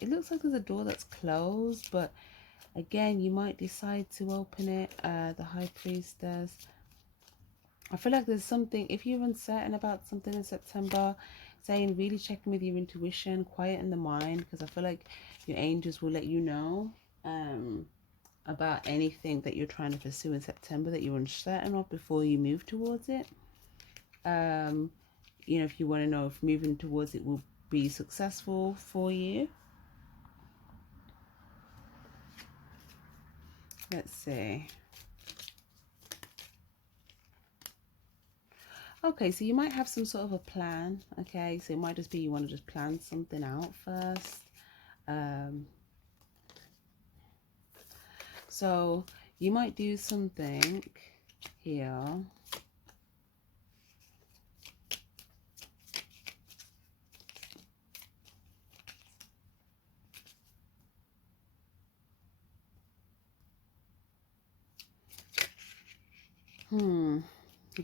it looks like there's a door that's closed, but again, you might decide to open it. The High Priestess. I feel like there's something, if you're uncertain about something in September, saying really checking with your intuition, quieten the mind, because I feel like your angels will let you know about anything that you're trying to pursue in September that you're uncertain of before you move towards it. You know, if you want to know if moving towards it will be successful for you. Let's see. Okay, so you might have some sort of a plan. Okay, so it might just be you want to just plan something out first. So you might do something here.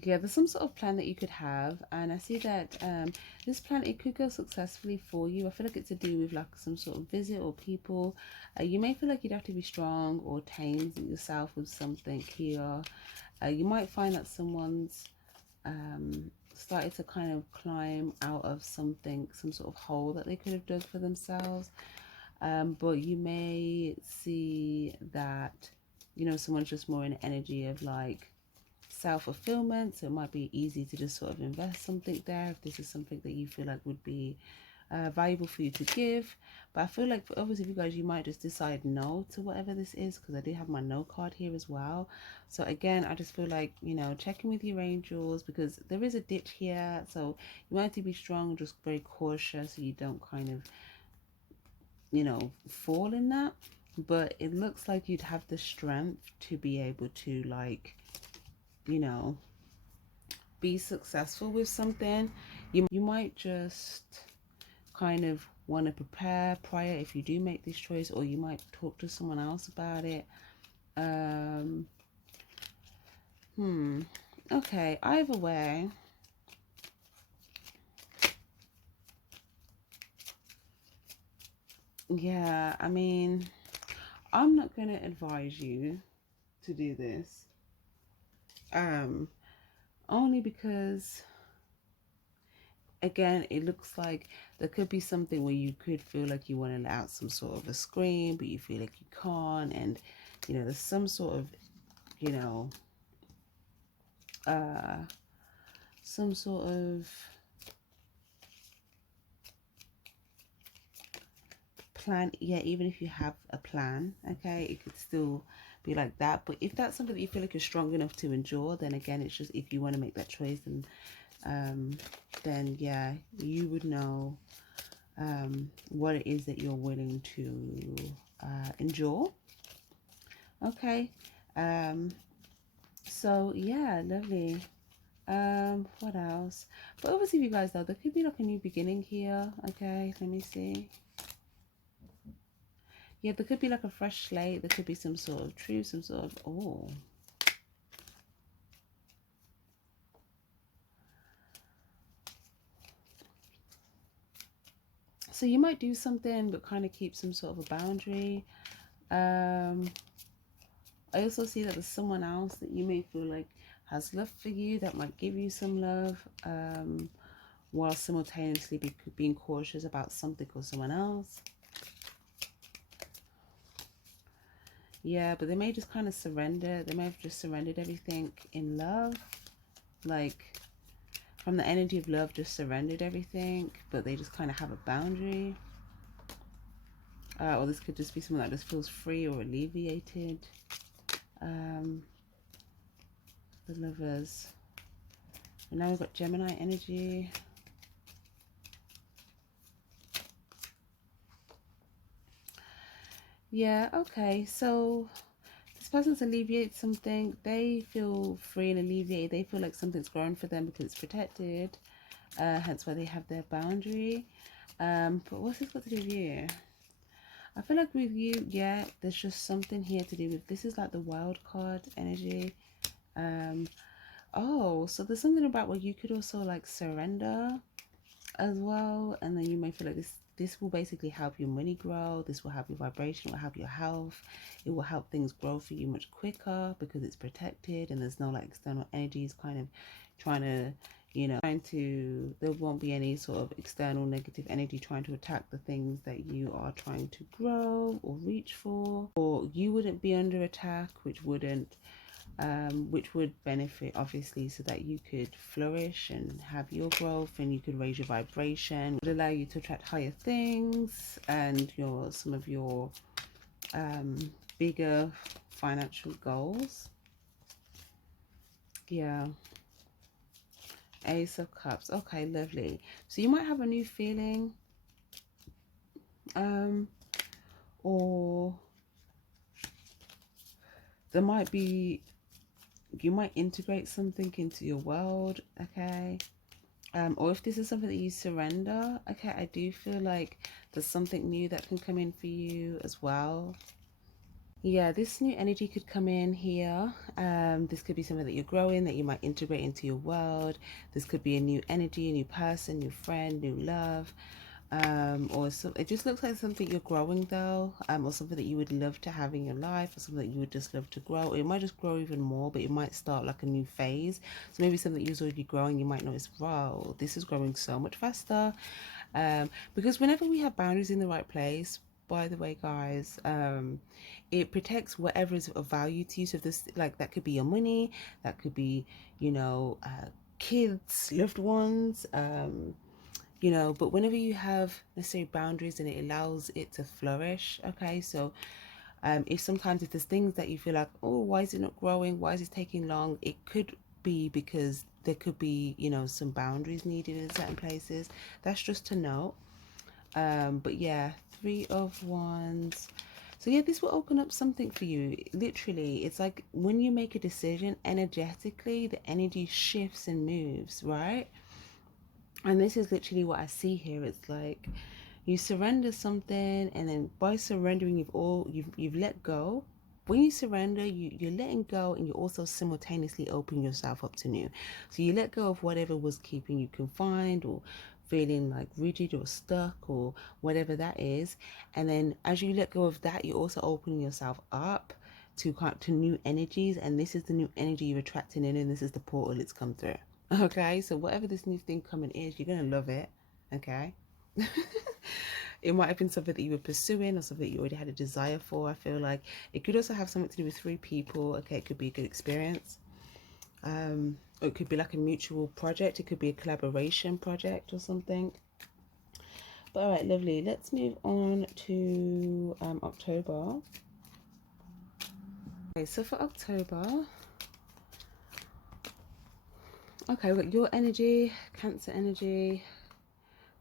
Yeah, there's some sort of plan that you could have, and I see that this plan, it could go successfully for you. I feel like it's to do with like some sort of visit or people. You may feel like you'd have to be strong or tame yourself with something here. You might find that someone's started to kind of climb out of something, some sort of hole that they could have dug for themselves. But you may see that, you know, someone's just more in energy of like self-fulfillment, so it might be easy to just sort of invest something there if this is something that you feel like would be valuable for you to give. But I feel like for others of you guys, you might just decide no to whatever this is, because I do have my no card here as well. So again, I just feel like, you know, checking with your angels, because there is a ditch here, so you might have to be strong, just very cautious so you don't kind of, you know, fall in that. But it looks like you'd have the strength to be able to, like, you know, be successful with something. You might just kind of want to prepare prior if you do make this choice, or you might talk to someone else about it. Okay, either way, yeah, I mean, I'm not going to advise you to do this. Only because, again, it looks like there could be something where you could feel like you want to let out some sort of a scream, but you feel like you can't, and you know, there's some sort of, you know, some sort of plan. Yeah, even if you have a plan, okay, it could still be like that. But if that's something that you feel like you're strong enough to endure, then again, it's just, if you want to make that choice, then yeah, you would know what it is that you're willing to endure. Okay, so yeah, lovely. What else? But obviously, you guys, though, there could be like a new beginning here. Okay, let me see. Yeah, there could be like a fresh slate. There could be some sort of truth, some sort of, oh. So you might do something, but kind of keep some sort of a boundary. I also see that there's someone else that you may feel like has love for you, that might give you some love, while simultaneously being cautious about something or someone else. Yeah, but they may just kind of surrender. They may have just surrendered everything in love. Like, from the energy of love, just surrendered everything. But they just kind of have a boundary. Or this could just be someone that just feels free or alleviated. The Lovers. And now we've got Gemini energy. Yeah, okay. So this person's alleviated something. They feel free and alleviated. They feel like something's grown for them because it's protected. Hence why they have their boundary. But what's this got to do with you? I feel like with you, yeah, there's just something here to do with, this is like the wild card energy. Oh, so there's something about where you could also like surrender as well, and then you may feel like this will basically help your money grow. This will help your vibration, it will help your health. It will help things grow for you much quicker because it's protected and there's no like external energies kind of trying to, you know, there won't be any sort of external negative energy trying to attack the things that you are trying to grow or reach for, or you wouldn't be under attack, which would benefit obviously, so that you could flourish and have your growth and you could raise your vibration. It would allow you to attract higher things and some of your bigger financial goals. Yeah. Ace of Cups. Okay, lovely. So you might have a new feeling, or there might be, you might integrate something into your world, okay? Or if this is something that you surrender, okay, I do feel like there's something new that can come in for you as well. Yeah, this new energy could come in here. This could be something that you're growing, that you might integrate into your world. This could be a new energy, a new person, new friend, new love. Or so it just looks like something you're growing though, or something that you would love to have in your life, or something that you would just love to grow. It might just grow even more, but it might start like a new phase. So maybe something that you're already growing, you might notice, wow, this is growing so much faster. Because whenever we have boundaries in the right place, by the way, guys, it protects whatever is of value to you. So this, like, that could be your money, that could be, kids, loved ones, but whenever you have necessary boundaries, and it allows it to flourish. Okay, so if there's things that you feel like, oh, why is it not growing, why is it taking long, it could be because there could be some boundaries needed in certain places. That's just to note. But yeah, 3 of Wands. So yeah, this will open up something for you. Literally, it's like when you make a decision, energetically the energy shifts and moves, right? And this is literally what I see here. It's like you surrender something, and then by surrendering, you've let go. When you surrender, you're letting go, and you're also simultaneously opening yourself up to new. So you let go of whatever was keeping you confined or feeling like rigid or stuck or whatever that is. And then as you let go of that, you're also opening yourself up to new energies, and this is the new energy you're attracting in, and this is the portal it's come through. Okay, so whatever this new thing coming is, you're gonna love it. Okay. It might have been something that you were pursuing or something that you already had a desire for. I feel like it could also have something to do with 3 people. Okay, it could be a good experience. Or it could be like a mutual project. It could be a collaboration project or something. But all right, lovely. Let's move on to October. Okay, so for October, okay, we've got your energy, Cancer energy,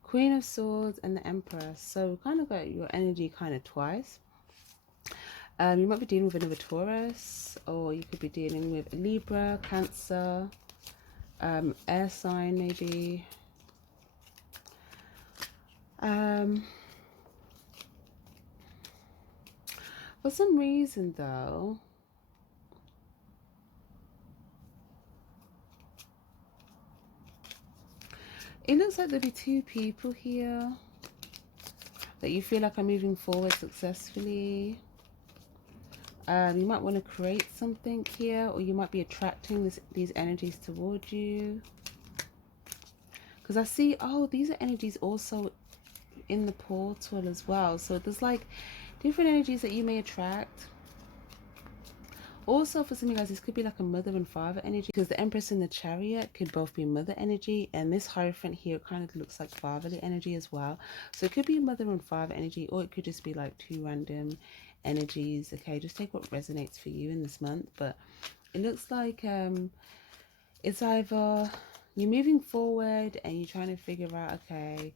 Queen of Swords, and the Empress. So we kind of got your energy kind of twice. You might be dealing with another Taurus, or you could be dealing with Libra, Cancer, air sign maybe. For some reason though, it looks like there'll be 2 people here that you feel like are moving forward successfully. You might want to create something here, or you might be attracting these energies towards you. Because I see, oh, these are energies also in the portal as well. So there's like different energies that you may attract. Also, for some of you guys, this could be like a mother and father energy, because the Empress and the Chariot could both be mother energy, and this Hierophant here kind of looks like fatherly energy as well. So it could be mother and father energy, or it could just be like two random energies. Okay, just take what resonates for you in this month. But it looks like it's either you're moving forward and you're trying to figure out, okay,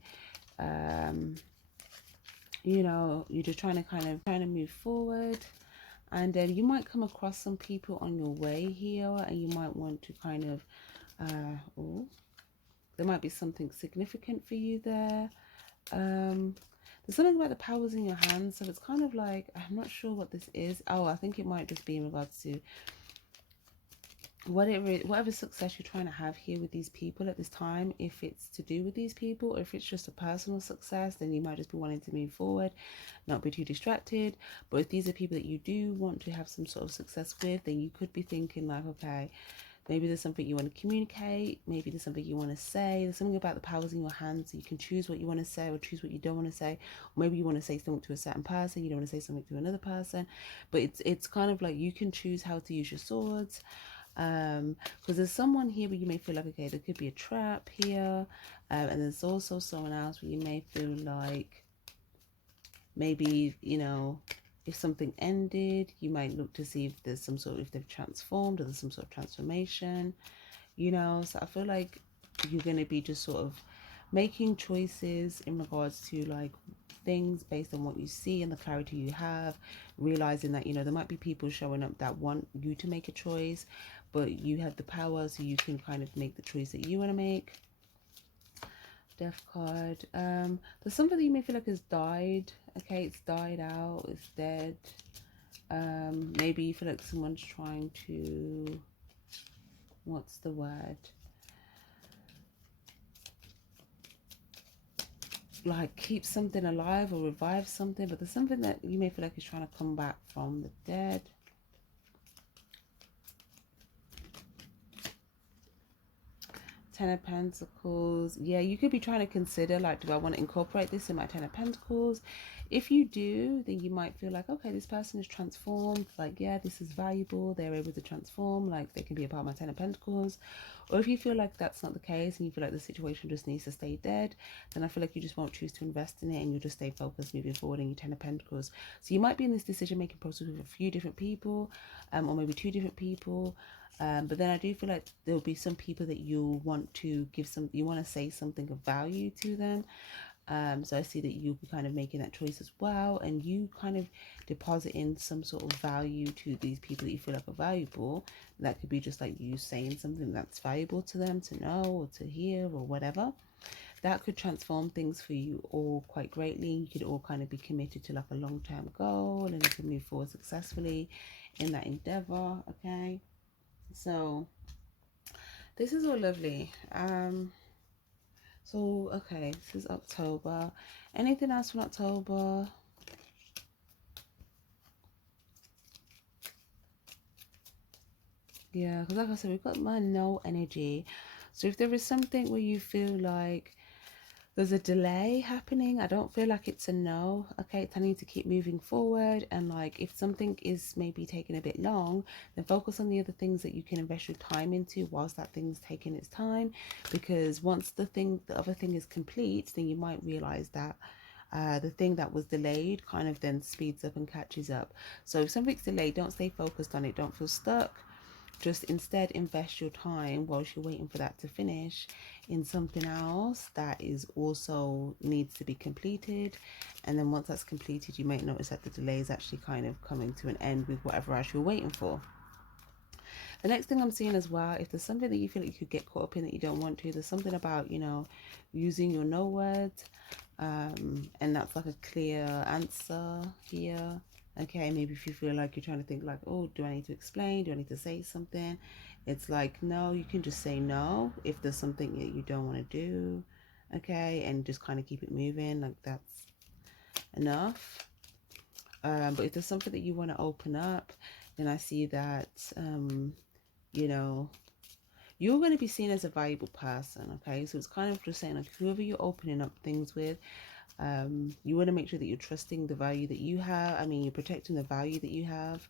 you know, you're just trying to move forward. And then you might come across some people on your way here, and you might want to kind of, oh, there might be something significant for you there. There's something about the powers in your hands, so it's kind of like, I'm not sure what this is. Oh, I think it might just be in regards to whatever success you're trying to have here with these people at this time. If it's to do with these people, or if it's just a personal success, then you might just be wanting to move forward, not be too distracted. But if these are people that you do want to have some sort of success with, then you could be thinking like, okay, maybe there's something you want to communicate, maybe there's something you want to say, there's something about the powers in your hands, so you can choose what you want to say or choose what you don't want to say. Or maybe you want to say something to a certain person, you don't want to say something to another person. But it's kind of like you can choose how to use your swords. Because there's someone here where you may feel like, okay, there could be a trap here, and there's also someone else where you may feel like maybe, you know, if something ended, you might look to see if there's some sort of, if they've transformed, or there's some sort of transformation, you know. So I feel like you're going to be just sort of making choices in regards to like things based on what you see and the clarity you have, realizing that, you know, there might be people showing up that want you to make a choice, but you have the power, so you can kind of make the choice that you want to make. Death card. There's something that you may feel like has died. Okay, it's died out, it's dead. Maybe you feel like someone's trying to, what's the word, like keep something alive or revive something, but there's something that you may feel like is trying to come back from the dead. Ten of Pentacles. Yeah, you could be trying to consider, like, do I want to incorporate this in my Ten of Pentacles? If you do, then you might feel like, okay, this person is transformed. Like, yeah, this is valuable. They're able to transform. Like, they can be a part of my Ten of Pentacles. Or if you feel like that's not the case and you feel like the situation just needs to stay dead, then I feel like you just won't choose to invest in it, and you'll just stay focused moving forward in your Ten of Pentacles. So you might be in this decision-making process with a few different people, or maybe two different people. But then I do feel like there'll be some people that you'll want to give some, you want to say something of value to them. So I see that you'll be kind of making that choice as well, and you kind of deposit in some sort of value to these people that you feel like are valuable. That could be just like you saying something that's valuable to them to know or to hear or whatever. That could transform things for you all quite greatly. You could all kind of be committed to like a long-term goal, and you can move forward successfully in that endeavor. Okay, so this is all lovely. So okay, this is October. Anything else from October? Yeah, because like I said, we've got my no energy. So if there is something where you feel like there's a delay happening, I don't feel like it's a no. Okay, it's telling you to keep moving forward, and like if something is maybe taking a bit long, then focus on the other things that you can invest your time into whilst that thing's taking its time. Because once the other thing is complete, then you might realize that the thing that was delayed kind of then speeds up and catches up. So if something's delayed, don't stay focused on it, don't feel stuck. Just instead invest your time whilst you're waiting for that to finish in something else that is also needs to be completed. And then once that's completed, you might notice that the delay is actually kind of coming to an end with whatever else you're waiting for. The next thing I'm seeing as well, if there's something that you feel like you could get caught up in that you don't want to, there's something about, you know, using your no words, and that's like a clear answer here. Okay, maybe if you feel like you're trying to think like, oh, do I need to explain? Do I need to say something? It's like, no, you can just say no if there's something that you don't want to do. Okay, and just kind of keep it moving. Like that's enough. But if there's something that you want to open up, then I see that, you know, you're going to be seen as a valuable person. Okay, so it's kind of just saying like whoever you're opening up things with, you want to make sure that you're trusting the value that you have. I mean, you're protecting the value that you have.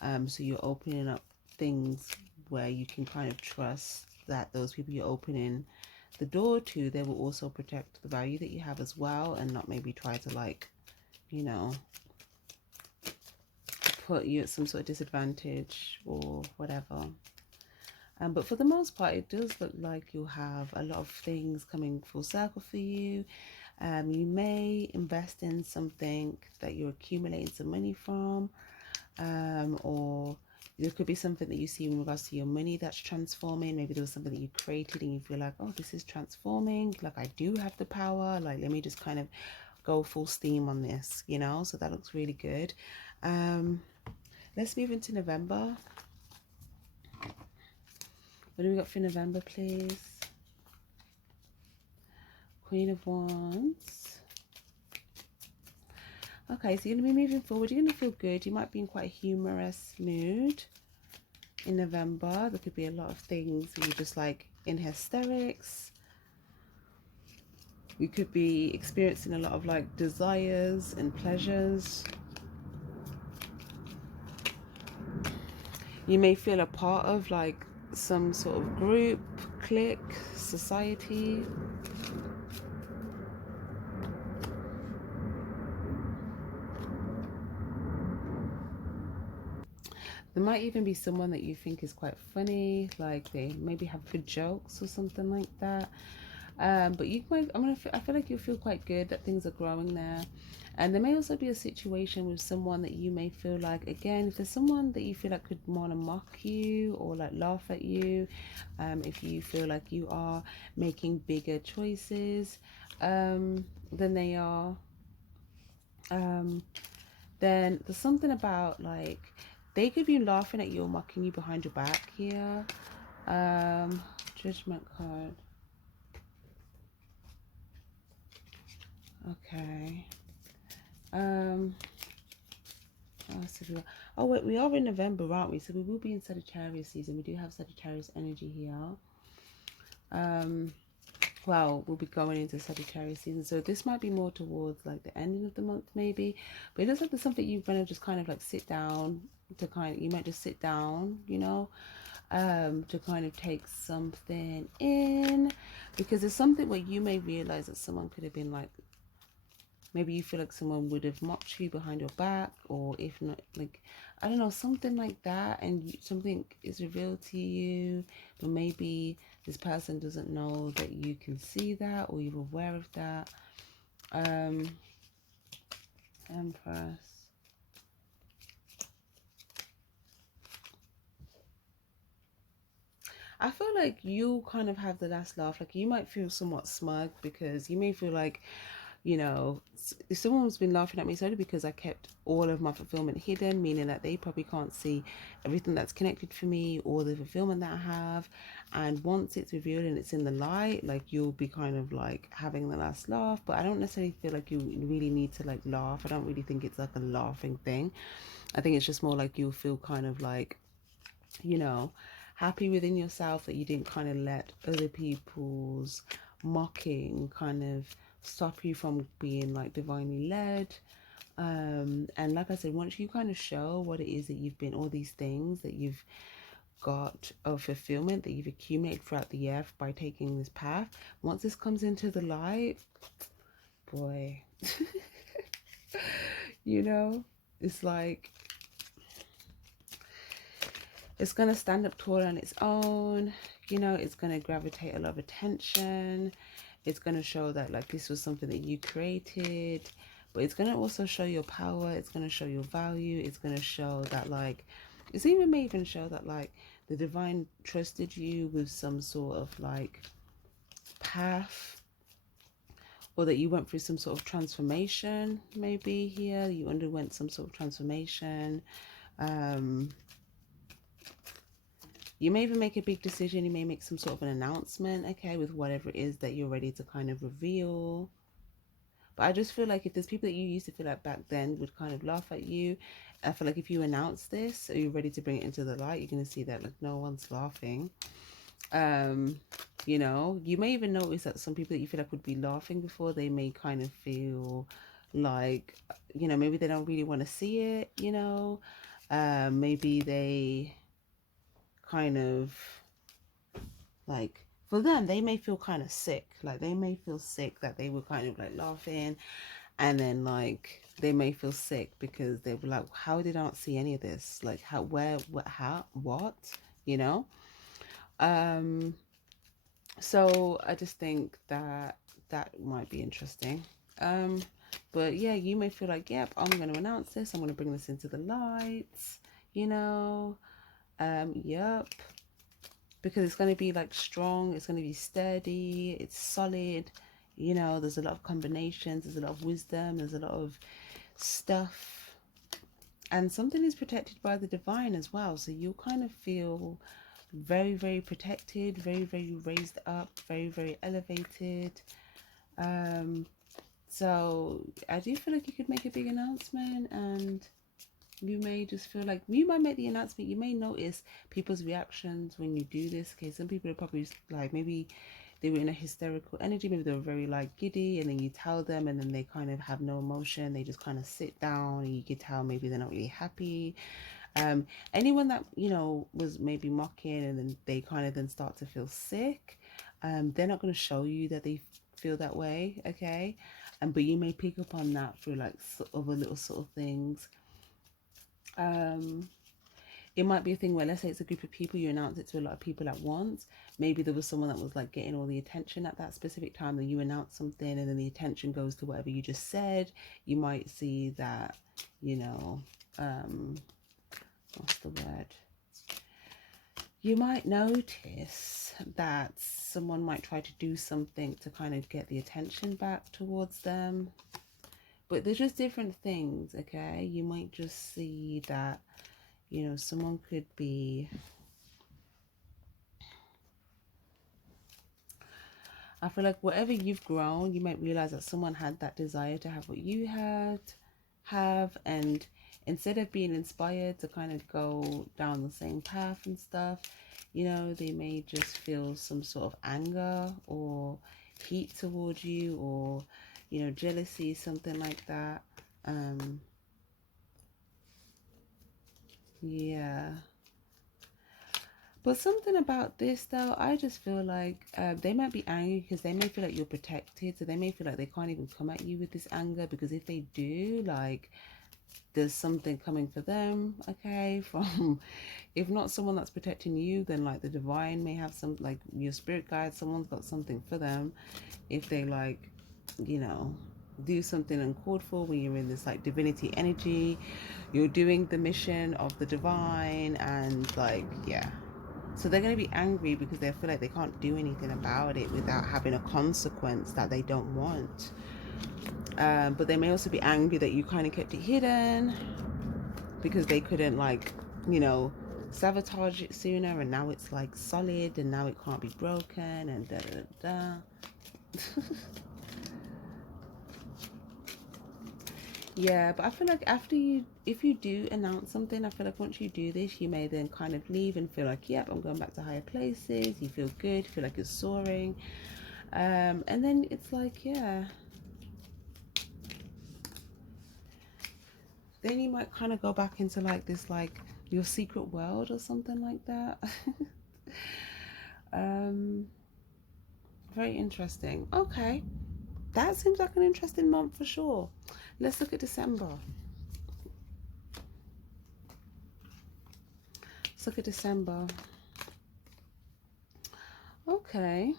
So you're opening up things where you can kind of trust that those people you're opening the door to, they will also protect the value that you have as well, and not maybe try to, like, you know, put you at some sort of disadvantage or whatever. But for the most part, it does look like you'll have a lot of things coming full circle for you. You may invest in something that you're accumulating some money from, or there could be something that you see in regards to your money that's transforming. Maybe there was something that you created and you feel like, oh, this is transforming. Like, I do have the power. Like, let me just kind of go full steam on this, you know? So that looks really good. Let's move into November. What do we got for November, please? Queen of Wands. Okay, so you're going to be moving forward. You're going to feel good. You might be in quite a humorous mood in November. There could be a lot of things where you're just like in hysterics. You could be experiencing a lot of like desires and pleasures. You may feel a part of like some sort of group, clique, society. There might even be someone that you think is quite funny, like they maybe have good jokes or something like that. But you might, I feel like you'll feel quite good that things are growing there. And there may also be a situation with someone that you may feel like, again, if there's someone that you feel like could want to mock you or like laugh at you, if you feel like you are making bigger choices than they are, then there's something about like they could be laughing at you or mocking you behind your back here. Judgment card. Okay. Oh wait, we are in November, aren't we? So we will be in Sagittarius season. We do have Sagittarius energy here. Well, we'll be going into Sagittarius season, so this might be more towards like the ending of the month maybe, but it looks like there's something you're gonna just kind of like sit down to kind of, you might just sit down, you know, to kind of take something in, because there's something where you may realize that someone could have been like, maybe you feel like someone would have mocked you behind your back, or if not, like, I don't know, something like that, and something is revealed to you, but maybe this person doesn't know that you can see that, or you're aware of that. Empress. I feel like you kind of have the last laugh. Like, you might feel somewhat smug because you may feel like, you know, if someone's been laughing at me, it's only because I kept all of my fulfillment hidden, meaning that they probably can't see everything that's connected for me or the fulfillment that I have. And once it's revealed and it's in the light, like, you'll be kind of like having the last laugh. But I don't necessarily feel like you really need to like laugh. I don't really think it's like a laughing thing. I think it's just more like you'll feel kind of like, you know, happy within yourself that you didn't kind of let other people's mocking kind of stop you from being like divinely led. And like I said, once you kind of show what it is that you've been, all these things that you've got of fulfillment that you've accumulated throughout the year by taking this path, once this comes into the light, boy, you know, it's like it's going to stand up tall on its own, you know, it's going to gravitate a lot of attention. It's going to show that like this was something that you created, but it's going to also show your power. It's going to show your value. It's going to show that like, it's even may even show that like the divine trusted you with some sort of like path, or that you went through some sort of transformation. Maybe here you underwent some sort of transformation. You may even make a big decision. You may make some sort of an announcement, okay, with whatever it is that you're ready to kind of reveal. But I just feel like if there's people that you used to feel like back then would kind of laugh at you, I feel like if you announce this or you're ready to bring it into the light, you're going to see that like no one's laughing. You know, you may even notice that some people that you feel like would be laughing before, they may kind of feel like, you know, maybe they don't really want to see it, you know. Maybe they kind of like, for them, they may feel kind of sick. Like they may feel sick that they were kind of like laughing, and then like they may feel sick because they were like, how did I not see any of this? Like how, where, what, how, what, you know? Um, so I just think that that might be interesting. Um, but yeah, you may feel like, yep, I'm going to announce this. I'm going to bring this into the lights, you know? Yep. Because it's going to be like strong, it's going to be steady, it's solid, you know, there's a lot of combinations, there's a lot of wisdom, there's a lot of stuff, and something is protected by the divine as well, so you'll kind of feel very, very protected, very, very raised up, very, very elevated. So I do feel like you could make a big announcement, and you may just feel like you might make the announcement. You may notice people's reactions when you do this. Okay, some people are probably like, maybe they were in a hysterical energy, maybe they were very like giddy, and then you tell them and then they kind of have no emotion, they just kind of sit down, and you can tell maybe they're not really happy. Anyone that, you know, was maybe mocking and then they kind of then start to feel sick, they're not going to show you that they feel that way, okay? But you may pick up on that through like sort of a little sort of things. It might be a thing where, let's say it's a group of people, you announce it to a lot of people at once. Maybe there was someone that was like getting all the attention at that specific time, and you announce something and then the attention goes to whatever you just said. You might see that, you know, what's the word? You might notice that someone might try to do something to kind of get the attention back towards them. But there's just different things, okay? You might just see that, you know, someone could be, I feel like whatever you've grown, you might realize that someone had that desire to have what you have, and instead of being inspired to kind of go down the same path and stuff, you know, they may just feel some sort of anger or heat towards you, or, you know, jealousy, something like that. Yeah. But something about this, though, I just feel like they might be angry because they may feel like you're protected. So they may feel like they can't even come at you with this anger, because if they do, like, there's something coming for them, okay, from, if not someone that's protecting you, then like the divine may have some, like your spirit guide, someone's got something for them. If they like, you know, do something uncalled for, when you're in this like divinity energy, you're doing the mission of the divine, and like, yeah, so they're going to be angry because they feel like they can't do anything about it without having a consequence that they don't want. But they may also be angry that you kind of kept it hidden because they couldn't, like, you know, sabotage it sooner, and now it's like solid and now it can't be broken, and da da da. Yeah, but I feel like after you, if you do announce something, I feel like once you do this, you may then kind of leave and feel like, yep, I'm going back to higher places. You feel good, feel like you're soaring. And then it's like, yeah, then you might kind of go back into like this, like your secret world or something like that. um, Very interesting. Okay, that seems like an interesting month for sure. Let's look at December. Let's look at December. Okay.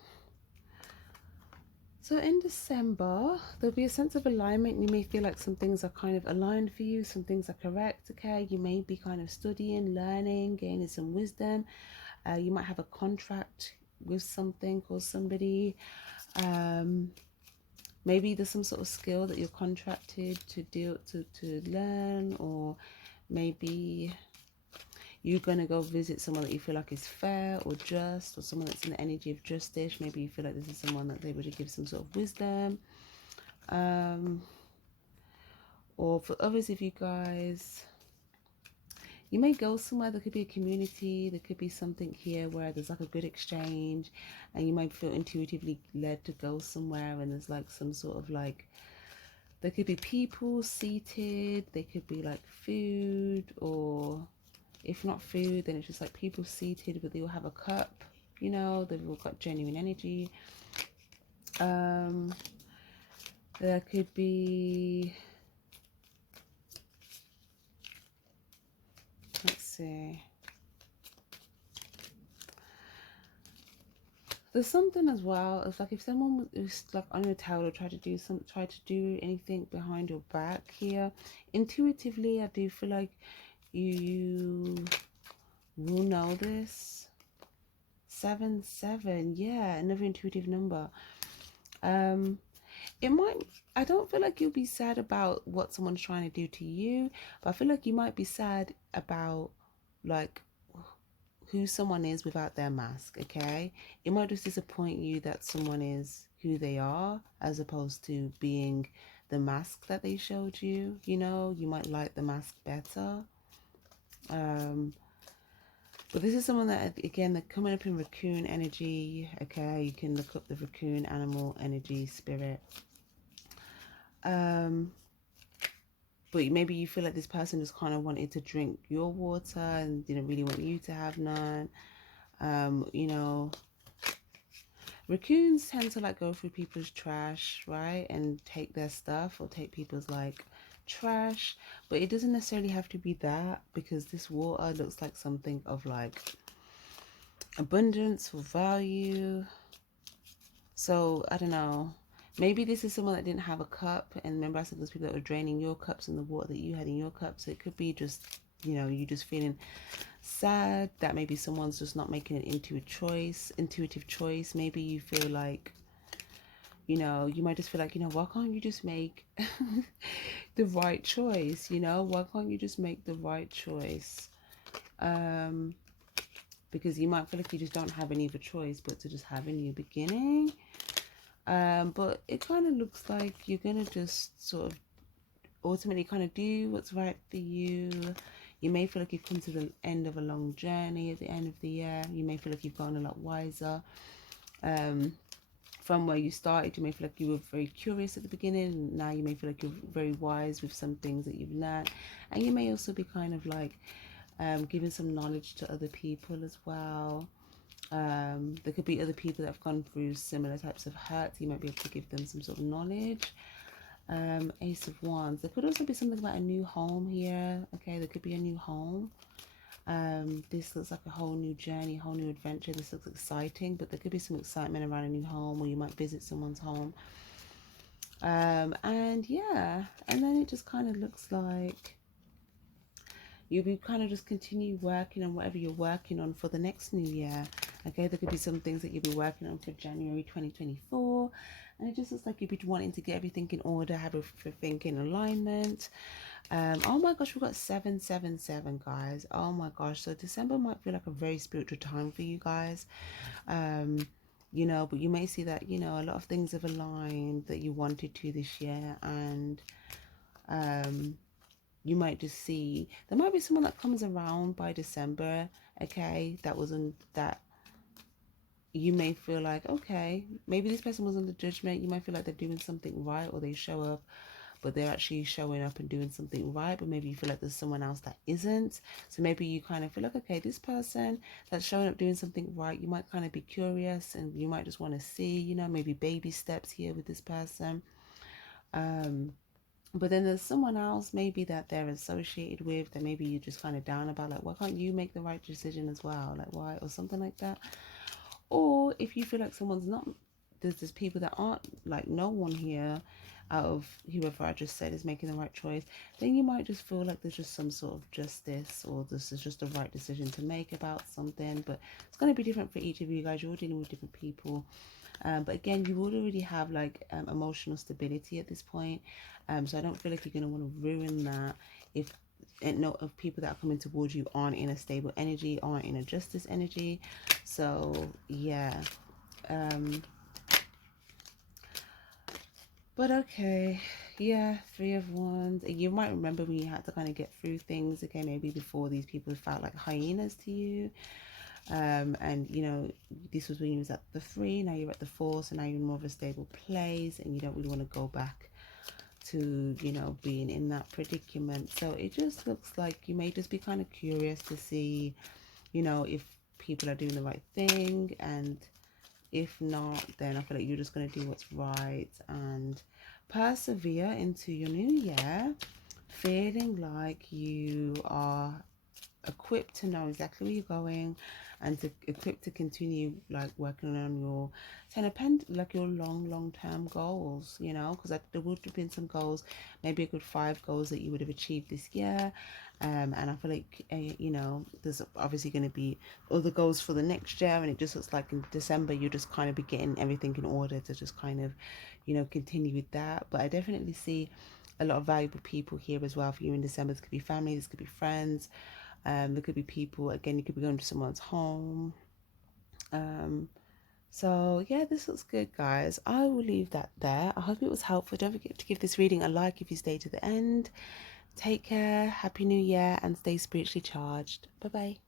So in December, there'll be a sense of alignment. You may feel like some things are kind of aligned for you, some things are correct, okay? You may be kind of studying, learning, gaining some wisdom. You might have a contract with something or somebody. Maybe there's some sort of skill that you're contracted to do, to learn, or maybe you're going to go visit someone that you feel like is fair or just, or someone that's in the energy of justice. Maybe you feel like this is someone that's able to give some sort of wisdom. Or for others of you guys, you may go somewhere. There could be a community, there could be something here where there's like a good exchange, and you might feel intuitively led to go somewhere, and there's like some sort of like There could be people seated. They could be like food, or if not food, then it's just like people seated, but they all have a cup. You know, they've all got genuine energy. There could be, let's see. There's something as well. It's like if someone is like on your tail or try to do anything behind your back here. Intuitively, I do feel like you will know this. 7-7, yeah, another intuitive number. It might, I don't feel like you'll be sad about what someone's trying to do to you, but I feel like you might be sad about like who someone is without their mask. Okay, it might just disappoint you that someone is who they are as opposed to being the mask that they showed you. You know, you might like the mask better. But this is someone that, again, they're coming up in raccoon energy. Okay, you can look up the raccoon animal energy spirit. But maybe you feel like this person just kind of wanted to drink your water and didn't really want you to have none. You know, raccoons tend to like go through people's trash, right, and take their stuff, or take people's like trash, but it doesn't necessarily have to be that, because this water looks like something of like abundance or value. So I don't know, maybe this is someone that didn't have a cup, and remember I said those people that were draining your cups and the water that you had in your cup. So it could be just, you know, you just feeling sad that maybe someone's just not making an intuitive choice. Maybe you feel like, you know, you might just feel like, you know, why can't you just make the right choice? You know, why can't you just make the right choice? Because you might feel like you just don't have any other choice but to just have a new beginning. But it kind of looks like you're gonna just sort of ultimately kind of do what's right for you. You may feel like you've come to the end of a long journey at the end of the year. You may feel like you've gotten a lot wiser from where you started. You may feel like you were very curious at the beginning. Now you may feel like you're very wise with some things that you've learned. And you may also be kind of like giving some knowledge to other people as well. There could be other people that have gone through similar types of hurts. You might be able to give them some sort of knowledge. Ace of Wands. There could also be something about a new home here. Okay, there could be a new home. This looks like a whole new journey, a whole new adventure. This looks exciting, but there could be some excitement around a new home, or you might visit someone's home. And yeah, and then it just kind of looks like you'll be kind of just continue working on whatever you're working on for the next new year. Okay, there could be some things that you'll be working on for January 2024. And it just looks like you'll be wanting to get everything in order, have everything in alignment. Oh my gosh, we've got 777, guys. Oh my gosh, so December might feel like a very spiritual time for you guys. You know, but you may see that, you know, a lot of things have aligned that you wanted to this year. And you might just see, there might be someone that comes around by December, okay, that you may feel like, okay, maybe this person was under judgment. You might feel like they're doing something right, or they show up, but they're actually showing up and doing something right. But maybe you feel like there's someone else that isn't. So maybe you kind of feel like, okay, this person that's showing up doing something right, you might kind of be curious, and you might just want to see, you know, maybe baby steps here with this person. But then there's someone else maybe that they're associated with that maybe you're just kind of down about, like, why can't you make the right decision as well? Like, why? Or something like that. Or if you feel like someone's not, there's people that aren't, like, no one here out of whoever I just said is making the right choice, then you might just feel like there's just some sort of justice, or this is just the right decision to make about something. But it's going to be different for each of you guys. You're all dealing with different people. But again, you would already have like emotional stability at this point. So I don't feel like you're going to want to ruin that if of people that are coming towards you aren't in a stable energy, aren't in a justice energy. So yeah. But okay, yeah, 3 of Wands. You might remember when you had to kind of get through things, okay, maybe before these people felt like hyenas to you. And you know, this was when you was at the 3, now you're at the 4, so now you're in more of a stable place, and you don't really want to go back to, you know, being in that predicament. So it just looks like you may just be kind of curious to see, you know, if people are doing the right thing, and if not, then I feel like you're just going to do what's right and persevere into your new year, feeling like you are equipped to know exactly where you're going, and to equipped to continue like working on your like your long term goals, you know, because there would have been some goals, maybe a good 5 goals that you would have achieved this year. And I feel like you know, there's obviously going to be other goals for the next year, and it just looks like in December you just kind of be getting everything in order to just kind of, you know, continue with that. But I definitely see a lot of valuable people here as well for you in December. This could be family, this could be friends, there could be people, again, you could be going to someone's home. So yeah, this looks good, guys. I will leave that there. I hope it was helpful. Don't forget to give this reading a like if you stay to the end. Take care, happy new year, and stay spiritually charged. Bye bye.